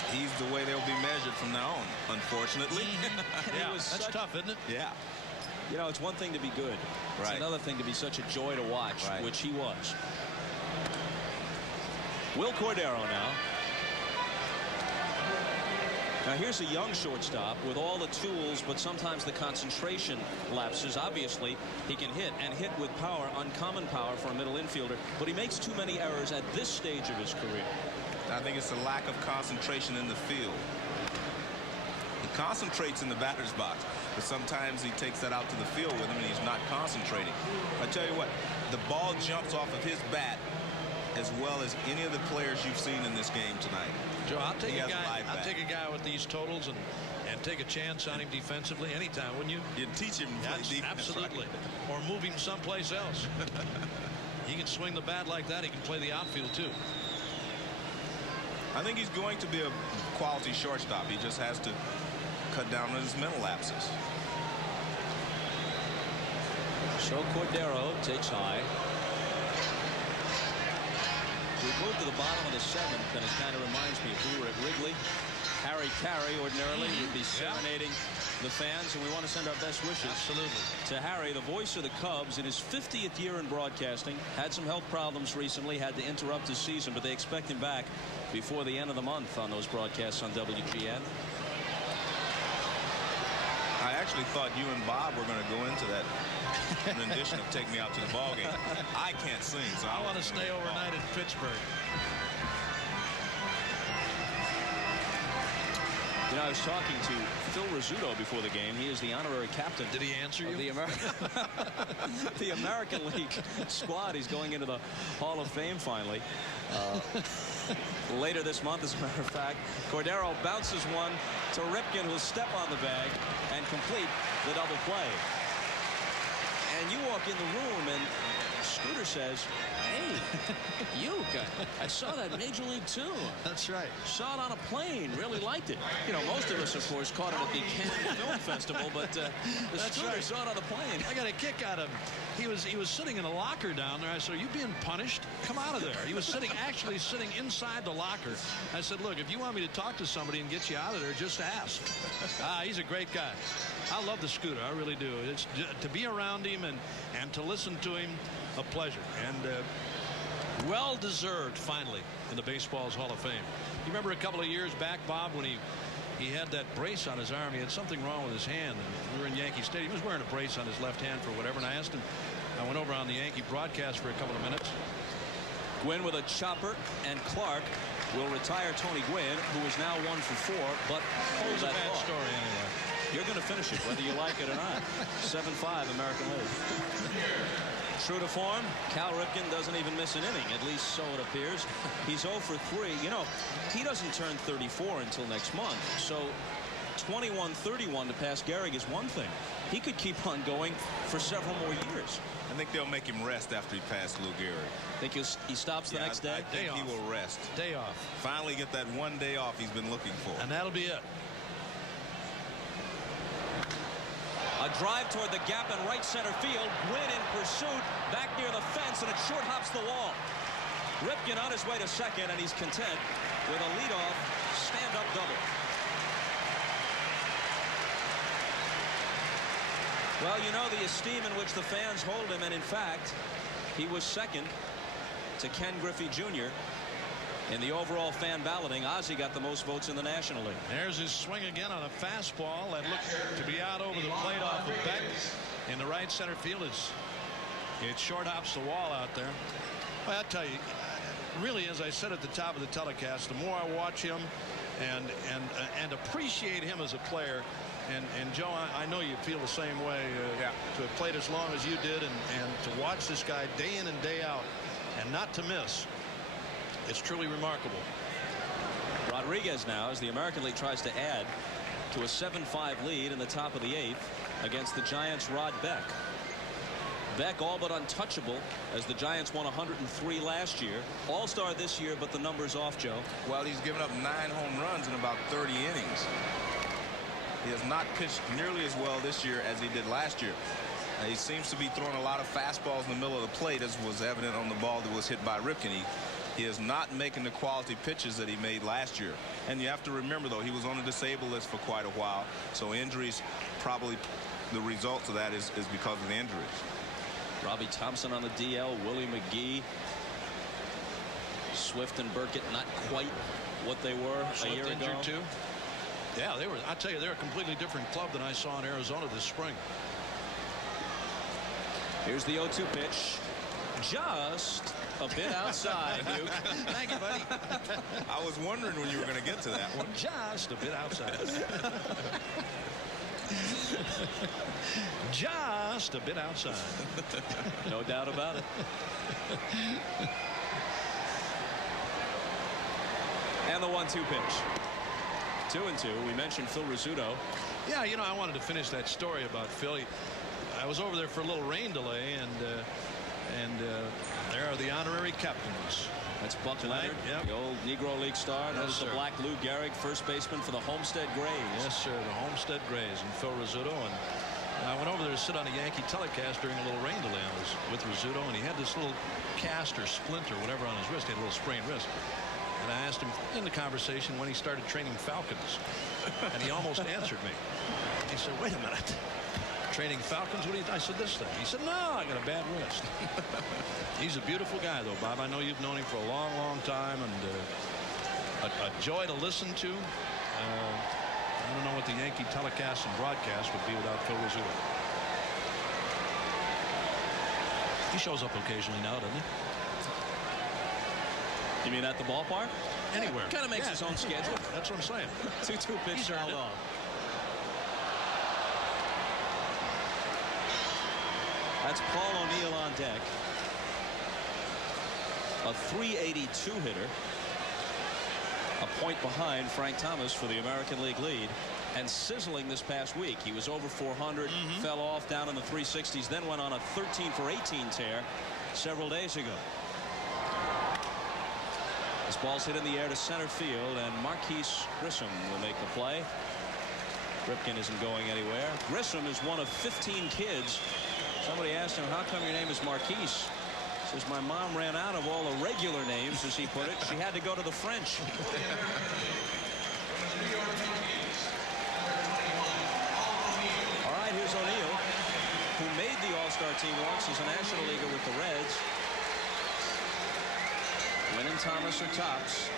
He's the way they'll be measured from now on, unfortunately. Yeah, that's tough, isn't it? Yeah. You know, it's one thing to be good. It's another thing to be such a joy to watch, which he was. Will Cordero now. Now here's a young shortstop with all the tools, but sometimes the concentration lapses. Obviously, he can hit, and hit with power, uncommon power for a middle infielder, but he makes too many errors at this stage of his career. I think it's a lack of concentration in the field. He concentrates in the batter's box, but sometimes he takes that out to the field with him and he's not concentrating. I tell you what, the ball jumps off of his bat as well as any of the players you've seen in this game tonight. Joe, I'll take a guy with these totals and take a chance on him defensively anytime, wouldn't you? You'd teach him to play defense. Absolutely. Or move him someplace else. He can swing the bat like that. He can play the outfield too. I think he's going to be a quality shortstop. He just has to cut down on his mental lapses. So Cordero takes high. We moved to the bottom of the 7th, and it kind of reminds me, if we were at Wrigley, Harry Carey ordinarily would be serenading the fans, and we want to send our best wishes to Harry, the voice of the Cubs in his 50th year in broadcasting. Had some health problems recently, had to interrupt his season, but they expect him back before the end of the month on those broadcasts on WGN. I actually thought you and Bob were going to go into that rendition of Take Me Out to the Ball Game. I can't sing, so I want to stay overnight in Pittsburgh. You know, I was talking to Phil Rizzuto before the game. He is the honorary captain. Did he answer you? The American League squad. He's going into the Hall of Fame finally. Later this month, as a matter of fact. Cordero bounces one to Ripken, who'll step on the bag and complete the double play. And you walk in the room, and Scooter says, "Hey, Uecker, I saw that Major League too." That's right. Saw it on a plane. Really liked it. You know, most of us, of course, caught it at the Cannes Film Festival, but the Scooter saw it on the plane. I got a kick out of him. He was sitting in a locker down there. I said, "Are you being punished? Come out of there." He was actually sitting inside the locker. I said, "Look, if you want me to talk to somebody and get you out of there, just ask." He's a great guy. I love the Scooter. I really do. It's to be around him and to listen to him, a pleasure. And Well-deserved, finally, in the Baseball's Hall of Fame. You remember a couple of years back, Bob, when he had that brace on his arm. He had something wrong with his hand. And we were in Yankee Stadium. He was wearing a brace on his left hand for whatever. And I asked him, I went over on the Yankee broadcast for a couple of minutes. Gwynn with a chopper, and Clark will retire Tony Gwynn, who is now 1 for 4, but hold that bad thought. story anyway. You're going to finish it, whether you like it or not. 7-5 American League. True to form, Cal Ripken doesn't even miss an inning, at least so it appears. He's 0 for 3. You know, he doesn't turn 34 until next month, so 21-31 to pass Gehrig is one thing. He could keep on going for several more years. I think they'll make him rest after he passed Lou Gehrig. Think he stops the next day? I think he will rest. Day off. Finally get that one day off he's been looking for. And that'll be it. A drive toward the gap in right center field. Gwynn in pursuit, back near the fence, and it short hops the wall. Ripken on his way to second, and he's content with a leadoff stand-up double. Well, you know the esteem in which the fans hold him, and in fact, he was second to Ken Griffey Jr. in the overall fan balloting. Ozzie got the most votes in the National League. There's his swing again on a fastball that looked to be out over the plate off of Beck in the right center field. It short hops the wall out there. Well, I tell you, really, as I said at the top of the telecast, the more I watch him and appreciate him as a player. And Joe, I know you feel the same way. To have played as long as you did and to watch this guy day in and day out and not to miss. It's truly remarkable. Rodriguez now, as the American League tries to add to a 7-5 lead in the top of the 8th against the Giants' Rod Beck. Beck all but untouchable, as the Giants won 103 last year. All-star this year, but the numbers off, Joe. Well, he's given up 9 home runs in about 30 innings. He has not pitched nearly as well this year as he did last year. He seems to be throwing a lot of fastballs in the middle of the plate, as was evident on the ball that was hit by Ripken. He is not making the quality pitches that he made last year. And you have to remember, though, he was on the disabled list for quite a while. So injuries, probably the result of that is because of the injuries. Robbie Thompson on the DL, Willie McGee. Swift and Burkett not quite what they were a year ago. Too. Yeah, they were. I tell you, they're a completely different club than I saw in Arizona this spring. Here's the 0-2 pitch. Just a bit outside, Duke. Thank you, buddy. I was wondering when you were going to get to that one. Just a bit outside. Just a bit outside. No doubt about it. And the 1-2 pitch. 2-2. We mentioned Phil Rizzuto. Yeah, you know, I wanted to finish that story about Phil. I was over there for a little rain delay, and there are the honorary captains. That's Buck Leonard, the old Negro League star. Notice the black Lou Gehrig, first baseman for the Homestead Grays. Yes, sir, the Homestead Grays, and Phil Rizzuto. And I went over there to sit on a Yankee telecast during a little rain delay. I was with Rizzuto, and he had this little cast or splint or whatever on his wrist. He had a little sprained wrist. And I asked him in the conversation when he started training falcons. And he almost answered me. He said, wait a minute. Training falcons? What do you? I said, this thing. He said, no, I got a bad wrist. He's a beautiful guy, though, Bob. I know you've known him for a long, long time, and a joy to listen to. I don't know what the Yankee telecast and broadcast would be without Phil Rizzuto. He shows up occasionally now, doesn't he? You mean at the ballpark? Anywhere. Kind of makes his own schedule. That's what I'm saying. 2-2 pitch fouled off. That's Paul O'Neill on deck. A .382 hitter. A point behind Frank Thomas for the American League lead. And sizzling this past week. He was over 400, fell off down in the 360s, then went on a 13-for-18 tear several days ago. This ball's hit in the air to center field, and Marquise Grissom will make the play. Ripken isn't going anywhere. Grissom is one of 15 kids. Somebody asked him, how come your name is Marquise? He says, my mom ran out of all the regular names, as he put it. She had to go to the French. All right, here's O'Neill, who made the All-Star team once as a National Leaguer with the Reds. Wynn and Thomas are tops.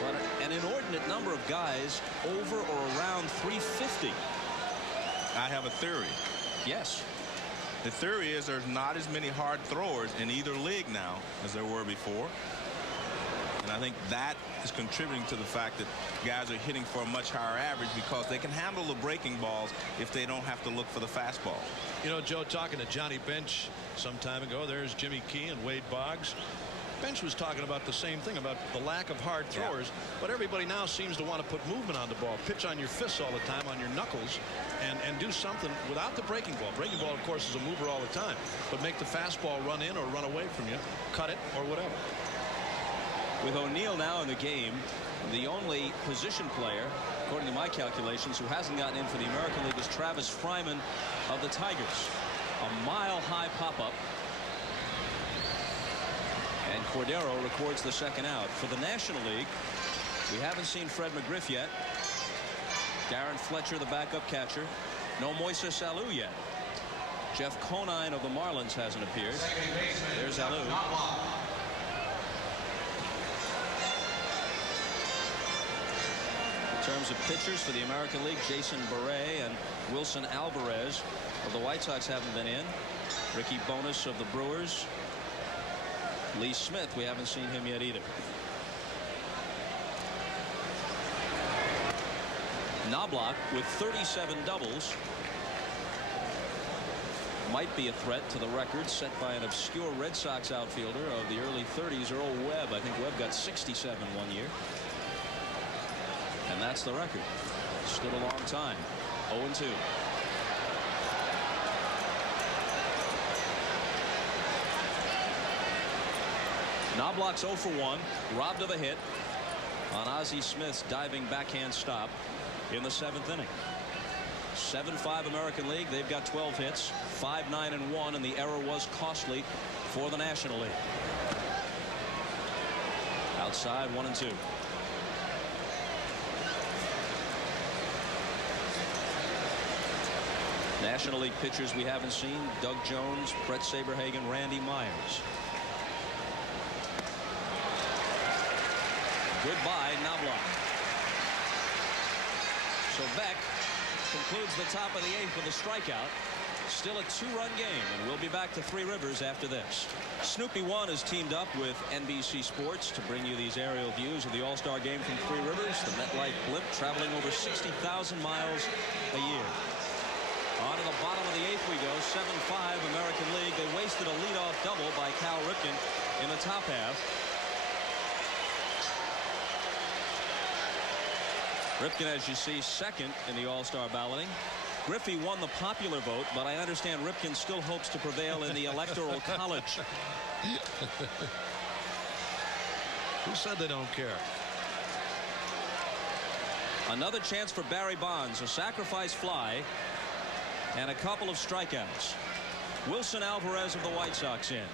But an inordinate number of guys over or around 350. I have a theory. Yes. The theory is there's not as many hard throwers in either league now as there were before. And I think that is contributing to the fact that guys are hitting for a much higher average because they can handle the breaking balls if they don't have to look for the fastball. You know, Joe, talking to Johnny Bench some time ago, there's Jimmy Key and Wade Boggs. Bench was talking about the same thing, about the lack of hard throwers, but everybody now seems to want to put movement on the ball, pitch on your fists all the time, on your knuckles, and do something without the breaking ball. Breaking ball, of course, is a mover all the time, but make the fastball run in or run away from you, cut it or whatever. With O'Neill now in the game, the only position player, according to my calculations, who hasn't gotten in for the American League is Travis Fryman of the Tigers. A mile-high pop-up. And Cordero records the second out. For the National League, we haven't seen Fred McGriff yet. Darren Fletcher, the backup catcher. No Moises Alou yet. Jeff Conine of the Marlins hasn't appeared. There's Alou. In terms of pitchers for the American League, Jason Beret and Wilson Alvarez of the White Sox haven't been in. Ricky Bonas of the Brewers. Lee Smith, we haven't seen him yet either. Knobloch with 37 doubles might be a threat to the record set by an obscure Red Sox outfielder of the early 30s, Earl Webb. I think Webb got 67 one year. And that's the record. Stood a long time. 0-2. Knobloch's 0 for 1, robbed of a hit on Ozzie Smith's diving backhand stop in the 7th inning. 7-5 American League. They've got 12 hits, 5-9-1, and the error was costly for the National League. Outside, 1-2. National League pitchers we haven't seen: Doug Jones, Brett Saberhagen, Randy Myers. Goodbye, Knobloch. So Beck concludes the top of the 8th with a strikeout. Still a 2-run game, and we'll be back to Three Rivers after this. Snoopy One has teamed up with NBC Sports to bring you these aerial views of the All-Star Game from Three Rivers, the MetLife Blimp, traveling over 60,000 miles a year. On to the bottom of the 8th we go. 7-5 American League. They wasted a leadoff double by Cal Ripken in the top half. Ripken, as you see, second in the All-Star balloting. Griffey won the popular vote, but I understand Ripken still hopes to prevail in the Electoral College. Who said they don't care? Another chance for Barry Bonds, a sacrifice fly, and a couple of strikeouts. Wilson Alvarez of the White Sox in.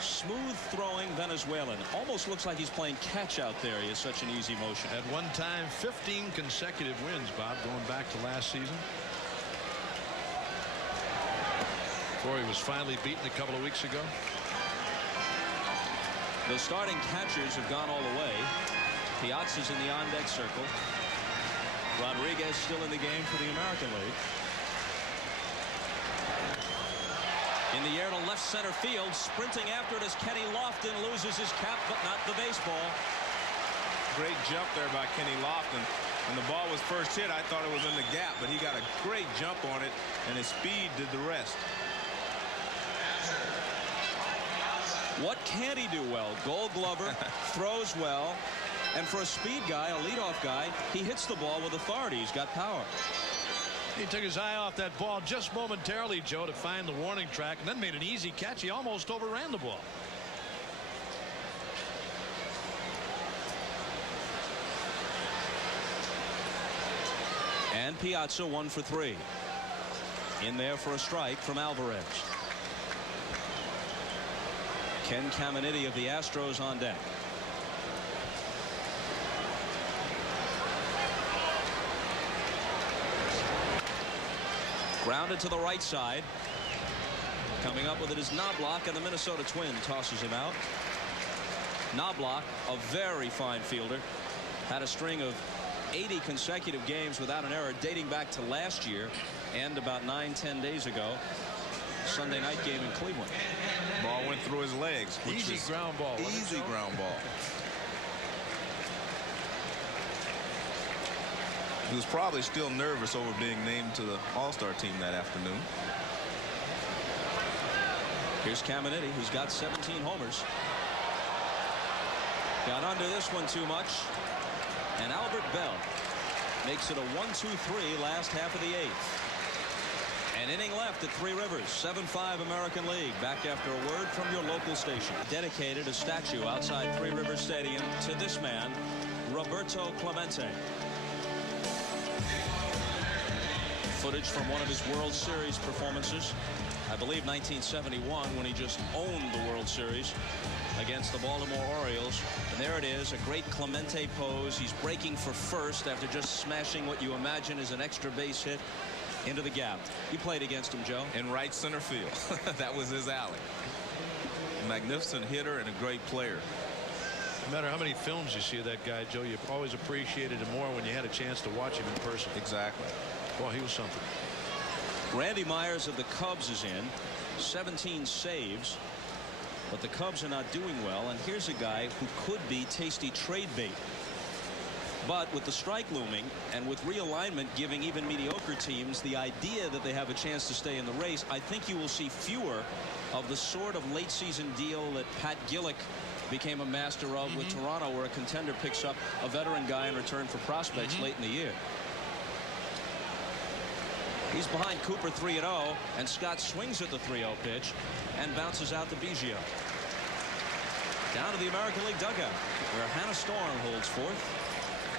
Smooth throwing Venezuelan. Almost looks like he's playing catch out there. He has such an easy motion. At one time, 15 consecutive wins, Bob, going back to last season. Before he was finally beaten a couple of weeks ago. The starting catchers have gone all the way. Piazza's in the on-deck circle. Rodriguez still in the game for the American League. In the air to left center field, sprinting after it as Kenny Lofton loses his cap, but not the baseball. Great jump there by Kenny Lofton. When the ball was first hit, I thought it was in the gap, but he got a great jump on it, and his speed did the rest. What can't he do well? Gold Glover, throws well, and for a speed guy, a leadoff guy, he hits the ball with authority. He's got power. He took his eye off that ball just momentarily, Joe, to find the warning track, and then made an easy catch. He almost overran the ball. And Piazza 1 for 3. In there for a strike from Alvarez. Ken Caminiti of the Astros on deck. Grounded to the right side. Coming up with it is Knobloch, and the Minnesota Twin tosses him out. Knobloch, a very fine fielder, had a string of 80 consecutive games without an error dating back to last year and about 9-10 days ago. Sunday night game in Cleveland. Ball went through his legs. Easy ground ball. Easy ground ball. He was probably still nervous over being named to the All-Star team that afternoon. Here's Caminiti, who's got 17 homers. Got under this one too much. And Albert Bell makes it a 1-2-3 last half of the 8th. An inning left at Three Rivers. 7-5 American League. Back after a word from your local station. Dedicated a statue outside Three Rivers Stadium to this man, Roberto Clemente. Footage from one of his World Series performances. I believe 1971, when he just owned the World Series against the Baltimore Orioles. And there it is, a great Clemente pose. He's breaking for first after just smashing what you imagine is an extra base hit into the gap. You played against him, Joe. In right center field. That was his alley. Magnificent hitter and a great player. No matter how many films you see of that guy, Joe, you've always appreciated him more when you had a chance to watch him in person. Exactly. Well, he was something. Randy Myers of the Cubs is in. 17 saves. But the Cubs are not doing well. And here's a guy who could be tasty trade bait. But with the strike looming and with realignment giving even mediocre teams the idea that they have a chance to stay in the race, I think you will see fewer of the sort of late season deal that Pat Gillick became a master of with Toronto, where a contender picks up a veteran guy in return for prospects late in the year. He's behind Cooper 3-0, and Scott swings at the 3-0 pitch and bounces out to Biggio. Down to the American League dugout, where Hannah Storm holds fourth.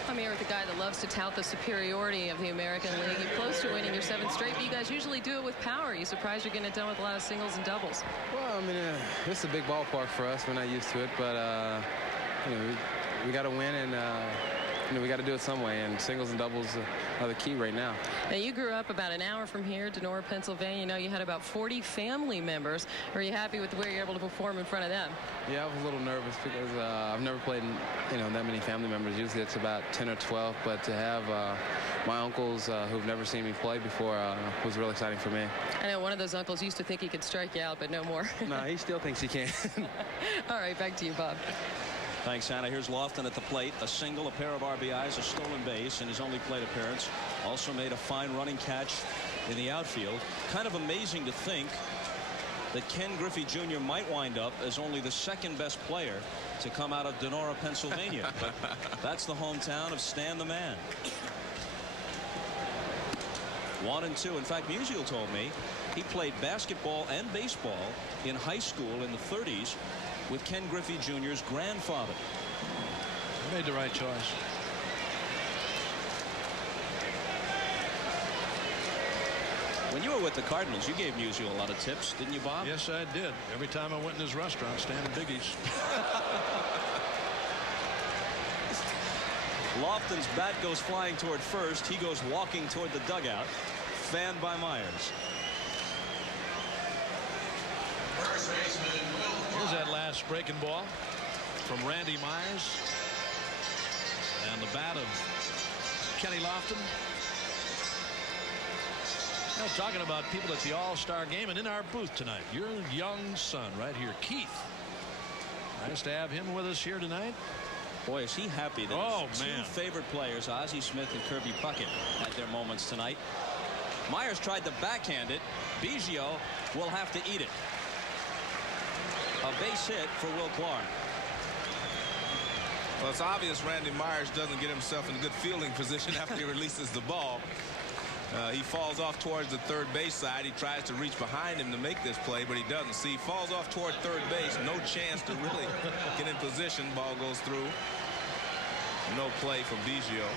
I'm here with a guy that loves to tout the superiority of the American League. You're close to winning your 7th straight, but you guys usually do it with power. Are you surprised you're getting it done with a lot of singles and doubles? Well, I mean, it's a big ballpark for us. We're not used to it, but you know, we got to win, and you know, we got to do it some way, and singles and doubles are the key right now. Now, you grew up about an hour from here, Donora, Pennsylvania. You know, you had about 40 family members. Are you happy with the way you're able to perform in front of them? Yeah, I was a little nervous because I've never played, you know, that many family members. Usually it's about 10 or 12, but to have my uncles who've never seen me play before was really exciting for me. I know one of those uncles used to think he could strike you out, but no more. No, he still thinks he can. All right, back to you, Bob. Thanks, Hannah. Here's Lofton at the plate. A single, a pair of RBIs, a stolen base in his only plate appearance. Also made a fine running catch in the outfield. Kind of amazing to think that Ken Griffey Jr. might wind up as only the 2nd best player to come out of Donora, Pennsylvania. But that's the hometown of Stan the Man. 1-2. In fact, Musial told me he played basketball and baseball in high school in the 30s with Ken Griffey Jr.'s grandfather. He made the right choice. When you were with the Cardinals, you gave Musial a lot of tips, didn't you, Bob? Yes, I did. Every time I went in his restaurant, Stan and Biggie's. Lofton's bat goes flying toward first. He goes walking toward the dugout, fanned by Myers. Here's that last breaking ball from Randy Myers. And the bat of Kenny Lofton. Now, talking about people at the All-Star game and in our booth tonight, your young son right here, Keith. Nice to have him with us here tonight. Boy, is he happy that his two favorite players, Ozzie Smith and Kirby Puckett, had their moments tonight. Myers tried to backhand it. Biggio will have to eat it. A base hit for Will Clark. Well, it's obvious Randy Myers doesn't get himself in a good fielding position after he releases the ball. He falls off towards the third base side. He tries to reach behind him to make this play, but he doesn't. See, he falls off toward third base. No chance to really get in position. Ball goes through. No play from Biggio.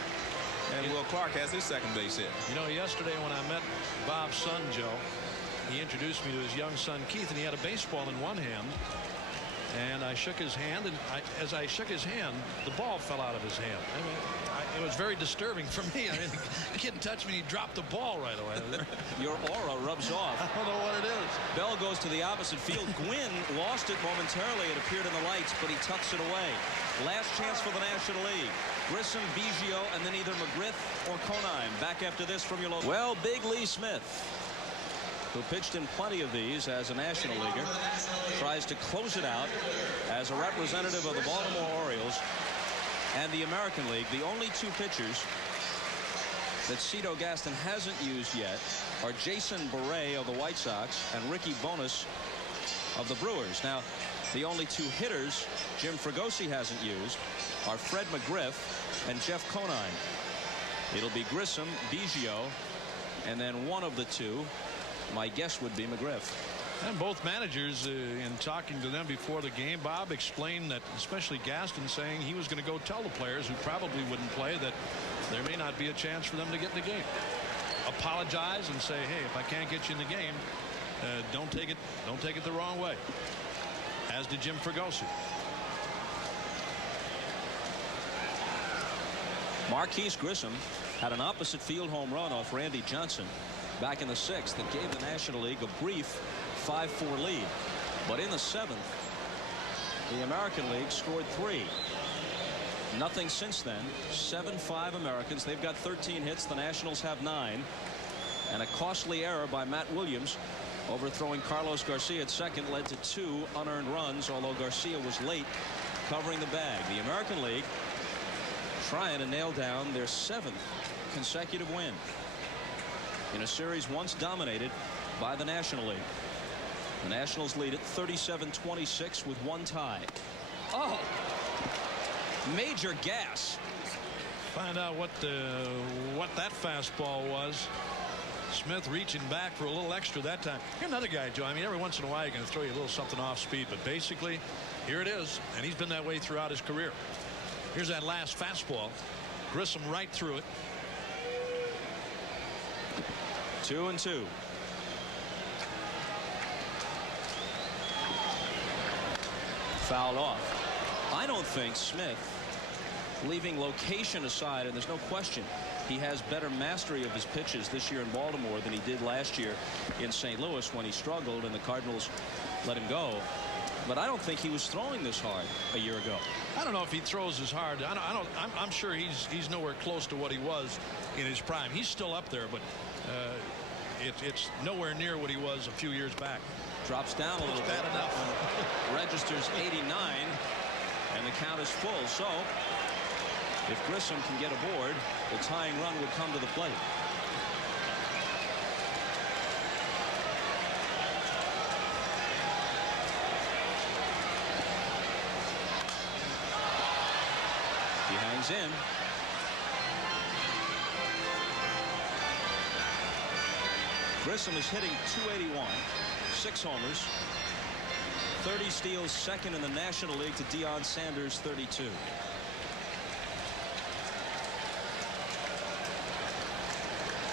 And Will Clark has his 2nd base hit. You know, yesterday when I met Bob's son, Joe, he introduced me to his young son, Keith, and he had a baseball in one hand. And I shook his hand, and as I shook his hand, the ball fell out of his hand. I mean, it was very disturbing for me. I mean, the kid touched me, and he dropped the ball right away. Your aura rubs off. I don't know what it is. Bell goes to the opposite field. Gwynn lost it momentarily. It appeared in the lights, but he tucks it away. Last chance for the National League. Grissom, Biggio, and then either McGriff or Conine. Back after this from your local. Well, Big Lee Smith, who pitched in plenty of these as a National Leaguer, tries to close it out as a representative of the Baltimore Orioles and the American League. The only two pitchers that Cito Gaston hasn't used yet are Jason Beret of the White Sox and Ricky Bonas of the Brewers. Now, the only two hitters Jim Fregosi hasn't used are Fred McGriff and Jeff Conine. It'll be Grissom, Biggio, and then one of the two, my guess would be McGriff. And both managers, in talking to them before the game, Bob explained that, especially Gaston, saying he was going to go tell the players who probably wouldn't play that there may not be a chance for them to get in the game. Apologize and say, hey, if I can't get you in the game, don't take it the wrong way. As did Jim Fregosi. Marquise Grissom had an opposite field home run off Randy Johnson back in the 6th that gave the National League a brief 5-4 lead. But in the 7th, the American League scored 3. Nothing since then. 7-5 Americans. They've got 13 hits. The Nationals have 9. And a costly error by Matt Williams overthrowing Carlos Garcia at second led to 2 unearned runs, although Garcia was late covering the bag. The American League trying to nail down their 7th consecutive win in a series once dominated by the National League. The Nationals lead at 37-26 with 1 tie. Oh, major gas. Find out what that fastball was. Smith reaching back for a little extra that time. Here's another guy, Joe. I mean, every once in a while you're going to throw you a little something off speed, but basically here it is, and he's been that way throughout his career. Here's that last fastball. Grissom right through it. 2-2. Fouled off. I don't think Smith, leaving location aside, and there's no question he has better mastery of his pitches this year in Baltimore than he did last year in St. Louis when he struggled and the Cardinals let him go. But I don't think he was throwing this hard a year ago. I don't know if he throws as hard. I'm sure he's nowhere close to what he was in his prime. He's still up there, but it's nowhere near what he was a few years back. Drops down a little bit. That one registers 89, and the count is full. So if Grissom can get aboard, the tying run would come to the plate. He hangs in. Grissom is hitting .281, 6 homers, 30 steals, second in the National League to Deion Sanders' 32.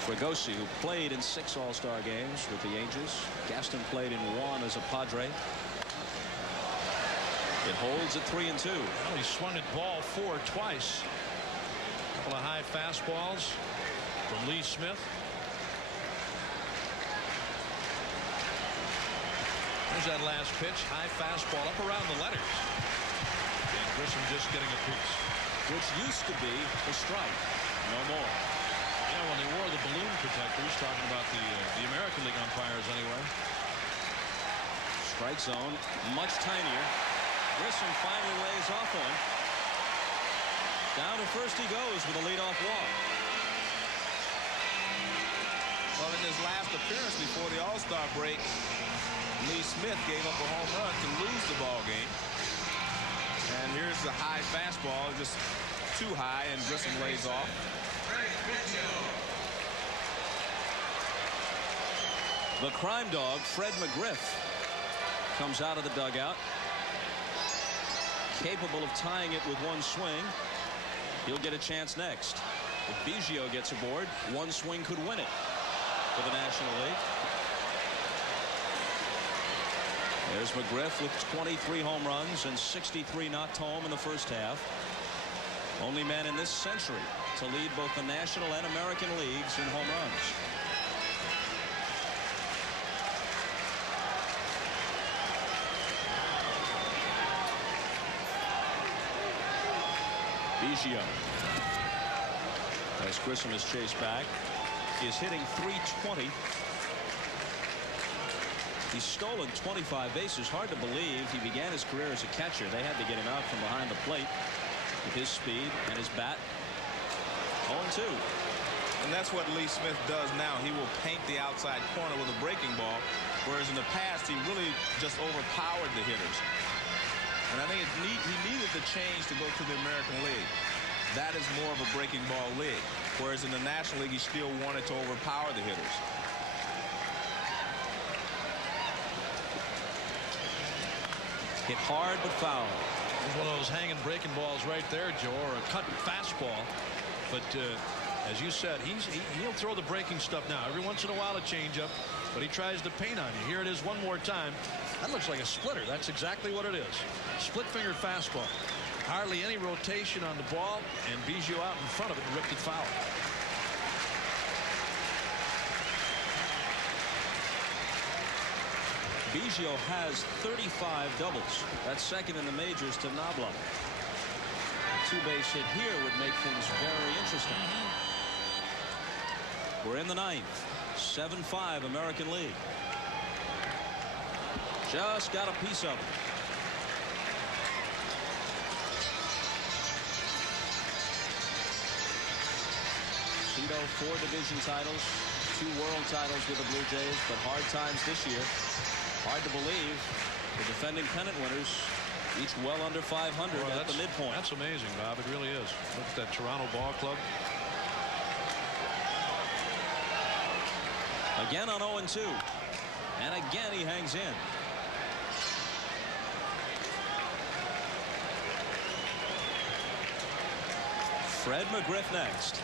Fregosi, who played in 6 All-Star games with the Angels. Gaston played in 1 as a Padre. It holds at 3-2. Well, he swung at ball 4 twice. A couple of high fastballs from Lee Smith. There's that last pitch. High fastball up around the letters. And Grissom just getting a piece. Which used to be a strike. No more. Yeah, when they wore the balloon protectors, talking about the American League umpires anyway. Strike zone much tinier. Grissom finally lays off one. Down to first he goes with a leadoff walk. Well, in his last appearance before the All-Star break, Lee Smith gave up a home run to lose the ball game. And here's the high fastball, just too high, and Grissom lays off. The crime dog, Fred McGriff, comes out of the dugout, capable of tying it with 1 swing. He'll get a chance next. If Biggio gets aboard, 1 swing could win it for the National League. There's McGriff with 23 home runs and 63 knocked home in the first half. Only man in this century to lead both the National and American leagues in home runs. Biggio, as Grissom is chased back, is hitting .320. He's stolen 25 bases. Hard to believe he began his career as a catcher. They had to get him out from behind the plate with his speed and his bat. 0-2. And that's what Lee Smith does now. He will paint the outside corner with a breaking ball, whereas in the past he really just overpowered the hitters. And I think he needed the change to go to the American League. That is more of a breaking ball league, whereas in the National League he still wanted to overpower the hitters. Hit hard but foul. It's one of those hanging breaking balls right there, Joe, or a cut fastball. But as you said, he'll throw the breaking stuff now. Every once in a while a changeup, but he tries to paint on you. Here it is one more time. That looks like a splitter. That's exactly what it is. Split-fingered fastball. Hardly any rotation on the ball, and Biggio out in front of it and ripped it foul. Biggio has 35 doubles. That's second in the majors to Nabla. A two-base hit here would make things very interesting. We're in the ninth. 7-5 American League. Just got a piece of it. Cito 4 division titles, 2 world titles with the Blue Jays, but hard times this year. Hard to believe the defending pennant winners, each well under 500 at the midpoint. That's amazing, Bob. It really is. Look at that Toronto ball club. Again on 0-2. And again he hangs in. Fred McGriff next.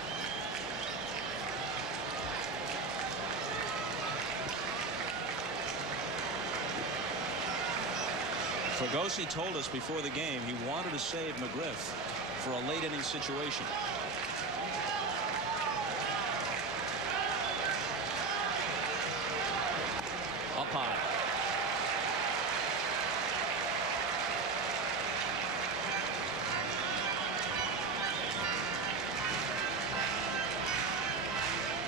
Fregosi told us before the game he wanted to save McGriff for a late inning situation. Up high.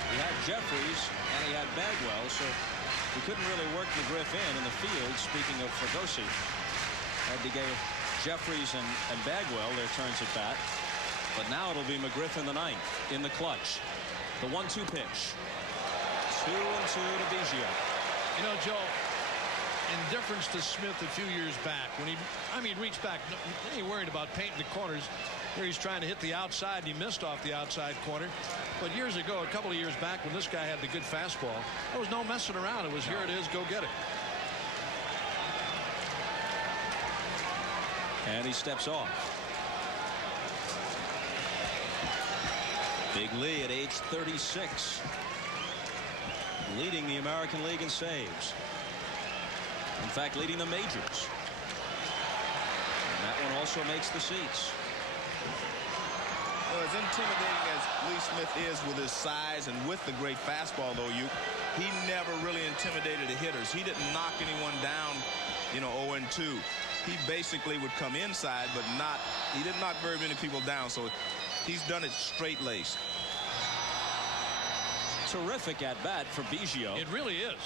He had Jeffries and he had Bagwell, so he couldn't really work McGriff in the field. Speaking of Fregosi, had to give Jeffries and Bagwell their turns at bat. But now it'll be McGriff in the ninth, in the clutch. The 1-2 pitch. 2-2 to Biggio. You know, Joe, in difference to Smith a few years back, when he reached back, he ain't worried about painting the corners. Here he's trying to hit the outside, and he missed off the outside corner. But years ago, a couple of years back, when this guy had the good fastball, there was no messing around. It was, here it is, go get it. And he steps off. Big Lee at age 36. Leading the American League in saves. In fact, leading the majors. And that one also makes the seats. Well, as intimidating as Lee Smith is with his size and with the great fastball, though, he never really intimidated the hitters. He didn't knock anyone down, 0-2. He basically would come inside, but he didn't knock very many people down, so he's done it straight-laced. Terrific at bat for Biggio. It really is.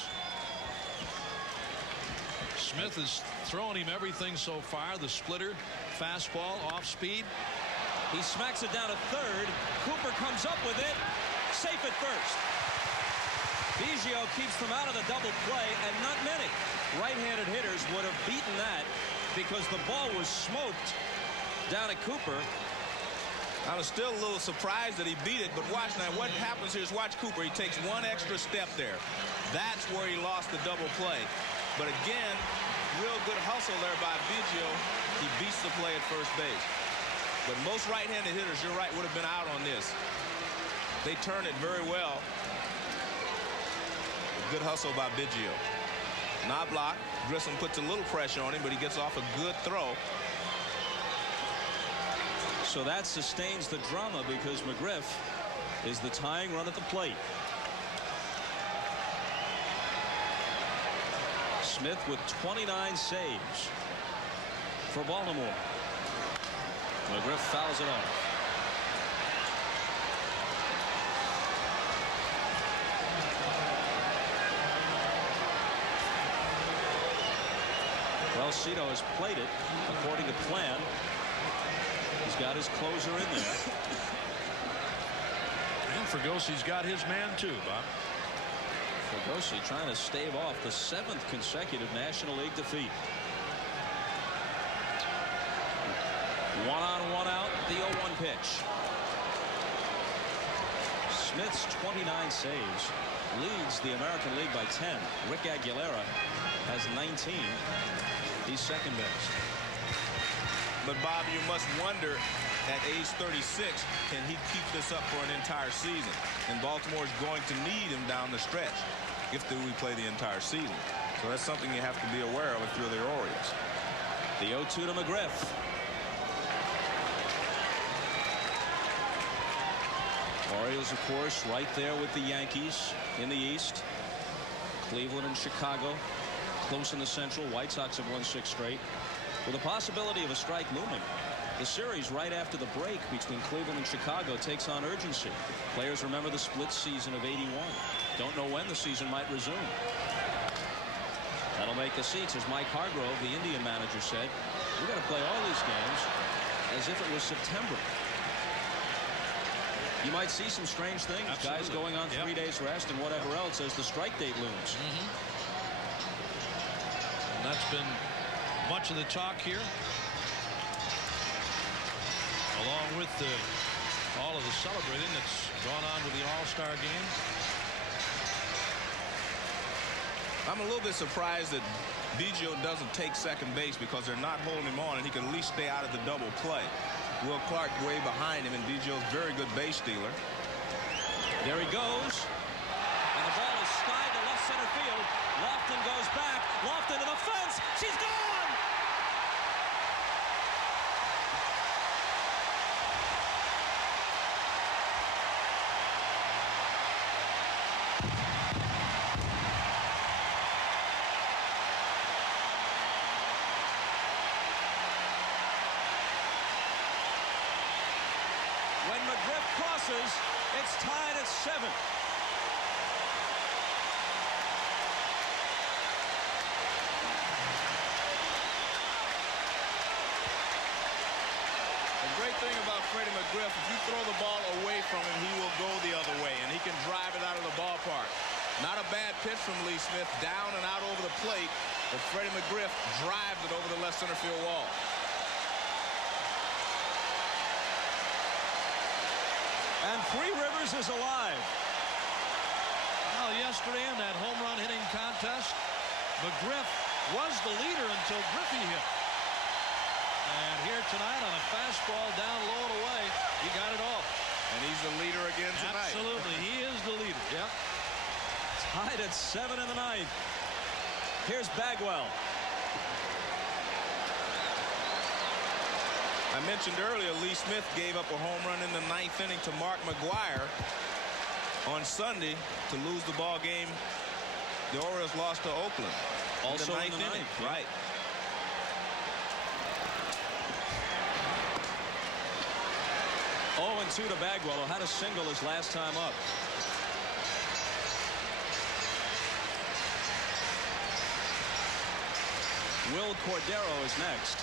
Smith is throwing him everything so far. The splitter, fastball, off speed. He smacks it down at third. Cooper comes up with it. Safe at first. Biggio keeps them out of the double play, and not many right-handed hitters would have beaten that because the ball was smoked down at Cooper. I was still a little surprised that he beat it, but watch now. What happens here is watch Cooper. He takes one extra step there. That's where he lost the double play. But again, real good hustle there by Biggio. He beats the play at first base. But most right-handed hitters, you're right, would have been out on this. They turn it very well. Good hustle by Biggio. Knobloch. Grissom puts a little pressure on him, but he gets off a good throw. So that sustains the drama because McGriff is the tying run at the plate. Smith with 29 saves for Baltimore. McGriff fouls it off. Well, Cito has played it according to plan. He's got his closer in there. And Fragosi's got his man too, Bob. Fragosi trying to stave off the 7th consecutive National League defeat. 1 on 1 out, the 0-1 pitch. Smith's 29 saves leads the American League by 10. Rick Aguilera has 19. He's second best. But Bob, you must wonder at age 36, can he keep this up for an entire season? And Baltimore is going to need him down the stretch if we play the entire season. So that's something you have to be aware of if you're the Orioles. The 0-2 to McGriff. Orioles, of course, right there with the Yankees in the East. Cleveland and Chicago close in the Central. White Sox have won 6 straight. With a possibility of a strike looming, the series right after the break between Cleveland and Chicago takes on urgency. Players remember the split season of '81. Don't know when the season might resume. That'll make the seats, as Mike Hargrove, the Indian manager, said. We've got to play all these games as if it was September. You might see some strange things. Absolutely. Guys going on 3 days rest and whatever else as the strike date looms. And that's been much of the talk here, along with all of the celebrating that's gone on with the All-Star game. I'm a little bit surprised that Biggio doesn't take second base because they're not holding him on, and he can at least stay out of the double play. Will Clark way behind him, and Biggio's very good base stealer. There he goes. And the ball is skied to left center field. Lofton goes back. Lofton to the fence. She's gone! When McGriff crosses, it's tied at 7. The great thing about Freddie McGriff, if you throw the ball away from him, he will go the other way, and he can drive it out of the ballpark. Not a bad pitch from Lee Smith, down and out over the plate, but Freddie McGriff drives it over the left center field wall. And Three Rivers is alive. Well, yesterday in that home run hitting contest, McGriff was the leader until Griffey hit. And here tonight on a fastball down low and away, he got it off. And he's the leader again tonight. Absolutely, he is the leader. Yep. Tied at 7 in the 9th. Here's Bagwell. I mentioned earlier Lee Smith gave up a home run in the 9th inning to Mark McGuire on Sunday to lose the ball game. The Orioles lost to Oakland. Also in the 9th inning. Yeah. Right. Oh, and 2 to Bagwell, who had a single his last time up. Will Cordero is next.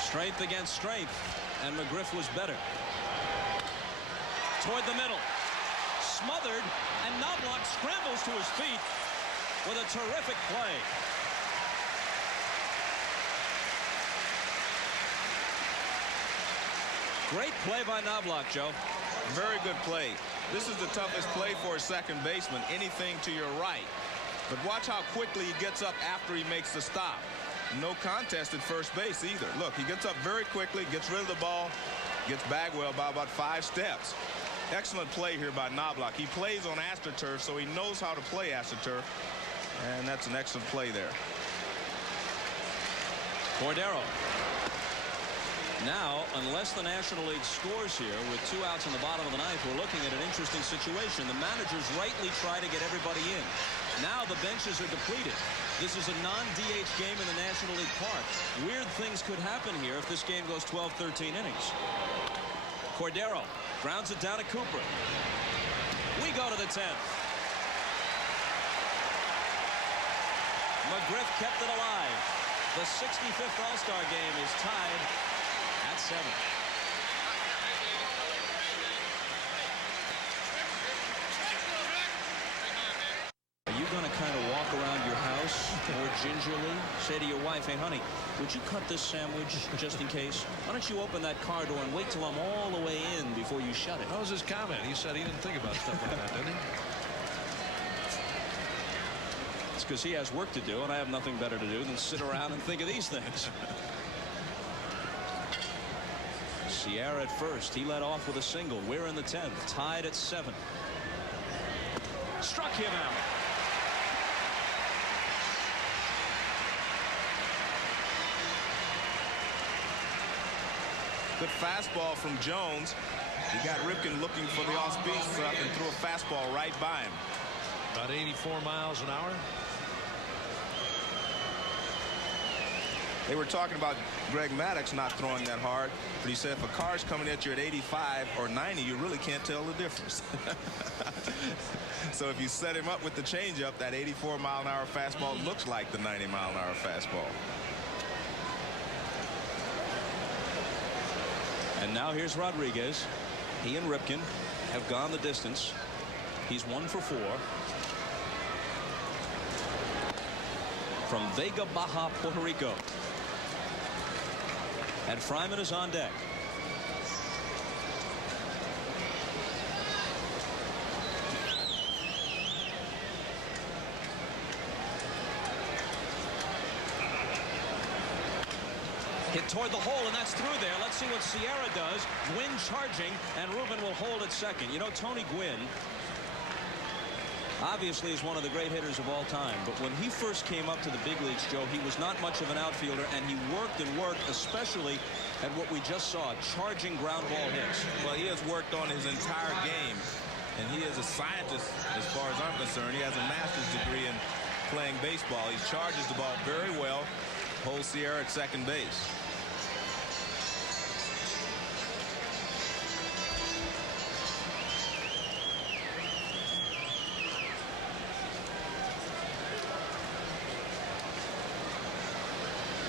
Strength against strength, and McGriff was better. Toward the middle. Smothered, and Knobloch scrambles to his feet with a terrific play. Great play by Knobloch, Joe. Very good play. This is the toughest play for a second baseman, anything to your right. But watch how quickly he gets up after he makes the stop. No contest at first base either. Look, he gets up very quickly, gets rid of the ball, gets Bagwell by about 5 steps. Excellent play here by Knobloch. He plays on AstroTurf, so he knows how to play AstroTurf, and that's an excellent play there. Cordero. Now, unless the National League scores here with 2 outs in the bottom of the ninth, we're looking at an interesting situation. The managers rightly try to get everybody in. Now the benches are depleted. This is a non-DH game in the National League Park. Weird things could happen here if this game goes 12-13 innings. Cordero grounds it down to Cooper. We go to the 10th. McGriff kept it alive. The 65th All-Star game is tied at 7. Are you going to kind of walk around your house more gingerly? Say to your wife, hey, honey, would you cut this sandwich just in case? Why don't you open that car door and wait till I'm all the way in before you shut it? That was his comment. He said he didn't think about stuff like that, didn't he? It's because he has work to do, and I have nothing better to do than sit around and think of these things. Sierra at first. He led off with a single. We're in the 10th, tied at 7. Struck him out. Good fastball from Jones. He got Ripken looking for the off-speed stuff and threw a fastball right by him. About 84 miles an hour. They were talking about Greg Maddux not throwing that hard, but he said if a car's coming at you at 85 or 90, you really can't tell the difference. So if you set him up with the changeup, that 84-mile-an-hour fastball looks like the 90-mile-an-hour fastball. And now here's Rodriguez. He and Ripken have gone the distance. He's 1 for 4. From Vega Baja, Puerto Rico. And Fryman is on deck. Hit toward the hole, and that's through there. Let's see what Sierra does. Gwynn charging, and Ruben will hold at second. You know, Tony Gwynn obviously is one of the great hitters of all time, but when he first came up to the big leagues, Joe, he was not much of an outfielder, and he worked and worked, especially at what we just saw, charging ground ball hits. Well, he has worked on his entire game, and he is a scientist as far as I'm concerned. He has a master's degree in playing baseball. He charges the ball very well, holds Sierra at second base.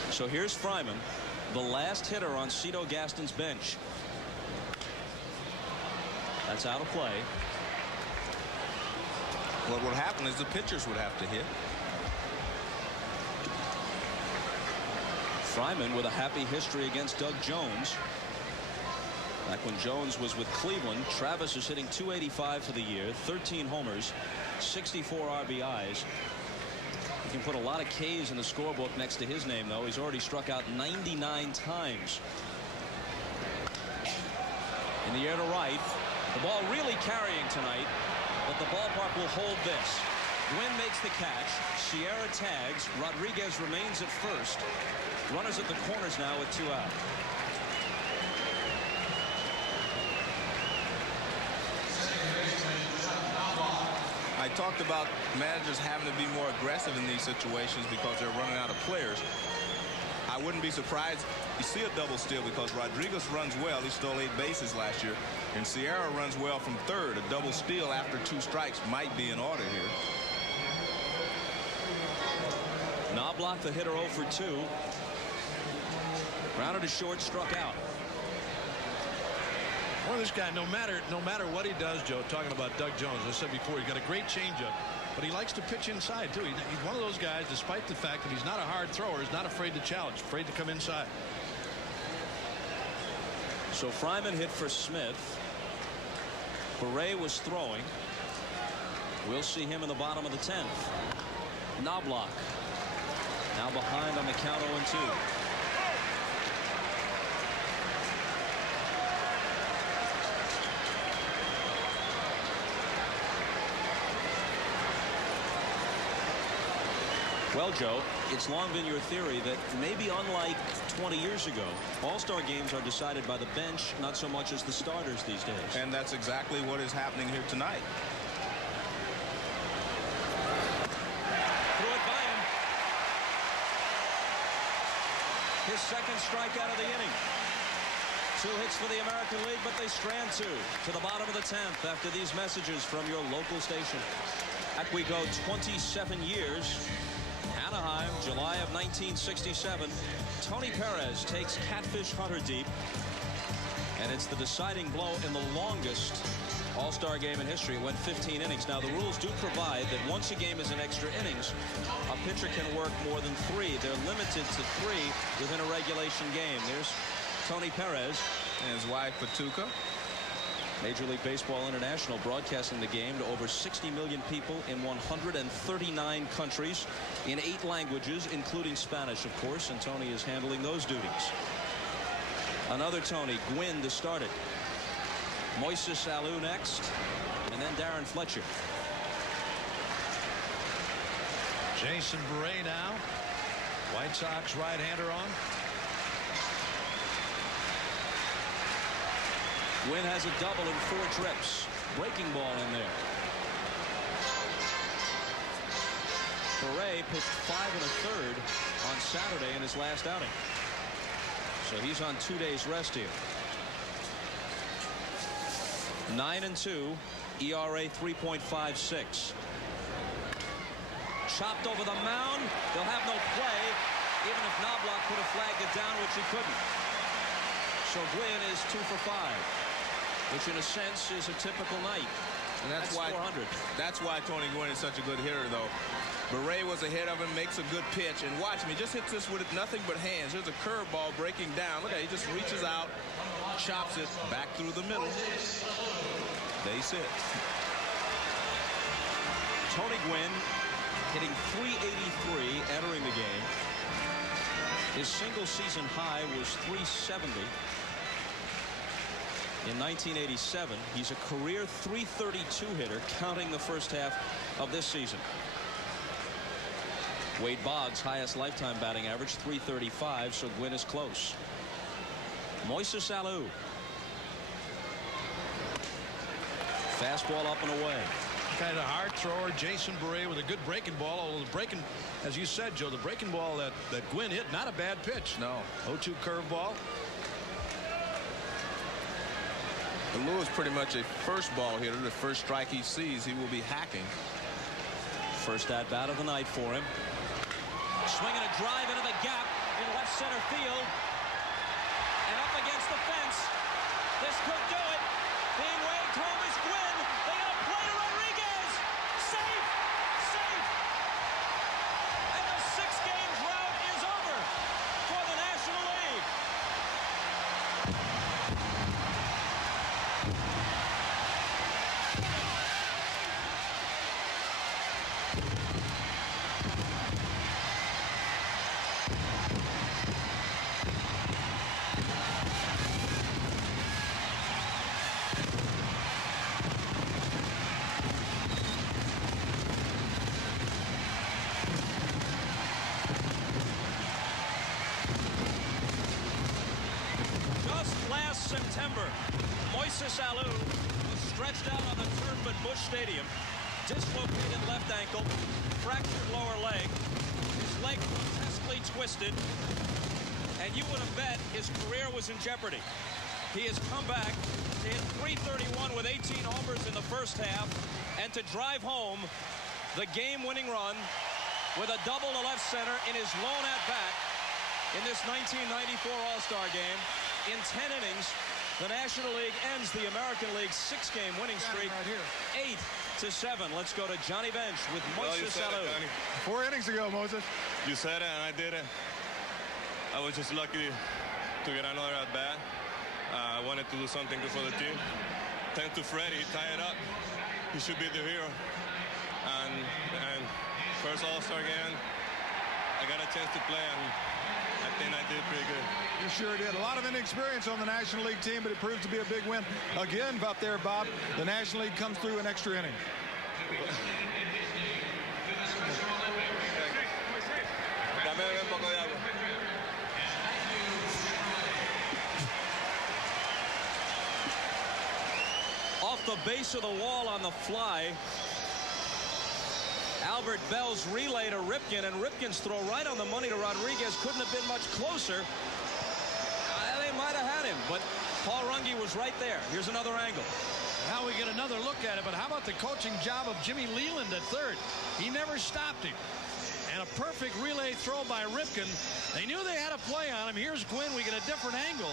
So here's Fryman, the last hitter on Cito Gaston's bench. That's out of play. What would happen is the pitchers would have to hit. Fryman with a happy history against Doug Jones. Back when Jones was with Cleveland, Travis is hitting .285 for the year, 13 homers, 64 RBIs. You can put a lot of K's in the scorebook next to his name, though. He's already struck out 99 times. In the air to right. The ball really carrying tonight, but the ballpark will hold this. Gwynn makes the catch. Sierra tags. Rodriguez remains at first. Runners at the corners now with 2 out. I talked about managers having to be more aggressive in these situations because they're running out of players. I wouldn't be surprised you see a double steal because Rodriguez runs well. He stole 8 bases last year. And Sierra runs well from third. A double steal after 2 strikes might be in order here. Knobloch, the hitter, 0 for 2. Grounded to short, struck out. Well, this guy, no matter what he does, Joe, talking about Doug Jones, as I said before, he's got a great changeup, but he likes to pitch inside, too. He's one of those guys, despite the fact that he's not a hard thrower, he's not afraid to challenge, afraid to come inside. So Fryman hit for Smith. Beret was throwing. We'll see him in the bottom of the 10th. Knobloch now behind on the count 0-2. Well, Joe, it's long been your theory that maybe unlike 20 years ago, all-star games are decided by the bench, not so much as the starters these days. And that's exactly what is happening here tonight. Threw it by him. His second strikeout of the inning. 2 hits for the American League, but they strand 2 to the bottom of the 10th after these messages from your local station. Back we go 27 years. Anaheim, July of 1967. Tony Perez takes Catfish Hunter deep. And it's the deciding blow in the longest all-star game in history. It went 15 innings. Now, the rules do provide that once a game is in extra innings, a pitcher can work more than 3. They're limited to 3 within a regulation game. There's Tony Perez. And his wife, Patuca. Major League Baseball International broadcasting the game to over 60 million people in 139 countries in 8 languages, including Spanish, of course, and Tony is handling those duties. Another Tony, Gwynn to start it. Moises Alou next, and then Darren Fletcher. Jason Bray now. White Sox right-hander on. Gwynn has a double in 4 trips. Breaking ball in there. Bray pitched 5 1/3 on Saturday in his last outing. So he's on 2 days rest here. 9-2, ERA 3.56. Chopped over the mound. They'll have no play, even if Knobloch could have flagged it down, which he couldn't. So Gwynn is 2 for 5, which in a sense is a typical night. And that's why 400. That's why Tony Gwynn is such a good hitter, though. Beret was ahead of him, makes a good pitch, and watch me, just hits this with nothing but hands. There's a curveball breaking down. Look at it, he just reaches out, chops it back through the middle. Base hit. Tony Gwynn hitting .383 entering the game. His single season high was .370 in 1987. He's a career .332 hitter, counting the first half of this season. Wade Boggs' highest lifetime batting average, .335, so Gwynn is close. Moises Alou. Fastball up and away. Kind of hard thrower, Jason Bray, with a good breaking ball. Although the breaking, as you said, Joe, the breaking ball that Gwynn hit, not a bad pitch. No. 0-2 curveball. Alou is pretty much a first ball hitter. The first strike he sees, he will be hacking. First at bat of the night for him. Swinging a drive into the gap in left center field. And up against the fence. This could do it. Being waved home is Gwynn. They got a play to Rodriguez. Safe. Safe. And the 6-game drought is over for the National League. September, Moises Alou was stretched out on the turf at Busch Stadium, dislocated left ankle, fractured lower leg, his leg grotesquely twisted, and you would have bet his career was in jeopardy. He has come back to hit .331 with 18 homers in the first half, and to drive home the game-winning run with a double to left center in his lone at-bat in this 1994 All-Star game. In 10 innings, the National League ends the American League's 6-game winning streak, 8-7. Let's go to Johnny Bench with Moises Alou. 4 innings ago, Moses. You said it, and I did it. I was just lucky to get another at bat. I wanted to do something good for the team. Thanks to Freddie, tie it up. He should be the hero. And first All-Star game, I got a chance to play, and I think I did pretty good. You sure did. A lot of inexperience on the National League team, but it proved to be a big win. Again, up there, Bob, the National League comes through an extra inning. the base of the wall on the fly. Albert Bell's relay to Ripken, and Ripken's throw right on the money to Rodriguez couldn't have been much closer. They might have had him, but Paul Runge was right there. Here's another angle. Now we get another look at it, but how about the coaching job of Jimmy Leland at third? He never stopped him. And a perfect relay throw by Ripken. They knew they had a play on him. Here's Gwynn. We get a different angle.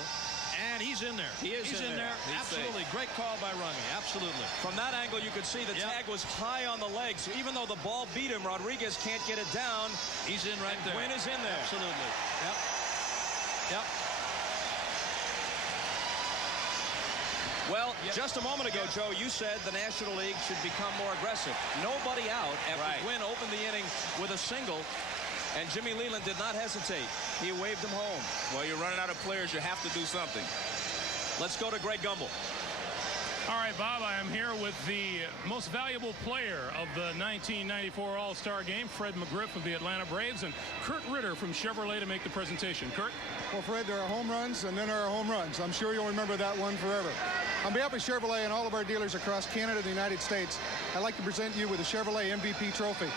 And he's in there. He's in there. Absolutely. Great call by Runge. Absolutely. From that angle, you could see the tag was high on the legs. So even though the ball beat him, Rodriguez can't get it down. He's in right there. Gwynn is in there. Absolutely. Yep. Yep. Well, just a moment ago, Joe, you said the National League should become more aggressive. Nobody out after Gwynn opened the inning with a single, and Jimmy Leland did not hesitate. He waved him home. Well, you're running out of players. You have to do something. Let's go to Greg Gumbel. All right, Bob, I am here with the most valuable player of the 1994 All-Star Game, Fred McGriff of the Atlanta Braves, and Kurt Ritter from Chevrolet to make the presentation. Kurt? Well, Fred, there are home runs, and then there are home runs. I'm sure you'll remember that one forever. On behalf of Chevrolet and all of our dealers across Canada and the United States, I'd like to present you with a Chevrolet MVP trophy.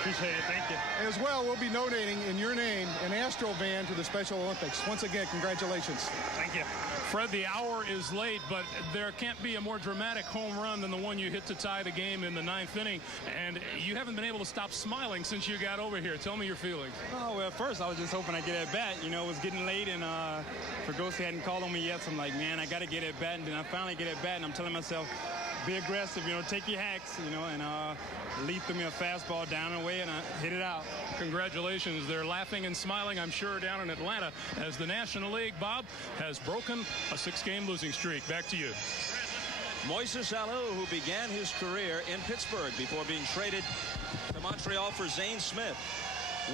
Appreciate it. Thank you. As well, we'll be donating in your name an Astro van to the Special Olympics. Once again, congratulations. Thank you. Fred, the hour is late, but there can't be a more dramatic home run than the one you hit to tie the game in the 9th inning, and you haven't been able to stop smiling since you got over here. Tell me your feelings. Oh, well, at first I was just hoping I'd get at bat. You know, it was getting late, and Fergosi hadn't called on me yet, so I'm like, man, I got to get at bat, and then I finally get at bat, and I'm telling myself, be aggressive, you know, take your hacks, you know, and Lee threw me a fastball down and away, and I hit it out. Congratulations. They're laughing and smiling, I'm sure, down in Atlanta as the National League, Bob, has broken a 6-game losing streak. Back to you. Moises Alou, who began his career in Pittsburgh before being traded to Montreal for Zane Smith,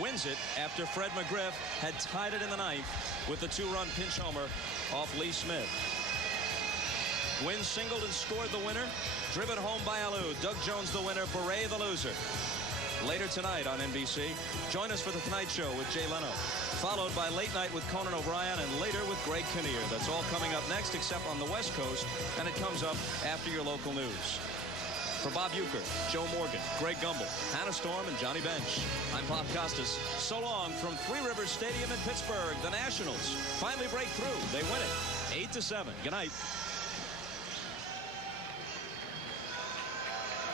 wins it after Fred McGriff had tied it in the 9th with the 2-run pinch homer off Lee Smith. Gwynn singled and scored the winner. Driven home by Alou. Doug Jones the winner. Beret the loser. Later tonight on NBC, join us for The Tonight Show with Jay Leno, followed by Late Night with Conan O'Brien, and later with Greg Kinnear. That's all coming up next, except on the West Coast, and it comes up after your local news. For Bob Uecker, Joe Morgan, Greg Gumbel, Hannah Storm, and Johnny Bench, I'm Bob Costas. So long from Three Rivers Stadium in Pittsburgh. The Nationals finally break through. They win it 8-7. Good night.